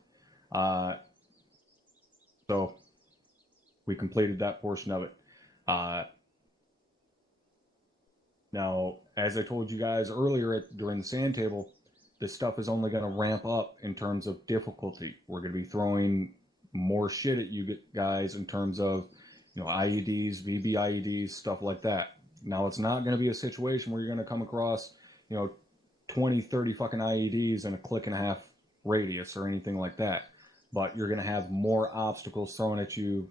So, we completed that portion of it. Now, as I told you guys earlier during the sand table, this stuff is only going to ramp up in terms of difficulty. We're going to be throwing more shit at you guys in terms of, you know, IEDs, VB IEDs, stuff like that. Now, it's not going to be a situation where you're going to come across, you know, 20, 30 fucking IEDs in a click and a half radius or anything like that. But you're going to have more obstacles thrown at you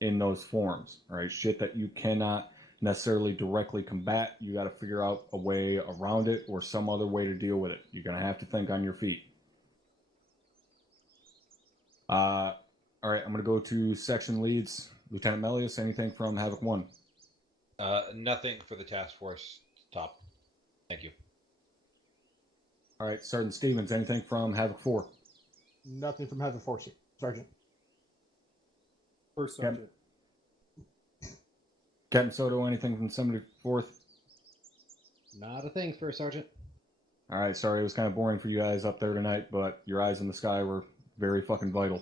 in those forms, right? Shit that you cannot necessarily directly combat. You got to figure out a way around it or some other way to deal with it. You're going to have to think on your feet. All right, I'm going to go to section leads. Lieutenant Melius, anything from Havoc 1? Nothing for the task force top. Thank you. All right, Sergeant Stevens, anything from Havoc 4? Nothing from Havoc 4, Sergeant. First Sergeant. Captain Soto, anything from 74th? Not a thing, First Sergeant. All right, sorry it was kind of boring for you guys up there tonight, but your eyes in the sky were very fucking vital.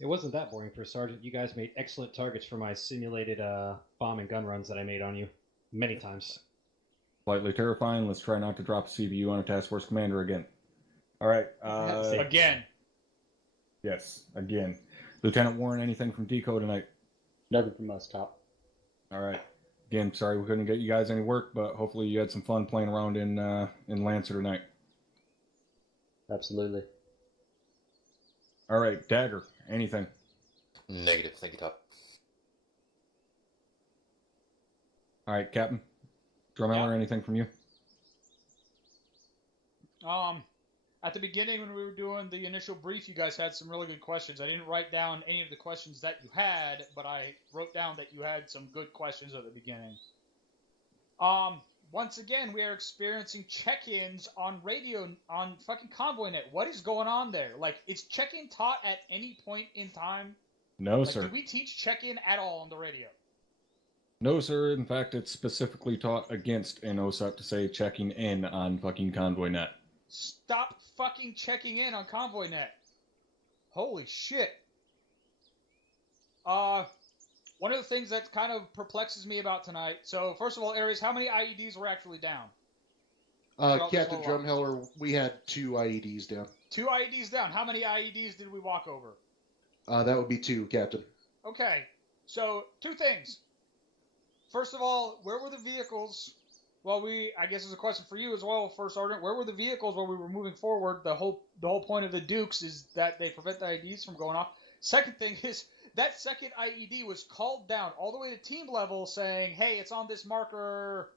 It wasn't that boring, First Sergeant. You guys made excellent targets for my simulated bomb and gun runs that I made on you. Many times. Slightly terrifying. Let's try not to drop a CBU on a task force commander again. All right. Again. Yes, again. Lieutenant Warren, anything from DECO tonight? Nothing from us, Top. All right. Again, sorry we couldn't get you guys any work, but hopefully you had some fun playing around in Lancer tonight. Absolutely. All right, Dagger, anything? Negative, thank you, Top. All right, Captain. Drumeller, anything from you? At the beginning when we were doing the initial brief, you guys had some really good questions. I didn't write down any of the questions that you had, but I wrote down that you had some good questions at the beginning. Once again, we are experiencing check-ins on radio, on fucking Convoy Net. What is going on there? Like, is check-in taught at any point in time? No, Like, sir. do we teach check-in at all on the radio? No, sir. In fact, it's specifically taught against in OSUP to say checking in on fucking Convoy Net. Stop fucking checking in on Convoy Net. Holy shit. One of the things that kind of perplexes me about tonight. So, first of all, Aries, how many IEDs were actually down? Captain Drumheller, we had 2 IEDs down. 2 IEDs down. How many IEDs did we walk over? That would be 2, Captain. Okay. So, 2 things. First of all, where were the vehicles? Well, I guess it's a question for you as well, First Sergeant. Where were the vehicles while we were moving forward? The whole point of the Dukes is that they prevent the IEDs from going off. Second thing is, that second IED was called down all the way to team level saying, hey, it's on this marker.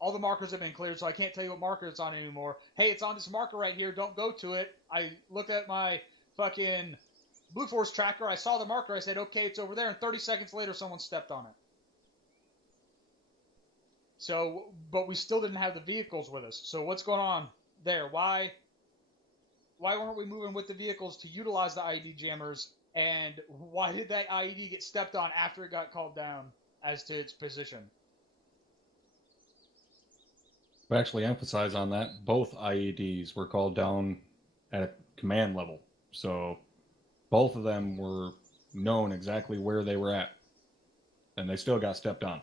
All the markers have been cleared, so I can't tell you what marker it's on anymore. Hey, it's on this marker right here. Don't go to it. I looked at my fucking Blue Force tracker. I saw the marker. I said, okay, it's over there. And 30 seconds later, someone stepped on it. So, but we still didn't have the vehicles with us. So what's going on there? Why weren't we moving with the vehicles to utilize the IED jammers? And why did that IED get stepped on after it got called down as to its position? To actually emphasize on that, both IEDs were called down at a command level. So both of them were known exactly where they were at. And they still got stepped on.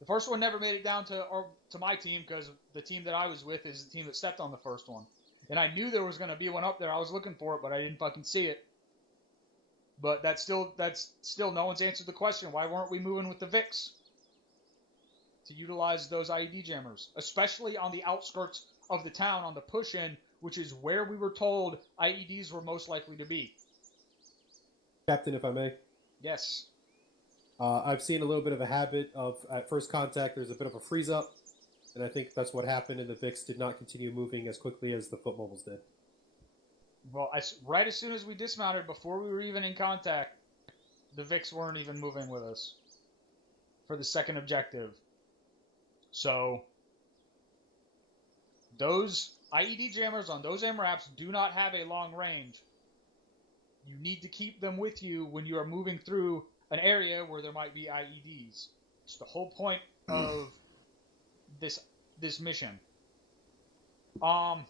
The first one never made it down to my team because the team that I was with is the team that stepped on the first one. And I knew there was going to be one up there. I was looking for it, but I didn't fucking see it. But that's still no one's answered the question. Why weren't we moving with the VIX to utilize those IED jammers, especially on the outskirts of the town on the push-in, which is where we were told IEDs were most likely to be? Captain, if I may. Yes. I've seen a little bit of a habit of, at first contact, there's a bit of a freeze-up, and I think that's what happened, and the VIX did not continue moving as quickly as the foot mobiles did. Well, right as soon as we dismounted, before we were even in contact, the VIX weren't even moving with us for the second objective. So, those IED jammers on those MRAPs do not have a long range. You need to keep them with you when you are moving through an area where there might be IEDs. It's the whole point of this mission. Don't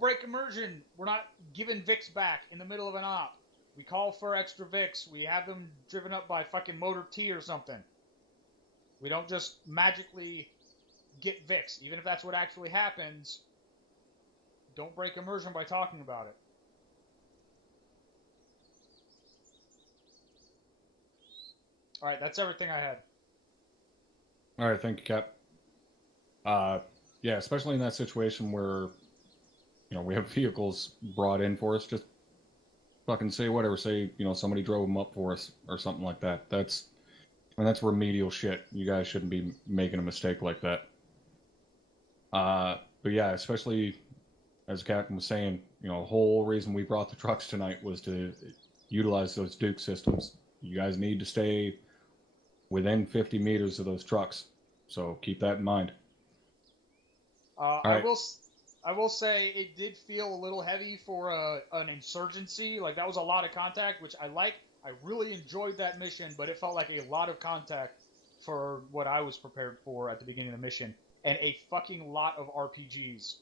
break immersion. We're not giving VIX back in the middle of an op. We call for extra VIX. We have them driven up by fucking Motor T or something. We don't just magically get VIX. Even if that's what actually happens, don't break immersion by talking about it. Alright, that's everything I had. Alright, thank you, Cap. Yeah, especially in that situation where, we have vehicles brought in for us, just fucking say whatever. Say, somebody drove them up for us or something like that. That's remedial shit. You guys shouldn't be making a mistake like that. But yeah, especially as the captain was saying, the whole reason we brought the trucks tonight was to utilize those Duke systems. You guys need to stay within 50 meters of those trucks. So keep that in mind. Right. I will say it did feel a little heavy for an insurgency. Like, that was a lot of contact, which I like. I really enjoyed that mission, but it felt like a lot of contact for what I was prepared for at the beginning of the mission. And a fucking lot of RPGs.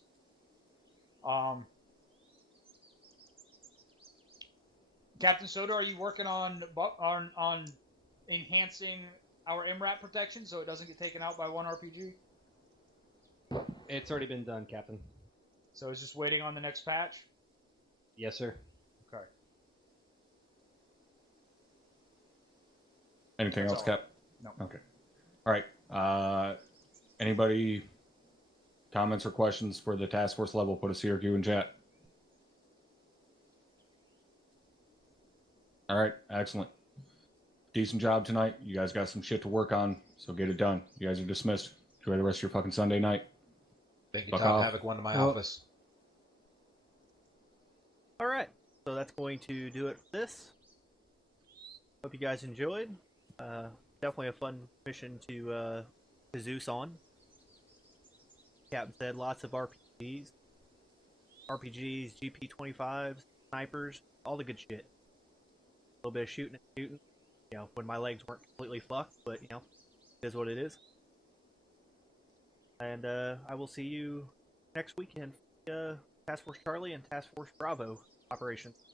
Captain Soda, are you working on enhancing our MRAP protection so it doesn't get taken out by one RPG? It's already been done, Captain. So it's just waiting on the next patch? Yes, sir. Okay. Anything else, Cap? No. Okay. All right. Anybody comments or questions for the task force level? Put a CRQ in chat. All right. Excellent. Decent job tonight. You guys got some shit to work on, so get it done. You guys are dismissed. Enjoy the rest of your fucking Sunday night. Thank you, Tom Havoc. One to my office. All right. So that's going to do it for this. Hope you guys enjoyed. Definitely a fun mission to Zeus on. Captain said lots of RPGs. RPGs, GP25s, snipers, all the good shit. A little bit of shooting and shooting. You know, when my legs weren't completely fucked, but you know, it is what it is. And I will see you next weekend. Task Force Charlie and Task Force Bravo operations.